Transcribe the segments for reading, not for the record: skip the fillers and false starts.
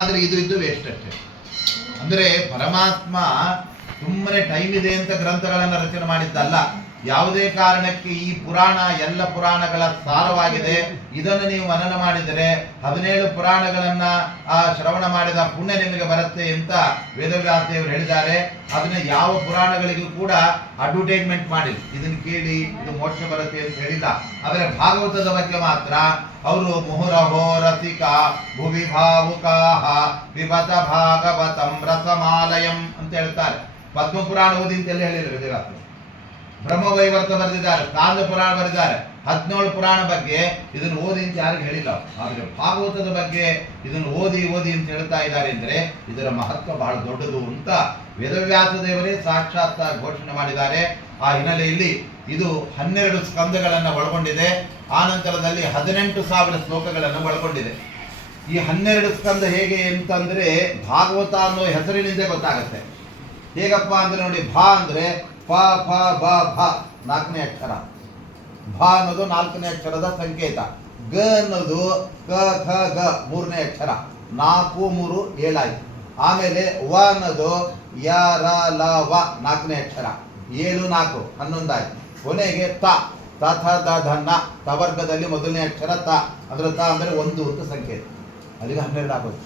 ಆದರೆ ಇದು ವೇಸ್ಟ್ ಅಷ್ಟೇ. ಅಂದರೆ ಪರಮಾತ್ಮ ಸುಮ್ಮನೆ ಟೈಮ್ ಇದೆ ಅಂತ ಗ್ರಂಥಗಳನ್ನು ರಚನೆ ಮಾಡಿದ್ದಲ್ಲ. ಯಾವುದೇ ಕಾರಣಕ್ಕೆ ಈ ಪುರಾಣ ಎಲ್ಲ ಪುರಾಣಗಳ ಸಾರವಾಗಿದೆ. ಇದನ್ನು ನೀವು ಮನನ ಮಾಡಿದರೆ 17 ಪುರಾಣಗಳನ್ನ ಶ್ರವಣ ಮಾಡಿದ ಪುಣ್ಯ ನಿಮಗೆ ಬರುತ್ತೆ ಅಂತ ವೇದವ್ಯಾಸದೇವರು ಹೇಳಿದ್ದಾರೆ. ಅದನ್ನ ಯಾವ ಪುರಾಣಗಳಿಗೂ ಕೂಡ ಅಡ್ವರ್ಟೈಸ್ಮೆಂಟ್ ಮಾಡಿಲ್ಲ, ಇದನ್ನು ಕೇಳಿ ಇದು ಮೋಕ್ಷ ಬರುತ್ತೆ ಅಂತ ಹೇಳಿಲ್ಲ. ಆದರೆ ಭಾಗವತದ ಬಗ್ಗೆ ಮಾತ್ರ ಅವರು ಮುಹುರಹೋ ರಸಿಕ ಭುವಿ ಭಾವುಕಾಹ ವಿಭತ ಭಾಗವತಂ ರಸಮಾಲಯಂ ಅಂತ ಹೇಳ್ತಾರೆ. ಪದ್ಮಪುರಾಣ ಓದಿ ಅಂತೆಲ್ಲ ಹೇಳಿದ್ರು ವೇದವ್ಯಾಸ. ಬ್ರಹ್ಮವೈವರ್ತ ಬರೆದಿದ್ದಾರೆ, ಸ್ಕಾಂದ ಪುರಾಣ ಬರೆದಿದ್ದಾರೆ. 17 ಪುರಾಣ ಬಗ್ಗೆ ಇದನ್ನು ಓದಿ ಅಂತ ಯಾರಿಗೂ ಹೇಳಿಲ್ಲ. ಆದರೆ ಭಾಗವತದ ಬಗ್ಗೆ ಇದನ್ನು ಓದಿ ಅಂತ ಹೇಳ್ತಾ ಇದ್ದಾರೆ ಅಂದರೆ ಇದರ ಮಹತ್ವ ಬಹಳ ದೊಡ್ಡದು ಅಂತ ವೇದವ್ಯಾಸ ದೇವರೇ ಸಾಕ್ಷಾತ್ ಘೋಷಣೆ ಮಾಡಿದ್ದಾರೆ. ಆ ಹಿನ್ನೆಲೆಯಲ್ಲಿ ಇದು 12 ಸ್ಕಂದಗಳನ್ನು ಒಳಗೊಂಡಿದೆ. ಆ ನಂತರದಲ್ಲಿ 18,000 ಶ್ಲೋಕಗಳನ್ನು ಒಳಗೊಂಡಿದೆ. ಈ 12 ಸ್ಕಂದ ಹೇಗೆ ಅಂತಂದ್ರೆ ಭಾಗವತ ಅನ್ನೋ ಹೆಸರಿನಿಂದ ಗೊತ್ತಾಗುತ್ತೆ. ಹೇಗಪ್ಪ ಅಂದ್ರೆ ನೋಡಿ, ಭಾ ಅಂದ್ರೆ ಪ ಫ ಬ ಭ 4ನೇ ಅಕ್ಷರ, ಭ ಅನ್ನೋದು 4ನೇ ಅಕ್ಷರದ ಸಂಕೇತ, ಗ ಅನ್ನೋದು ಕ ಖ ಗ 3ನೇ ಅಕ್ಷರ, 4 3 7 ಆಯ್ತು. ಆಮೇಲೆ ವ ಅನ್ನೋದು ಯ ರ ಲ ವ 4ನೇ ಅಕ್ಷರ, 7 4 11 ಆಯ್ತು. ಕೊನೆಗೆ ತ ತ ಥ ದ ಧ ನ ತವರ್ಗದಲ್ಲಿ ಮೊದಲನೇ ಅಕ್ಷರ ತ, ಅಂದ್ರೆ ತ ಅಂದ್ರೆ 1 ಅಂತ ಸಂಕೇತ, ಅಲ್ಲಿಗೆ 12 ಆಗೋದು.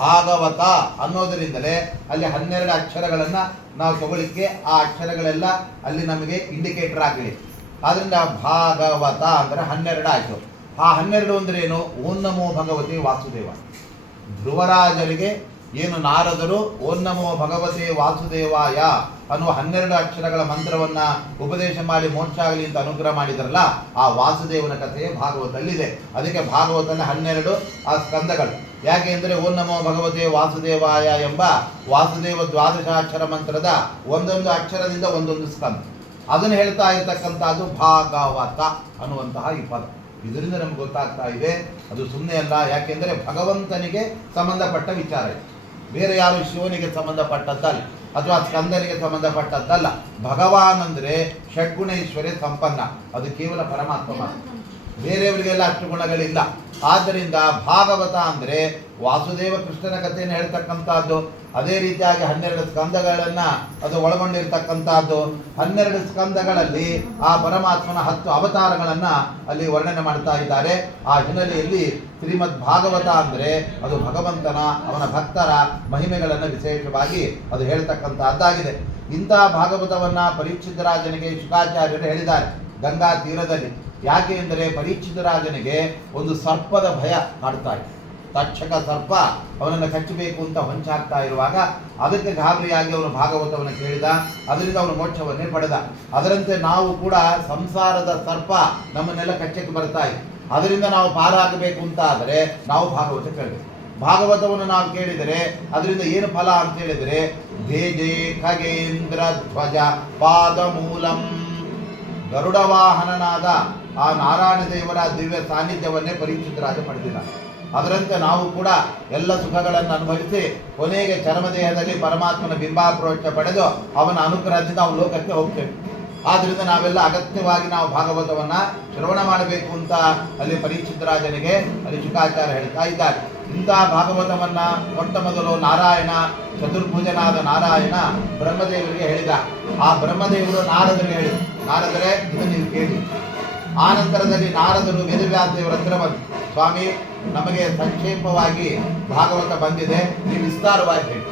ಭಾಗವತ ಅನ್ನೋದರಿಂದಲೇ ಅಲ್ಲಿ 12 ಅಕ್ಷರಗಳನ್ನು ನಾವು ತಗೊಳ್ಳಿಕ್ಕೆ ಆ ಅಕ್ಷರಗಳೆಲ್ಲ ಅಲ್ಲಿ ನಮಗೆ ಇಂಡಿಕೇಟರ್ ಆಗಲಿ. ಆದ್ರಿಂದ ಭಾಗವತ ಅಂದರೆ 12 ಆಯಿತು. ಆ 12 ಅಂದ್ರೆ ಏನು? ಓಂ ನಮೋ ಭಗವತೆ ವಾಸುದೇವ. ಧ್ರುವರಾಜರಿಗೆ ಏನು ನಾರದರು ಓಂ ನಮೋ ಭಗವತೆ ವಾಸುದೇವಾಯ ಅನ್ನುವ 12 ಅಕ್ಷರಗಳ ಮಂತ್ರವನ್ನ ಉಪದೇಶ ಮಾಡಿ ಮೋಕ್ಷ ಆಗಲಿ ಅಂತ ಅನುಗ್ರಹ ಮಾಡಿದ್ರಲ್ಲ, ಆ ವಾಸುದೇವನ ಕಥೆಯೇ ಭಾಗವತದಲ್ಲಿದೆ. ಅದಕ್ಕೆ ಭಾಗವತನ 12 ಆ ಸ್ಕಂದಗಳು. ಯಾಕೆ ಅಂದರೆ ಓಂ ನಮೋ ಭಗವತೆ ವಾಸುದೇವಾಯ ಎಂಬ ವಾಸುದೇವ ದ್ವಾದಶಾಕ್ಷರ ಮಂತ್ರದ ಒಂದೊಂದು ಅಕ್ಷರದಿಂದ ಒಂದೊಂದು ಸ್ಕಂದ, ಅದನ್ನು ಹೇಳ್ತಾ ಇರತಕ್ಕಂಥದ್ದು ಭಾಗವತ ಅನ್ನುವಂತಹ ಈ ಪದ. ಇದರಿಂದ ನಮ್ಗೆ ಗೊತ್ತಾಗ್ತಾ ಇದೆ ಅದು ಸುಮ್ಮನೆ ಅಲ್ಲ. ಯಾಕೆಂದರೆ ಭಗವಂತನಿಗೆ ಸಂಬಂಧಪಟ್ಟ ವಿಚಾರ ಇದೆ, ಬೇರೆ ಯಾರು ಶಿವನಿಗೆ ಸಂಬಂಧಪಟ್ಟದ್ದಲ್ಲ ಅಥವಾ ಸ್ಕಂದನಿಗೆ ಸಂಬಂಧಪಟ್ಟದ್ದಲ್ಲ. ಭಗವಾನ್ ಅಂದರೆ ಷಡ್ಗುಣ ಐಶ್ವರ್ಯ ಸಂಪನ್ನ, ಅದು ಕೇವಲ ಪರಮಾತ್ಮ ಮಾತ್ರ, ಬೇರೆಯವರಿಗೆಲ್ಲ ಅಷ್ಟು ಗುಣಗಳಿಲ್ಲ. ಆದ್ದರಿಂದ ಭಾಗವತ ಅಂದರೆ ವಾಸುದೇವ ಕೃಷ್ಣನ ಕಥೆಯನ್ನು ಹೇಳ್ತಕ್ಕಂಥದ್ದು. ಅದೇ ರೀತಿಯಾಗಿ 12 ಸ್ಕಂದಗಳನ್ನು ಅದು ಒಳಗೊಂಡಿರ್ತಕ್ಕಂಥದ್ದು. 12 ಸ್ಕಂದಗಳಲ್ಲಿ ಆ ಪರಮಾತ್ಮನ 10 ಅವತಾರಗಳನ್ನು ಅಲ್ಲಿ ವರ್ಣನೆ ಮಾಡ್ತಾ ಇದ್ದಾರೆ. ಆ ಹಿನ್ನೆಲೆಯಲ್ಲಿ ಶ್ರೀಮದ್ ಭಾಗವತ ಅಂದರೆ ಅದು ಭಗವಂತನ ಅವನ ಭಕ್ತರ ಮಹಿಮೆಗಳನ್ನು ವಿಶೇಷವಾಗಿ ಅದು ಹೇಳ್ತಕ್ಕಂಥದ್ದಾಗಿದೆ. ಇಂತಹ ಭಾಗವತವನ್ನ ಪರೀಕ್ಷಿತ ರಾಜನಿಗೆ ಶುಕಾಚಾರ್ಯರು ಹೇಳಿದ್ದಾರೆ ಗಂಗಾ ತೀರದಲ್ಲಿ. ಯಾಕೆ ಎಂದರೆ ಪರೀಕ್ಷಿತ ರಾಜನಿಗೆ ಒಂದು ಸರ್ಪದ ಭಯ ಕಾಡ್ತಾ ಇತ್ತು. ತಕ್ಷಕ ಸರ್ಪ ಅವನನ್ನು ಕಚ್ಚಬೇಕು ಅಂತ ಹೊಂಚಾಗ್ತಾ ಇರುವಾಗ ಅದಕ್ಕೆ ಗಾಬರಿಯಾಗಿ ಅವನು ಭಾಗವತವನ್ನು ಕೇಳಿದ, ಅದರಿಂದ ಅವನು ಮೋಕ್ಷವನ್ನೇ ಪಡೆದ. ಅದರಂತೆ ನಾವು ಕೂಡ ಸಂಸಾರದ ಸರ್ಪ ನಮ್ಮನ್ನೆಲ್ಲ ಕಚ್ಚಕ್ಕೆ ಬರ್ತಾ ಇದೆ, ಅದರಿಂದ ನಾವು ಪಾರಾಗಬೇಕು ಅಂತ ಆದರೆ ನಾವು ಭಾಗವತ ಕೇಳಬೇಕು. ಭಾಗವತವನ್ನು ನಾವು ಕೇಳಿದರೆ ಅದರಿಂದ ಏನು ಫಲ ಅಂತ ಹೇಳಿದರೆ ಭೇಜೆ ಖಗೇಂದ್ರ ಧ್ವಜ ಪಾದ ಮೂಲಂ, ಗರುಡ ವಾಹನನಾದ ಆ ನಾರಾಯಣ ದೇವರ ದಿವ್ಯ ಸಾನ್ನಿಧ್ಯವನ್ನೇ ಪರೀಕ್ಷಿತ ರಾಜ ಪಡೆದಿಲ್ಲ. ಅದರಂತೆ ನಾವು ಕೂಡ ಎಲ್ಲ ಸುಖಗಳನ್ನು ಅನುಭವಿಸಿ ಕೊನೆಗೆ ಚರ್ಮದೇಹದಲ್ಲಿ ಪರಮಾತ್ಮನ ಬಿಂಬಾಪ್ರೋಕ್ಷ ಪಡೆದು ಅವನ ಅನುಗ್ರಹದಿಂದ ಅವನ ಲೋಕಕ್ಕೆ ಹೋಗ್ತೇವೆ. ಆದ್ದರಿಂದ ನಾವೆಲ್ಲ ಅಗತ್ಯವಾಗಿ ನಾವು ಭಾಗವತವನ್ನ ಶ್ರವಣ ಮಾಡಬೇಕು ಅಂತ ಅಲ್ಲಿ ಪರೀಕ್ಷಿತ ರಾಜನಿಗೆ ಅಲ್ಲಿ ಶುಕಾಚಾರ್ಯ ಹೇಳ್ತಾ ಇದ್ದಾರೆ. ಇಂತಹ ಭಾಗವತವನ್ನ ಮೊಟ್ಟ ಮೊದಲು ನಾರಾಯಣ ಚತುರ್ಭುಜನಾದ ನಾರಾಯಣ ಬ್ರಹ್ಮದೇವರಿಗೆ ಹೇಳಿದ. ಆ ಬ್ರಹ್ಮದೇವರು ನಾರದರಿಗೆ ಹೇಳಿದರು, ನಾರದರೇ ಇದನ್ನು ನೀವು ಕೇಳಿ. ಆ ನಂತರದಲ್ಲಿ ನಾರದರು ವೇದವ್ಯಾಸ ದೇವರ ಹತ್ರ ಬಂದು, ಸ್ವಾಮಿ ನಮಗೆ ಸಂಕ್ಷೇಪವಾಗಿ ಭಾಗವತ ಬಂದಿದೆ, ನೀವು ವಿಸ್ತಾರವಾಗಿ ಹೇಳಿ.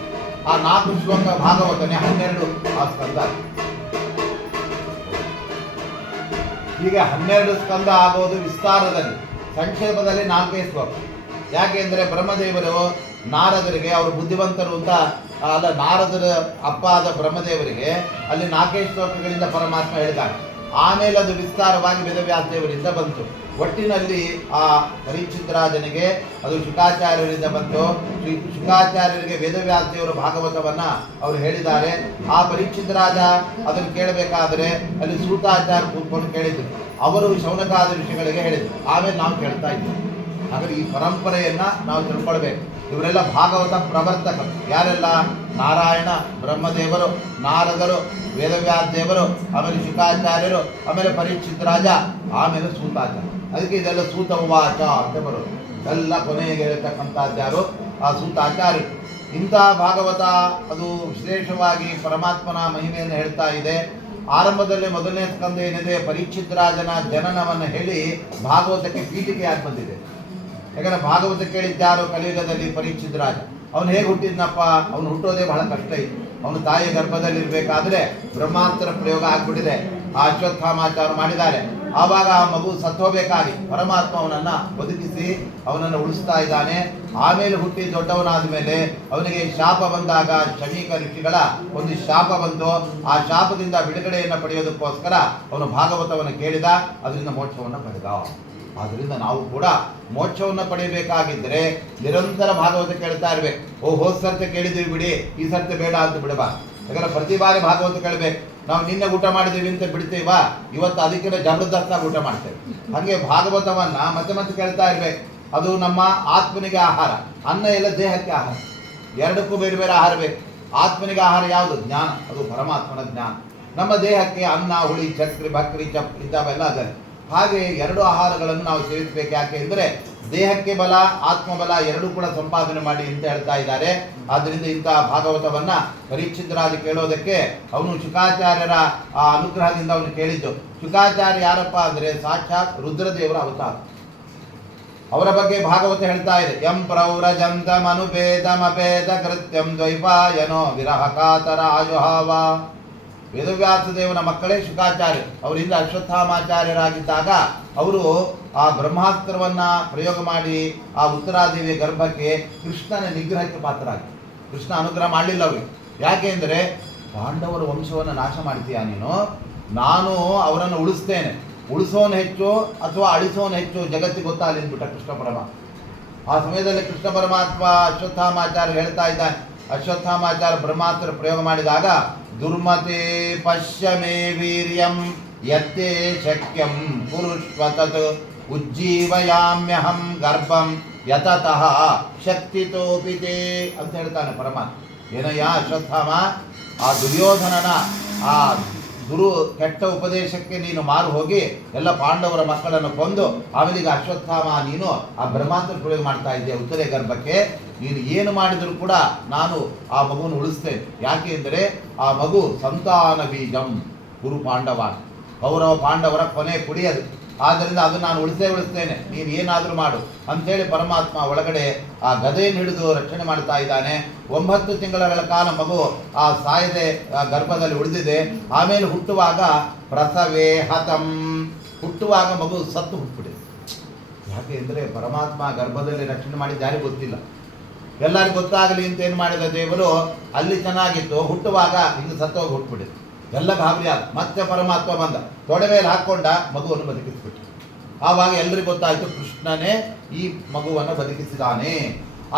ಆ 4 ಶ್ಲೋಕ ಭಾಗವತನೇ 12 ಆ ಸ್ಕಂದ. ಹೀಗೆ 12 ಸ್ಕಂದ ಆಗೋದು ವಿಸ್ತಾರದಲ್ಲಿ, ಸಂಕ್ಷೇಪದಲ್ಲಿ 4 ಶ್ಲೋಕ. ಯಾಕೆ ಅಂದರೆ ಬ್ರಹ್ಮದೇವರು ನಾರದರಿಗೆ, ಅವರು ಬುದ್ಧಿವಂತರು ಅಂತ ಅಲ್ಲ, ನಾರದರ ಅಪ್ಪ ಆದ ಬ್ರಹ್ಮದೇವರಿಗೆ ಅಲ್ಲಿ 4 ಶ್ಲೋಕಗಳಿಂದ ಪರಮಾತ್ಮ ಹೇಳಿದ್ದಾನೆ. ಆಮೇಲೆ ಅದು ವಿಸ್ತಾರವಾಗಿ ವೇದವ್ಯಾಸ ದೇವರಿಂದ ಬಂತು. ಒಟ್ಟಿನಲ್ಲಿ ಆ ಪರೀಕ್ಷಿತ ರಾಜನಿಗೆ ಅದು ಶುಕಾಚಾರ್ಯರಿಂದ ಬಂತು. ಶುಕಾಚಾರ್ಯರಿಗೆ ವೇದವ್ಯಾಸ ದೇವರು ಭಾಗವತವನ್ನ ಅವರು ಹೇಳಿದ್ದಾರೆ. ಆ ಪರೀಕ್ಷಿತ ರಾಜ ಅದನ್ನು ಕೇಳಬೇಕಾದರೆ ಅಲ್ಲಿ ಸೂತಾಚಾರ್ಯ ಕೂತ್ಕೊಂಡು ಕೇಳಿದ್ರು, ಅವರು ಶೌನಕಾದ ಋಷಿಗಳಿಗೆ ಹೇಳಿದ್ರು. ಆಮೇಲೆ ನಾವು ಕೇಳ್ತಾ ಇದ್ದೀವಿ. ಹಾಗಾಗಿ ಈ ಪರಂಪರೆಯನ್ನ ನಾವು ತಿಳ್ಕೊಳ್ಬೇಕು. ಇವರೆಲ್ಲ ಭಾಗವತ ಪ್ರವರ್ತಕರು. ಯಾರೆಲ್ಲ? ನಾರಾಯಣ, ಬ್ರಹ್ಮದೇವರು, ನಾರದರು, ವೇದವ್ಯಾಸ ದೇವರು, ಆಮೇಲೆ ಶುಕಾಚಾರ್ಯರು, ಆಮೇಲೆ ಪರೀಕ್ಷಿತ ರಾಜ, ಆಮೇಲೆ ಸೂತಾಚಾರ್ಯ. ಅದಕ್ಕೆ ಇದೆಲ್ಲ ಸೂತ ಉವಾಚ ಅಂತ ಬರೋದು. ಎಲ್ಲ ಕೊನೆಗೆ ಹೇಳ್ತಕ್ಕಂಥದ್ದು ಯಾರು? ಆ ಸೂತ ಆಚಾರ್ಯರು. ಇಂಥ ಭಾಗವತ ಅದು ವಿಶೇಷವಾಗಿ ಪರಮಾತ್ಮನ ಮಹಿಮೆಯನ್ನು ಹೇಳ್ತಾ ಇದೆ. ಆರಂಭದಲ್ಲಿ ಮೊದಲನೇ ಸ್ಕಂದ ಏನಿದೆ, ಪರೀಕ್ಷಿತ್ ರಾಜನ ಜನನವನ್ನು ಹೇಳಿ ಭಾಗವತಕ್ಕೆ ಪೀಠಿಕೆಯಾಗಿ ಬಂದಿದೆ. ಯಾಕಂದ್ರೆ ಭಾಗವತ ಕೇಳಿದ್ದಾರು ಕಲಿಯುಗದಲ್ಲಿ ಪರೀಕ್ಷಿತ್ ರಾಜ. ಅವನು ಹೇಗೆ ಹುಟ್ಟಿದ್ನಪ್ಪ? ಅವನು ಹುಟ್ಟೋದೇ ಬಹಳ ಕಷ್ಟ ಇತ್ತು. ಅವನು ತಾಯಿಯ ಗರ್ಭದಲ್ಲಿರ್ಬೇಕಾದ್ರೆ ಬ್ರಹ್ಮಾಸ್ತ್ರ ಪ್ರಯೋಗ ಆಗ್ಬಿಟ್ಟಿದೆ. ಆ ಅಶ್ವತ್ಥಾಮಾಚಾರ ಮಾಡಿದ್ದಾರೆ. ಆವಾಗ ಆ ಮಗು ಸತ್ತೋಬೇಕಾಗಿ ಪರಮಾತ್ಮ ಅವನನ್ನ ಬದುಕಿಸಿ ಅವನನ್ನು ಉಳಿಸ್ತಾ ಇದ್ದಾನೆ. ಆಮೇಲೆ ಹುಟ್ಟಿ ದೊಡ್ಡವನಾದ ಮೇಲೆ ಅವನಿಗೆ ಶಾಪ ಬಂದಾಗ ಶಮೀಕ ಋಷಿಗಳ ಒಂದು ಶಾಪ ಬಂತು. ಆ ಶಾಪದಿಂದ ಬಿಡುಗಡೆಯನ್ನು ಪಡೆಯೋದಕ್ಕೋಸ್ಕರ ಅವನು ಭಾಗವತವನ್ನು ಕೇಳಿದ, ಅದರಿಂದ ಮೋಕ್ಷವನ್ನು ಪಡೆದ. ಆದ್ದರಿಂದ ನಾವು ಕೂಡ ಮೋಕ್ಷವನ್ನು ಪಡೆಯಬೇಕಾಗಿದ್ದರೆ ನಿರಂತರ ಭಾಗವತ ಕೇಳ್ತಾ ಇರ್ಬೇಕು. ಹೋದ ಸರ್ತೆ ಕೇಳಿದೀವಿ ಬಿಡಿ, ಈ ಸರ್ತೆ ಬೇಡ ಅಂತ ಬಿಡಬಾರ್ದು. ಯಾಕಂದ್ರೆ ಪ್ರತಿ ಬಾರಿ ಭಾಗವತ ಕೇಳಬೇಕು. ನಾವು ನಿನ್ನೆ ಊಟ ಮಾಡಿದೀವಿ ಅಂತ ಬಿಡ್ತೀವ, ಇವತ್ತು ಅದಕ್ಕಿಂತ ಜಬರ್ದಸ್ತಾಗಿ ಊಟ ಮಾಡ್ತೇವೆ. ಹಾಗೆ ಭಾಗವತವನ್ನ ಮತ್ತೆ ಮತ್ತೆ ಕೇಳ್ತಾ ಇರ್ಬೇಕು. ಅದು ನಮ್ಮ ಆತ್ಮನಿಗೆ ಆಹಾರ. ಅನ್ನ ಎಲ್ಲ ದೇಹಕ್ಕೆ ಆಹಾರ, ಎರಡಕ್ಕೂ ಬೇರೆ ಬೇರೆ ಆಹಾರ ಬೇಕು. ಆತ್ಮನಿಗೆ ಆಹಾರ ಯಾವುದು? ಜ್ಞಾನ, ಅದು ಪರಮಾತ್ಮನ ಜ್ಞಾನ. ನಮ್ಮ ದೇಹಕ್ಕೆ ಅನ್ನ, ಹುಳಿ, ಚಕ್ರಿ, ಭಕ್ರಿ, ಚಪ್ ಇದ್ದಾವೆಲ್ಲ ಅದೇ. ಹಾಗೆ ಎರಡು ಆಹಾರಗಳನ್ನು ನಾವು ಸೇವಿಸಬೇಕು. ಯಾಕೆ ಅಂದರೆ ದೇಹಕ್ಕೆ ಬಲ, ಆತ್ಮಬಲ ಎರಡೂ ಕೂಡ ಸಂಪಾದನೆ ಮಾಡಿ ಅಂತ ಹೇಳ್ತಾ ಇದ್ದಾರೆ. ಆದ್ದರಿಂದ ಇಂತಹ ಭಾಗವತವನ್ನ ಪರೀಕ್ಷಿತ್ ರಾಜ ಕೇಳೋದಕ್ಕೆ ಅವನು ಶುಕಾಚಾರ್ಯರ ಆ ಅನುಗ್ರಹದಿಂದ ಅವನು ಕೇಳಿದ್ದು. ಶುಕಾಚಾರ್ಯ ಯಾರಪ್ಪ ಅಂದರೆ ಸಾಕ್ಷಾತ್ ರುದ್ರದೇವರ ಅವತಾರ. ಅವರ ಬಗ್ಗೆ ಭಾಗವತ ಹೇಳ್ತಾ ಇದೆ. ಯಂ ಪ್ರೌರಜಂತ ಮನುಪೇದಮಪೇದ ಕೃತ್ಯಂ ದ್ವೈಪಾಯನೋ ವಿರಹ ಕಾತರ ಆಯುಹಾವ. ವೇದವ್ಯಾಸ ದೇವನ ಮಕ್ಕಳೇ ಶುಕಾಚಾರ್ಯ. ಅವರಿಂದ ಅಶ್ವತ್ಥಾಮಾಚಾರ್ಯರಾಗಿದ್ದಾಗ ಅವರು ಆ ಬ್ರಹ್ಮಾಸ್ತ್ರವನ್ನ ಪ್ರಯೋಗ ಮಾಡಿ ಆ ಉತ್ತರಾದೇವಿಯ ಗರ್ಭಕ್ಕೆ ಕೃಷ್ಣನ ನಿಗ್ರಹಕ್ಕೆ ಪಾತ್ರರಾಗಿ. ಕೃಷ್ಣ ಅನುಗ್ರಹ ಮಾಡಲಿಲ್ಲ ಅವರಿಗೆ. ಯಾಕೆ ಅಂದರೆ ಪಾಂಡವರ ವಂಶವನ್ನು ನಾಶ ಮಾಡ್ತೀಯಾ ನೀನು, ನಾನು ಅವರನ್ನು ಉಳಿಸ್ತೇನೆ, ಉಳಿಸೋನು ಹೆಚ್ಚು ಅಥವಾ ಅಳಿಸೋನು ಹೆಚ್ಚು ಜಗತ್ತಿಗೆ ಗೊತ್ತಾಗಲಿ ಅಂದ್ಬಿಟ್ಟ ಕೃಷ್ಣ ಪರಮಾತ್ಮ. ಆ ಸಮಯದಲ್ಲಿ ಕೃಷ್ಣ ಪರಮಾತ್ಮ ಅಶ್ವತ್ಥಾಮಾಚಾರ್ಯ ಹೇಳ್ತಾ ಇದ್ದಾನೆ. ಅಶ್ವತ್ಥಾಮಾಚಾರ್ಯ ಬ್ರಹ್ಮಾಸ್ತ್ರ ಪ್ರಯೋಗ ಮಾಡಿದಾಗ ದುರ್ಮತೆ ಪಶ್ಯ ಮೇ ವೀರ್ಯಂ ಯತ್ತೇ ಶಕ್ಯಂ ಪುರುಷ್ವತತ್ ಉಜ್ಜೀವಯಾಮ್ಯಹಂ ಗರ್ಭಂ ಯತತಃ ಶಕ್ತಿತೋಪಿತೇ ಅಂತ ಹೇಳ್ತಾನೆ ಪರಮಾತ್ಮ. ಏನಯ್ಯ ಅಶ್ವತ್ಥಾಮ, ಆ ದುರ್ಯೋಧನನ ಆ ಕೆಟ್ಟ ಉಪದೇಶಕ್ಕೆ ನೀನು ಮಾರು ಹೋಗಿ ಎಲ್ಲ ಪಾಂಡವರ ಮಕ್ಕಳನ್ನು ಕೊಂದು ಆಮೇಲೆ ಈಗ ಅಶ್ವತ್ಥಾಮ ನೀನು ಆ ಬ್ರಹ್ಮಾಸ್ತ್ರ ಪ್ರಯೋಗ ಮಾಡ್ತಾ ಇದ್ದೀಯ ಉತ್ತರೆ ಗರ್ಭಕ್ಕೆ. ನೀನು ಏನು ಮಾಡಿದರೂ ಕೂಡ ನಾನು ಆ ಮಗುವನ್ನು ಉಳಿಸ್ತೇನೆ. ಯಾಕೆ ಅಂದರೆ ಆ ಮಗು ಸಂತಾನ ಬೀಜಂ ಗುರು ಪಾಂಡವ, ಕೌರವ ಪಾಂಡವರ ಕೊನೆ ಕುಡಿಯದು. ಆದ್ದರಿಂದ ಅದು ನಾನು ಉಳಿಸ್ತೇನೆ, ನೀನು ಏನಾದರೂ ಮಾಡು ಅಂಥೇಳಿ ಪರಮಾತ್ಮ ಒಳಗಡೆ ಆ ಗದೆಯನ್ನು ಹಿಡಿದು ರಕ್ಷಣೆ ಮಾಡ್ತಾ ಇದ್ದಾನೆ. 9 ತಿಂಗಳ ಕಾಲ ಮಗು ಆ ಸಾಯದೆ ಆ ಗರ್ಭದಲ್ಲಿ ಉಳಿದಿದೆ. ಆಮೇಲೆ ಹುಟ್ಟುವಾಗ ಪ್ರಸವೇ ಹತಂ, ಹುಟ್ಟುವಾಗ ಮಗು ಸತ್ತು ಹುಟ್ಟುಬಿಟ್ಟಿದೆ. ಯಾಕೆ ಅಂದರೆ ಪರಮಾತ್ಮ ಗರ್ಭದಲ್ಲಿ ರಕ್ಷಣೆ ಮಾಡಿದ ಯಾರಿಗೂ ಗೊತ್ತಿಲ್ಲ. ಎಲ್ಲರಿಗೂ ಗೊತ್ತಾಗಲಿ ಅಂತ ಏನು ಮಾಡಿದ ದೇವರು, ಅಲ್ಲಿ ಚೆನ್ನಾಗಿತ್ತು, ಹುಟ್ಟುವಾಗ ಹಿಂಗೆ ಸತ್ತೋಗಿ ಹುಟ್ಟುಬಿಟ್ಟಿದೆ. ಎಲ್ಲ ಗಾಬರಿ ಆದ. ಮತ್ತೆ ಪರಮಾತ್ಮ ಬಂದ, ತೊಡೆ ಮೇಲೆ ಹಾಕ್ಕೊಂಡ, ಮಗುವನ್ನು ಬದುಕಿಸ್ಬಿಟ್ಟು. ಆವಾಗ ಎಲ್ರಿಗೂ ಗೊತ್ತಾಯಿತು ಕೃಷ್ಣನೇ ಈ ಮಗುವನ್ನು ಬದುಕಿಸಿದಾನೆ.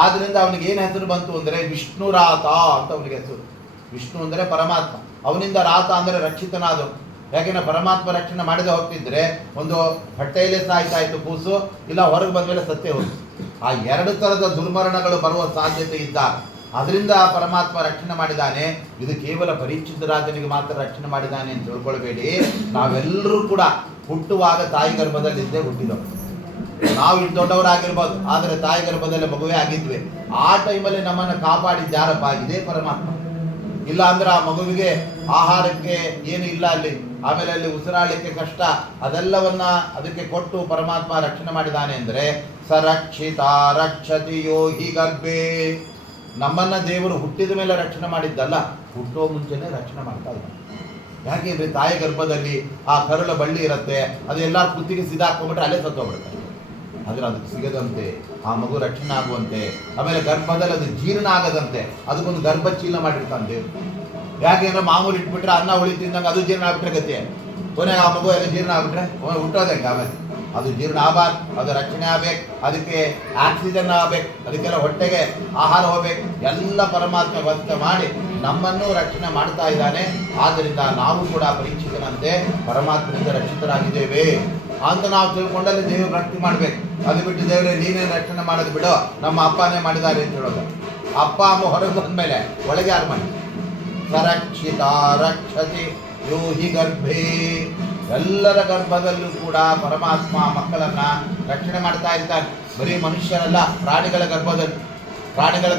ಆದ್ದರಿಂದ ಅವನಿಗೆ ಏನು ಹೆಸರು ಬಂತು ಅಂದರೆ ವಿಷ್ಣುರಾತ ಅಂತ ಅವನಿಗೆ ಹೆಸರು. ವಿಷ್ಣು ಅಂದರೆ ಪರಮಾತ್ಮ, ಅವನಿಂದ ರಾತ ಅಂದರೆ ರಕ್ಷಿತನಾದವನು. ಯಾಕೆಂದ್ರೆ ಪರಮಾತ್ಮ ರಕ್ಷಣೆ ಮಾಡದೆ ಹೋಗ್ತಿದ್ರೆ ಒಂದು ಹೊಟ್ಟೆಯಲ್ಲೇ ಸಾಯ್ತಾ ಇತ್ತು ಕೂಸು, ಇಲ್ಲ ಹೊರಗೆ ಬಂದ ಮೇಲೆ ಸತ್ತೇ ಹೋಯ್ತು. ಆ ಎರಡು ಥರದ ದುರ್ಮರಣಗಳು ಬರುವ ಸಾಧ್ಯತೆ ಇದ್ದಾಗ ಅದರಿಂದ ಪರಮಾತ್ಮ ರಕ್ಷಣೆ ಮಾಡಿದ್ದಾನೆ. ಇದು ಕೇವಲ ಪರೀಕ್ಷಿತ ರಾಜನಿಗೆ ಮಾತ್ರ ರಕ್ಷಣೆ ಮಾಡಿದ್ದಾನೆ ಅಂತ ತಿಳ್ಕೊಳ್ಬೇಡಿ. ನಾವೆಲ್ಲರೂ ಕೂಡ ಹುಟ್ಟುವಾಗ ತಾಯಿ ಗರ್ಭದಲ್ಲಿ ಇದ್ದೇ ಹುಟ್ಟಿದವು. ನಾವು ಇಷ್ಟು ದೊಡ್ಡವರಾಗಿರ್ಬೋದು, ಆದರೆ ತಾಯಿ ಗರ್ಭದಲ್ಲಿ ಮಗುವೇ ಆಗಿದ್ವಿ. ಆ ಟೈಮಲ್ಲಿ ನಮ್ಮನ್ನು ಕಾಪಾಡಿದ್ದು ಯಾರಪ್ಪ? ಇದೇ ಪರಮಾತ್ಮ. ಇಲ್ಲ ಅಂದ್ರೆ ಆ ಮಗುವಿಗೆ ಆಹಾರಕ್ಕೆ ಏನು ಇಲ್ಲ ಅಲ್ಲಿ, ಆಮೇಲೆ ಅಲ್ಲಿ ಉಸಿರಾಡಲಿಕ್ಕೆ ಕಷ್ಟ, ಅದೆಲ್ಲವನ್ನ ಅದಕ್ಕೆ ಕೊಟ್ಟು ಪರಮಾತ್ಮ ರಕ್ಷಣೆ ಮಾಡಿದ್ದಾನೆ ಅಂದರೆ ಸರಕ್ಷಿತ ರಕ್ಷತಿ ಯೋಹಿ ಗರ್ಭೆ. ನಮ್ಮನ್ನ ದೇವರು ಹುಟ್ಟಿದ ಮೇಲೆ ರಕ್ಷಣೆ ಮಾಡಿದ್ದಲ್ಲ, ಹುಟ್ಟೋ ಮುಂಚೆನೇ ರಕ್ಷಣೆ ಮಾಡ್ತಾ ಇದ್ದಾನೆ. ಯಾಕೆಂದ್ರೆ ತಾಯಿ ಗರ್ಭದಲ್ಲಿ ಆ ಕರುಳ ಬಳ್ಳಿ ಇರುತ್ತೆ, ಅದೆಲ್ಲ ಕುತ್ತಿಗೆ ಸಿದಾಕೊಂಡ್ಬಿಟ್ರೆ ಅಲ್ಲೇ ಸತ್ತೋಗ್ಬಿಡುತ್ತೆ. ಆದರೆ ಅದಕ್ಕೆ ಸಿಗದಂತೆ ಆ ಮಗು ರಕ್ಷಣೆ ಆಗುವಂತೆ, ಆಮೇಲೆ ಗರ್ಭದಲ್ಲಿ ಅದು ಜೀರ್ಣ ಆಗದಂತೆ ಅದಕ್ಕೊಂದು ಗರ್ಭಚೀಲ ಮಾಡಿರ್ತಾನೆ ದೇವರು. ಯಾಕೆಂದ್ರೆ ಮಾಮೂಲಿ ಇಟ್ಬಿಟ್ರೆ ಅನ್ನ ಉಳಿ ತಿಂದಂಗೆ ಅದು ಜೀರ್ಣ ಆಗ್ಬಿಟ್ರೆ ಗತಿ, ಕೊನೆಗೆ ಆ ಮಗು ಎಲ್ಲ ಜೀರ್ಣ ಆಗ್ಬಿಟ್ರೆ ಹುಟ್ಟೋದಂಗೆ. ಆಮೇಲೆ ಅದು ಜೀರ್ಣ ಆಗಬಾರ್ದು, ಅದು ರಕ್ಷಣೆ ಆಗ್ಬೇಕು, ಅದಕ್ಕೆ ಆಕ್ಸಿಜನ್ ಆಗ್ಬೇಕು, ಅದಕ್ಕೆಲ್ಲ ಹೊಟ್ಟೆಗೆ ಆಹಾರ ಹೋಗ್ಬೇಕು. ಎಲ್ಲ ಪರಮಾತ್ಮ ವ್ಯವಸ್ಥೆ ಮಾಡಿ ನಮ್ಮನ್ನು ರಕ್ಷಣೆ ಮಾಡ್ತಾ ಇದ್ದಾನೆ. ಆದ್ದರಿಂದ ನಾವು ಕೂಡ ಪರೀಕ್ಷಿತನಂತೆ ಪರಮಾತ್ಮನಿಂದ ರಕ್ಷಿತರಾಗಿದ್ದೇವೆ ಅಂತ ನಾವು ತಿಳ್ಕೊಂಡಲ್ಲಿ ದೇವರು ಭಕ್ತಿ ಮಾಡ್ಬೇಕು. ಅದು ಬಿಟ್ಟು ದೇವರೇ ನೀನೇನು ರಕ್ಷಣೆ ಮಾಡೋದು ಬಿಡೋ, ನಮ್ಮ ಅಪ್ಪನೇ ಮಾಡಿದ್ದಾರೆ ಅಂತ ಹೇಳೋದು. ಅಪ್ಪ ಅಮ್ಮ ಹೊರಗೆ ಬಂದ್ಮೇಲೆ ಒಳಗೆ ಯಾರು ಮಾಡಿ? ಸರಕ್ಷಿತ ರಕ್ಷತಿ ಯೋಹಿ ಗರ್ಭೇ. ಎಲ್ಲರ ಗರ್ಭದಲ್ಲೂ ಕೂಡ ಪರಮಾತ್ಮ ಮಕ್ಕಳನ್ನ ರಕ್ಷಣೆ ಮಾಡ್ತಾ ಇರ್ತಾನೆ. ಬರೀ ಮನುಷ್ಯರಲ್ಲ, ಪ್ರಾಣಿಗಳ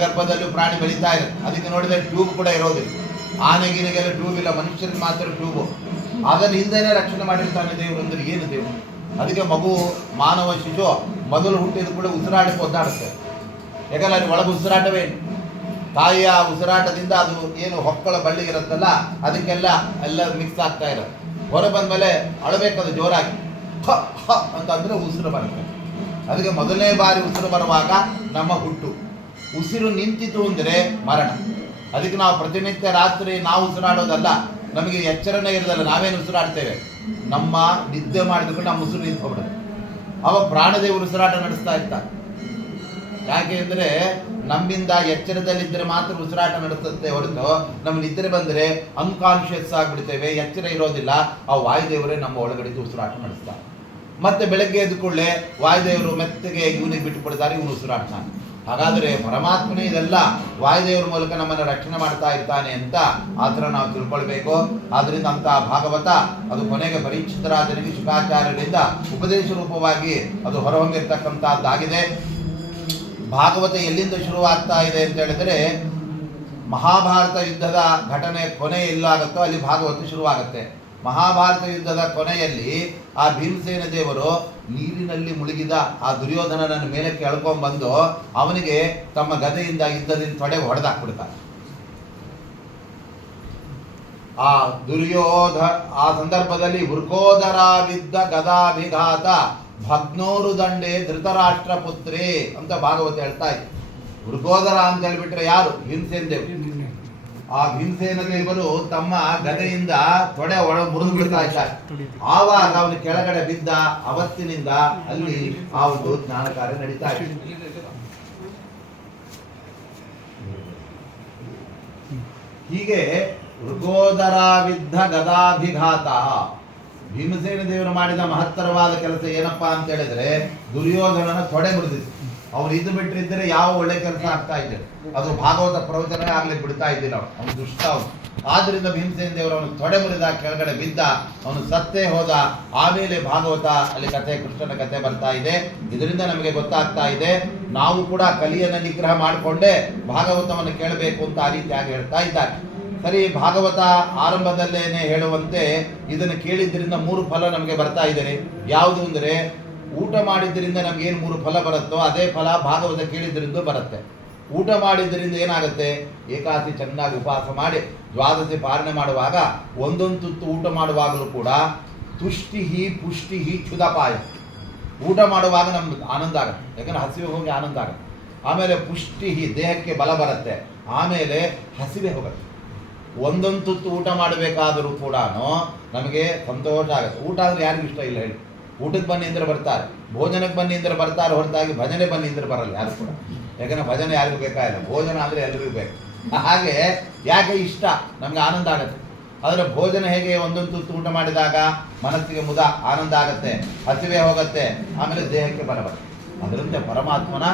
ಗರ್ಭದಲ್ಲೂ ಪ್ರಾಣಿ ಬೆಳೀತಾ ಇದೆ. ಅದಕ್ಕೆ ನೋಡಿದ್ರೆ ಟ್ಯೂಬ್ ಕೂಡ ಇರೋದಿಲ್ಲ. ಆನೆಗಿನೆಗೆಲ್ಲ ಟ್ಯೂಬ್ ಇಲ್ಲ, ಮನುಷ್ಯರಿಗೆ ಮಾತ್ರ ಟ್ಯೂಬು. ಅದನ್ನ ಹಿಂದೆನೇ ರಕ್ಷಣೆ ಮಾಡಿರ್ತಾನೆ ದೇವರು. ಅಂದ್ರೆ ಏನು ದೇವರು? ಅದಕ್ಕೆ ಮಗು, ಮಾನವ ಶಿಶು ಮೊದಲು ಹುಟ್ಟಿದ ಕೂಡ ಉಸಿರಾಟಕ್ಕೆ ಒದ್ದಾಡುತ್ತೆ. ಯಾಕಂದ್ರೆ ಅಲ್ಲಿ ಒಳಗೆ ಉಸಿರಾಟವೇ ಇಲ್ಲ. ತಾಯಿಯ ಉಸಿರಾಟದಿಂದ ಅದು ಏನು ಹೊಕ್ಕಳ ಬಳ್ಳಿಗಿರುತ್ತಲ್ಲ, ಅದಕ್ಕೆಲ್ಲ ಮಿಕ್ಸ್ ಆಗ್ತಾ ಇರೋದು. ಹೊರ ಬಂದ್ಮೇಲೆ ಅಳಬೇಕದು ಜೋರಾಗಿ, ಹ ಹ ಅಂತ ಅಂದ್ರೆ ಉಸಿರು ಬರುತ್ತೆ. ಅದಕ್ಕೆ ಮೊದಲನೇ ಬಾರಿ ಉಸಿರು ಬರುವಾಗ ನಮ್ಮ ಹುಟ್ಟು. ಉಸಿರು ನಿಂತಿತು ಅಂದರೆ ಮರಣ. ಅದಕ್ಕೆ ನಾವು ಪ್ರತಿನಿತ್ಯ ರಾತ್ರಿ ನಾವು ಉಸಿರಾಡೋದಲ್ಲ, ನಮಗೆ ಎಚ್ಚರನೇ ಇರೋದಲ್ಲ, ನಾವೇನು ಉಸಿರಾಡ್ತೇವೆ. ನಮ್ಮ ನಿದ್ದೆ ಮಾಡಿದ್ರು ನಮ್ಮ ಉಸಿರು ನಿಂತು ಹೋಗ್ಬಿಡುತ್ತೆ. ಅವ ಪ್ರಾಣದೇವರು ಉಸಿರಾಟ ನಡೆಸ್ತಾ ಇರ್ತಾರೆ. ಯಾಕೆ ಅಂದರೆ ನಮ್ಮಿಂದ ಎಚ್ಚರದಲ್ಲಿದ್ದರೆ ಮಾತ್ರ ಉಸಿರಾಟ ನಡೆಸುತ್ತೆ ಹೊರತು ನಮ್ಮ ನಿದ್ರೆ ಬಂದರೆ ಅನ್ಕಾನ್ಷಿಯಸ್ ಆಗಿಬಿಡ್ತೇವೆ, ಎಚ್ಚರ ಇರೋದಿಲ್ಲ. ಆ ವಾಯುದೇವರೇ ನಮ್ಮ ಒಳಗಡೆ ಉಸಿರಾಟ ನಡೆಸ್ತಾರೆ. ಮತ್ತೆ ಬೆಳಗ್ಗೆ ಎದ್ದ ಕೂಡಲೇ ವಾಯುದೇವರು ಮೆತ್ತಗೆ ಇವನಿಗೆ ಬಿಟ್ಟು ಕೊಡ್ತಾರೆ, ಇವನು ಉಸಿರಾಡ್ತಾನೆ. ಹಾಗಾದರೆ ಪರಮಾತ್ಮನೇ ಇದೆಲ್ಲ ವಾಯುದೇವರ ಮೂಲಕ ನಮ್ಮನ್ನು ರಕ್ಷಣೆ ಮಾಡ್ತಾ ಇರ್ತಾನೆ ಅಂತ ಆ ಥರ ನಾವು ತಿಳ್ಕೊಳ್ಬೇಕು. ಆದ್ದರಿಂದ ಅಂತ ಭಾಗವತ ಅದು ಕೊನೆಗೆ ಪರೀಕ್ಷಿತರಾಜನಿಗೆ ಶುಕಾಚಾರ್ಯರಿಂದ ಉಪದೇಶ ರೂಪವಾಗಿ ಅದು ಹೊರಹೊಮ್ಮಿರ್ತಕ್ಕಂಥದ್ದಾಗಿದೆ. ಭಾಗವತ ಎಲ್ಲಿಂದ ಶುರುವಾಗ್ತಾ ಇದೆ ಅಂತ ಹೇಳಿದರೆ, ಮಹಾಭಾರತ ಯುದ್ಧದ ಘಟನೆ ಕೊನೆ ಎಲ್ಲಾಗುತ್ತೋ ಅಲ್ಲಿ ಭಾಗವತ ಶುರುವಾಗುತ್ತೆ. ಮಹಾಭಾರತ ಯುದ್ಧದ ಕೊನೆಯಲ್ಲಿ ಆ ಭೀಮಸೇನ ದೇವರು ನೀರಿನಲ್ಲಿ ಮುಳುಗಿದ ಆ ದುರ್ಯೋಧನನನ್ನು ಮೇಲಕ್ಕೆ ಎಳ್ಕೊಂಡ್ಬಂದು ಅವನಿಗೆ ತಮ್ಮ ಗದೆಯಿಂದ ಯುದ್ಧದಿಂದ ತೊಡೆ ಹೊಡೆದಾಕ್ಬಿಡ್ತಾರೆ. ಆ ಸಂದರ್ಭದಲ್ಲಿ ವೃಕೋದರಾವಿದ್ದ ಗದಾಭಿಘಾತ ಭಗ್ನೋರು ದಂಡೆ ಧೃತರಾಷ್ಟ್ರ ಪುತ್ರಿ ಅಂತ ಭಾಗವತ ಹೇಳ್ತಾ ಇತ್ತು. ವೃಕೋದರ ಅಂತ ಹೇಳ್ಬಿಟ್ರೆ ಯಾರು? ಭೀಮಸೇನ ದೇವರು. ಆ ಭೀಮಸೇನ ದೇವರು ತಮ್ಮ ಗದೆಯಿಂದ ತೊಡೆ ಮುರಿದು ಬಿಡ್ತಾ ಇದ್ದಾರೆ. ಆವಾಗ ಅವನು ಕೆಳಗಡೆ ಬಿದ್ದ ಅವತ್ತಿನಿಂದ ಅಲ್ಲಿ ಆ ಒಂದು ಜ್ಞಾನ ಕಾರ್ಯ ನಡೀತಾ ಇದೆ. ಹೀಗೆ ವೃಕೋದರಾವಿದ್ದ ಗದಾಭಿಘಾತ, ಭೀಮಸೇನ ದೇವರು ಮಾಡಿದ ಮಹತ್ತರವಾದ ಕೆಲಸ ಏನಪ್ಪಾ ಅಂತ ಹೇಳಿದ್ರೆ ದುರ್ಯೋಧನನ ತೊಡೆ ಮುರಿದಿತ್ತು. ಅವ್ರು ಇದು ಬಿಟ್ಟಿದ್ರೆ ಯಾವ ಒಳ್ಳೆ ಕೆಲಸ ಆಗ್ತಾ ಇದ್ದಾರೆ, ಅದು ಭಾಗವತ ಪ್ರವಚನ ಆಗ್ಲಿಕ್ಕೆ ಬಿಡ್ತಾ ಇದ್ದಿಲ್ಲ. ಅವನು ದುಷ್ಟ. ಅವನು ಆದ್ರಿಂದ ಭೀಮಸೇನ ದೇವರು ಅವನು ತೊಡೆ ಮುರಿದ, ಕೆಳಗಡೆ ಬಿದ್ದ, ಅವನು ಸತ್ತೇ ಹೋದ. ಆಮೇಲೆ ಭಾಗವತ ಅಲ್ಲಿ ಕಥೆ, ಕೃಷ್ಣನ ಕಥೆ ಬರ್ತಾ ಇದೆ. ಇದರಿಂದ ನಮಗೆ ಗೊತ್ತಾಗ್ತಾ ಇದೆ ನಾವು ಕೂಡ ಕಲಿಯನ್ನು ನಿಗ್ರಹ ಮಾಡಿಕೊಂಡೇ ಭಾಗವತವನ್ನು ಕೇಳಬೇಕು ಅಂತ ಆ ರೀತಿಯಾಗಿ ಹೇಳ್ತಾ ಇದ್ದಾರೆ. ಸರಿ, ಭಾಗವತ ಆರಂಭದಲ್ಲೇನೆ ಹೇಳುವಂತೆ ಇದನ್ನು ಕೇಳಿದ್ರಿಂದ 3 ಫಲ ನಮಗೆ ಬರ್ತಾ ಇದೆ. ಯಾವುದು ಅಂದರೆ, ಊಟ ಮಾಡಿದ್ರಿಂದ ನಮ್ಗೆ ಏನು 3 ಫಲ ಬರುತ್ತೋ ಅದೇ ಫಲ ಭಾಗವತ ಕೇಳಿದ್ರಿಂದ ಬರುತ್ತೆ. ಊಟ ಮಾಡಿದ್ರಿಂದ ಏನಾಗುತ್ತೆ, ಏಕಾದಶಿ ಚೆನ್ನಾಗಿ ಉಪವಾಸ ಮಾಡಿ ದ್ವಾದಶಿ ಪಾಲನೆ ಮಾಡುವಾಗ ಒಂದೊಂದು ತುತ್ತು ಊಟ ಮಾಡುವಾಗಲೂ ಕೂಡ ತುಷ್ಟಿ ಪುಷ್ಟಿ ಕ್ಷುದಪಾಯ. ಊಟ ಮಾಡುವಾಗ ನಮ್ಗೆ ಆನಂದ ಆಗುತ್ತೆ, ಯಾಕಂದ್ರೆ ಹಸಿವೆ ಹೋಗಿ ಆನಂದ ಆಗುತ್ತೆ. ಆಮೇಲೆ ಪುಷ್ಟಿ, ದೇಹಕ್ಕೆ ಬಲ ಬರುತ್ತೆ. ಆಮೇಲೆ ಹಸಿವೆ ಹೋಗುತ್ತೆ. ಒಂದೊಂದು ತುತ್ತು ಊಟ ಮಾಡಬೇಕಾದರೂ ಕೂಡ ನಮಗೆ ಸಂತೋಷ ಆಗುತ್ತೆ. ಊಟ ಅಂದರೆ ಯಾರಿಗೂ ಇಷ್ಟ ಇಲ್ಲ ಹೇಳಿ. ಊಟಕ್ಕೆ ಬನ್ನಿ ಅಂದ್ರೆ ಬರ್ತಾರೆ, ಭೋಜನಕ್ಕೆ ಬನ್ನಿ ಅಂದ್ರೆ ಬರ್ತಾರೆ, ಹೊರತಾಗಿ ಭಜನೆ ಬನ್ನಿ ಅಂದ್ರೆ ಬರಲ್ಲ ಯಾರು ಕೂಡ. ಯಾಕಂದ್ರೆ ಭಜನೆ ಯಾರಿಗೂ ಬೇಕಾಗಿಲ್ಲ, ಭೋಜನ ಅಂದರೆ ಎಲ್ರಿಗೂ ಬೇಕು. ಹಾಗೆ ಯಾಕೆ ಇಷ್ಟ, ನಮ್ಗೆ ಆನಂದ ಆಗುತ್ತೆ. ಆದರೆ ಭೋಜನ ಹೇಗೆ ಒಂದೊಂದು ತುತ್ತು ಊಟ ಮಾಡಿದಾಗ ಮನಸ್ಸಿಗೆ ಮುದ ಆನಂದ ಆಗುತ್ತೆ, ಹಸಿವೆ ಹೋಗುತ್ತೆ, ಆಮೇಲೆ ದೇಹಕ್ಕೆ ಬಲ ಬರುತ್ತೆ. ಅದರಂತೆ ಪರಮಾತ್ಮನ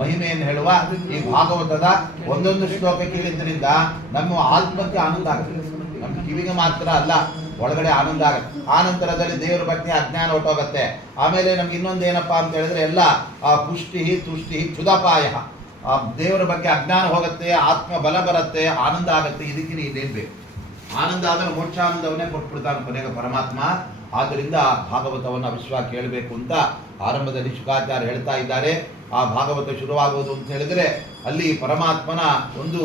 ಮಹಿಮೆಯನ್ನು ಹೇಳುವ ಈ ಭಾಗವತದ ಒಂದೊಂದು ಶ್ಲೋಕ ಕೇಳಿದ್ರಿಂದ ನಮ್ಮ ಆತ್ಮಕ್ಕೆ ಆನಂದ ಆಗುತ್ತೆ. ನಮ್ಮ ಕಿವಿಗೆ ಮಾತ್ರ ಅಲ್ಲ, ಒಳಗಡೆ ಆನಂದ ಆಗುತ್ತೆ. ಆ ನಂತರದಲ್ಲಿ ದೇವರ ಬಗ್ಗೆ ಅಜ್ಞಾನ ಹೊಟ್ಟೋಗುತ್ತೆ. ಆಮೇಲೆ ನಮ್ಗೆ ಇನ್ನೊಂದು ಏನಪ್ಪಾ ಅಂತ ಹೇಳಿದ್ರೆ ಎಲ್ಲ ಆ ಪುಷ್ಟಿ ತುಷ್ಟಿ ಕ್ಷುದಪಾಯ, ಆ ದೇವರ ಬಗ್ಗೆ ಅಜ್ಞಾನ ಹೋಗುತ್ತೆ, ಆತ್ಮ ಬಲ ಬರುತ್ತೆ, ಆನಂದ ಆಗುತ್ತೆ. ಇದಕ್ಕೆ ಇದೇನು ಬೇಕು? ಆನಂದ ಆದರೆ ಮೋಕ್ಷಾನಂದವನ್ನೇ ಕೊಟ್ಬಿಡ್ತಾನೆ ಕೊನೆಗೆ ಪರಮಾತ್ಮ. ಆದ್ದರಿಂದ ಭಾಗವತವನ್ನು ಅವಿಶ್ವಾಸ ಕೇಳಬೇಕು ಅಂತ ಆರಂಭದಲ್ಲಿ ಶುಕಾಚಾರ್ಯ ಹೇಳ್ತಾ ಇದ್ದಾರೆ. ಆ ಭಾಗವತ ಶುರುವಾಗುವುದು ಅಂತ ಹೇಳಿದ್ರೆ ಅಲ್ಲಿ ಪರಮಾತ್ಮನ ಒಂದು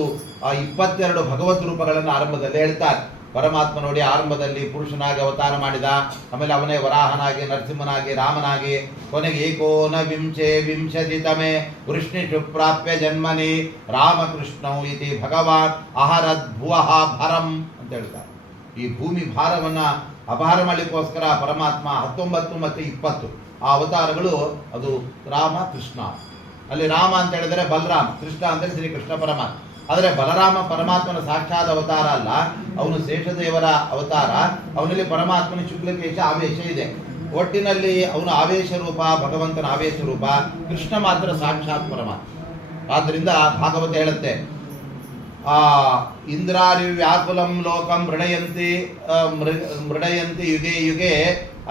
22 ಭಗವತ್ ರೂಪಗಳನ್ನು ಆರಂಭದಲ್ಲಿ ಹೇಳ್ತಾರೆ. ಪರಮಾತ್ಮ ನೋಡಿ ಆರಂಭದಲ್ಲಿ ಪುರುಷನಾಗಿ ಅವತಾರ ಮಾಡಿದ, ಆಮೇಲೆ ಅವನೇ ವರಾಹನಾಗಿ, ನರಸಿಂಹನಾಗಿ, ರಾಮನಾಗಿ, ಕೊನೆಗೆ ಏಕೋನವಿಂಶತಿತಮೆ ವೃಷ್ಣಿಷು ಪ್ರಾಪ್ಯ ಜನ್ಮನಿ ರಾಮಕೃಷ್ಣೌ ಇತಿ ಭಗವಾನ್ ಅಹರದ್ ಭುವಃ ಭರಂ ಅಂತ ಹೇಳ್ತಾರೆ. ಈ ಭೂಮಿ ಭಾರವನ್ನ ಅಪಹಾರ ಮಾಡಲಿಕ್ಕೋಸ್ಕರ ಪರಮಾತ್ಮ 19 ಮತ್ತು 20 ಆ ಅವತಾರಗಳು, ಅದು ರಾಮ ಕೃಷ್ಣ. ಅಲ್ಲಿ ರಾಮ ಅಂತ ಹೇಳಿದರೆ ಬಲರಾಮ, ಕೃಷ್ಣ ಅಂದರೆ ಶ್ರೀಕೃಷ್ಣ ಪರಮಾತ್ಮ. ಆದರೆ ಬಲರಾಮ ಪರಮಾತ್ಮನ ಸಾಕ್ಷಾತ್ ಅವತಾರ ಅಲ್ಲ, ಅವನು ಶೇಷದೇವರ ಅವತಾರ. ಅವನಲ್ಲಿ ಪರಮಾತ್ಮನ ಶುಕ್ಲಕೇಶ ಆವೇಶ ಇದೆ. ಒಟ್ಟಿನಲ್ಲಿ ಅವನು ಆವೇಶ ರೂಪ, ಭಗವಂತನ ಆವೇಶ ರೂಪ. ಕೃಷ್ಣ ಮಾತ್ರ ಸಾಕ್ಷಾತ್ ಪರಮಾತ್ಮ. ಆದ್ದರಿಂದ ಭಾಗವತ ಹೇಳುತ್ತೆ, ಇಂದ್ರಾರಿ ವ್ಯಾಕುಲಂ ಲೋಕಂ ಮೃಡಯಂತಿ ಯುಗೆ ಯುಗೆ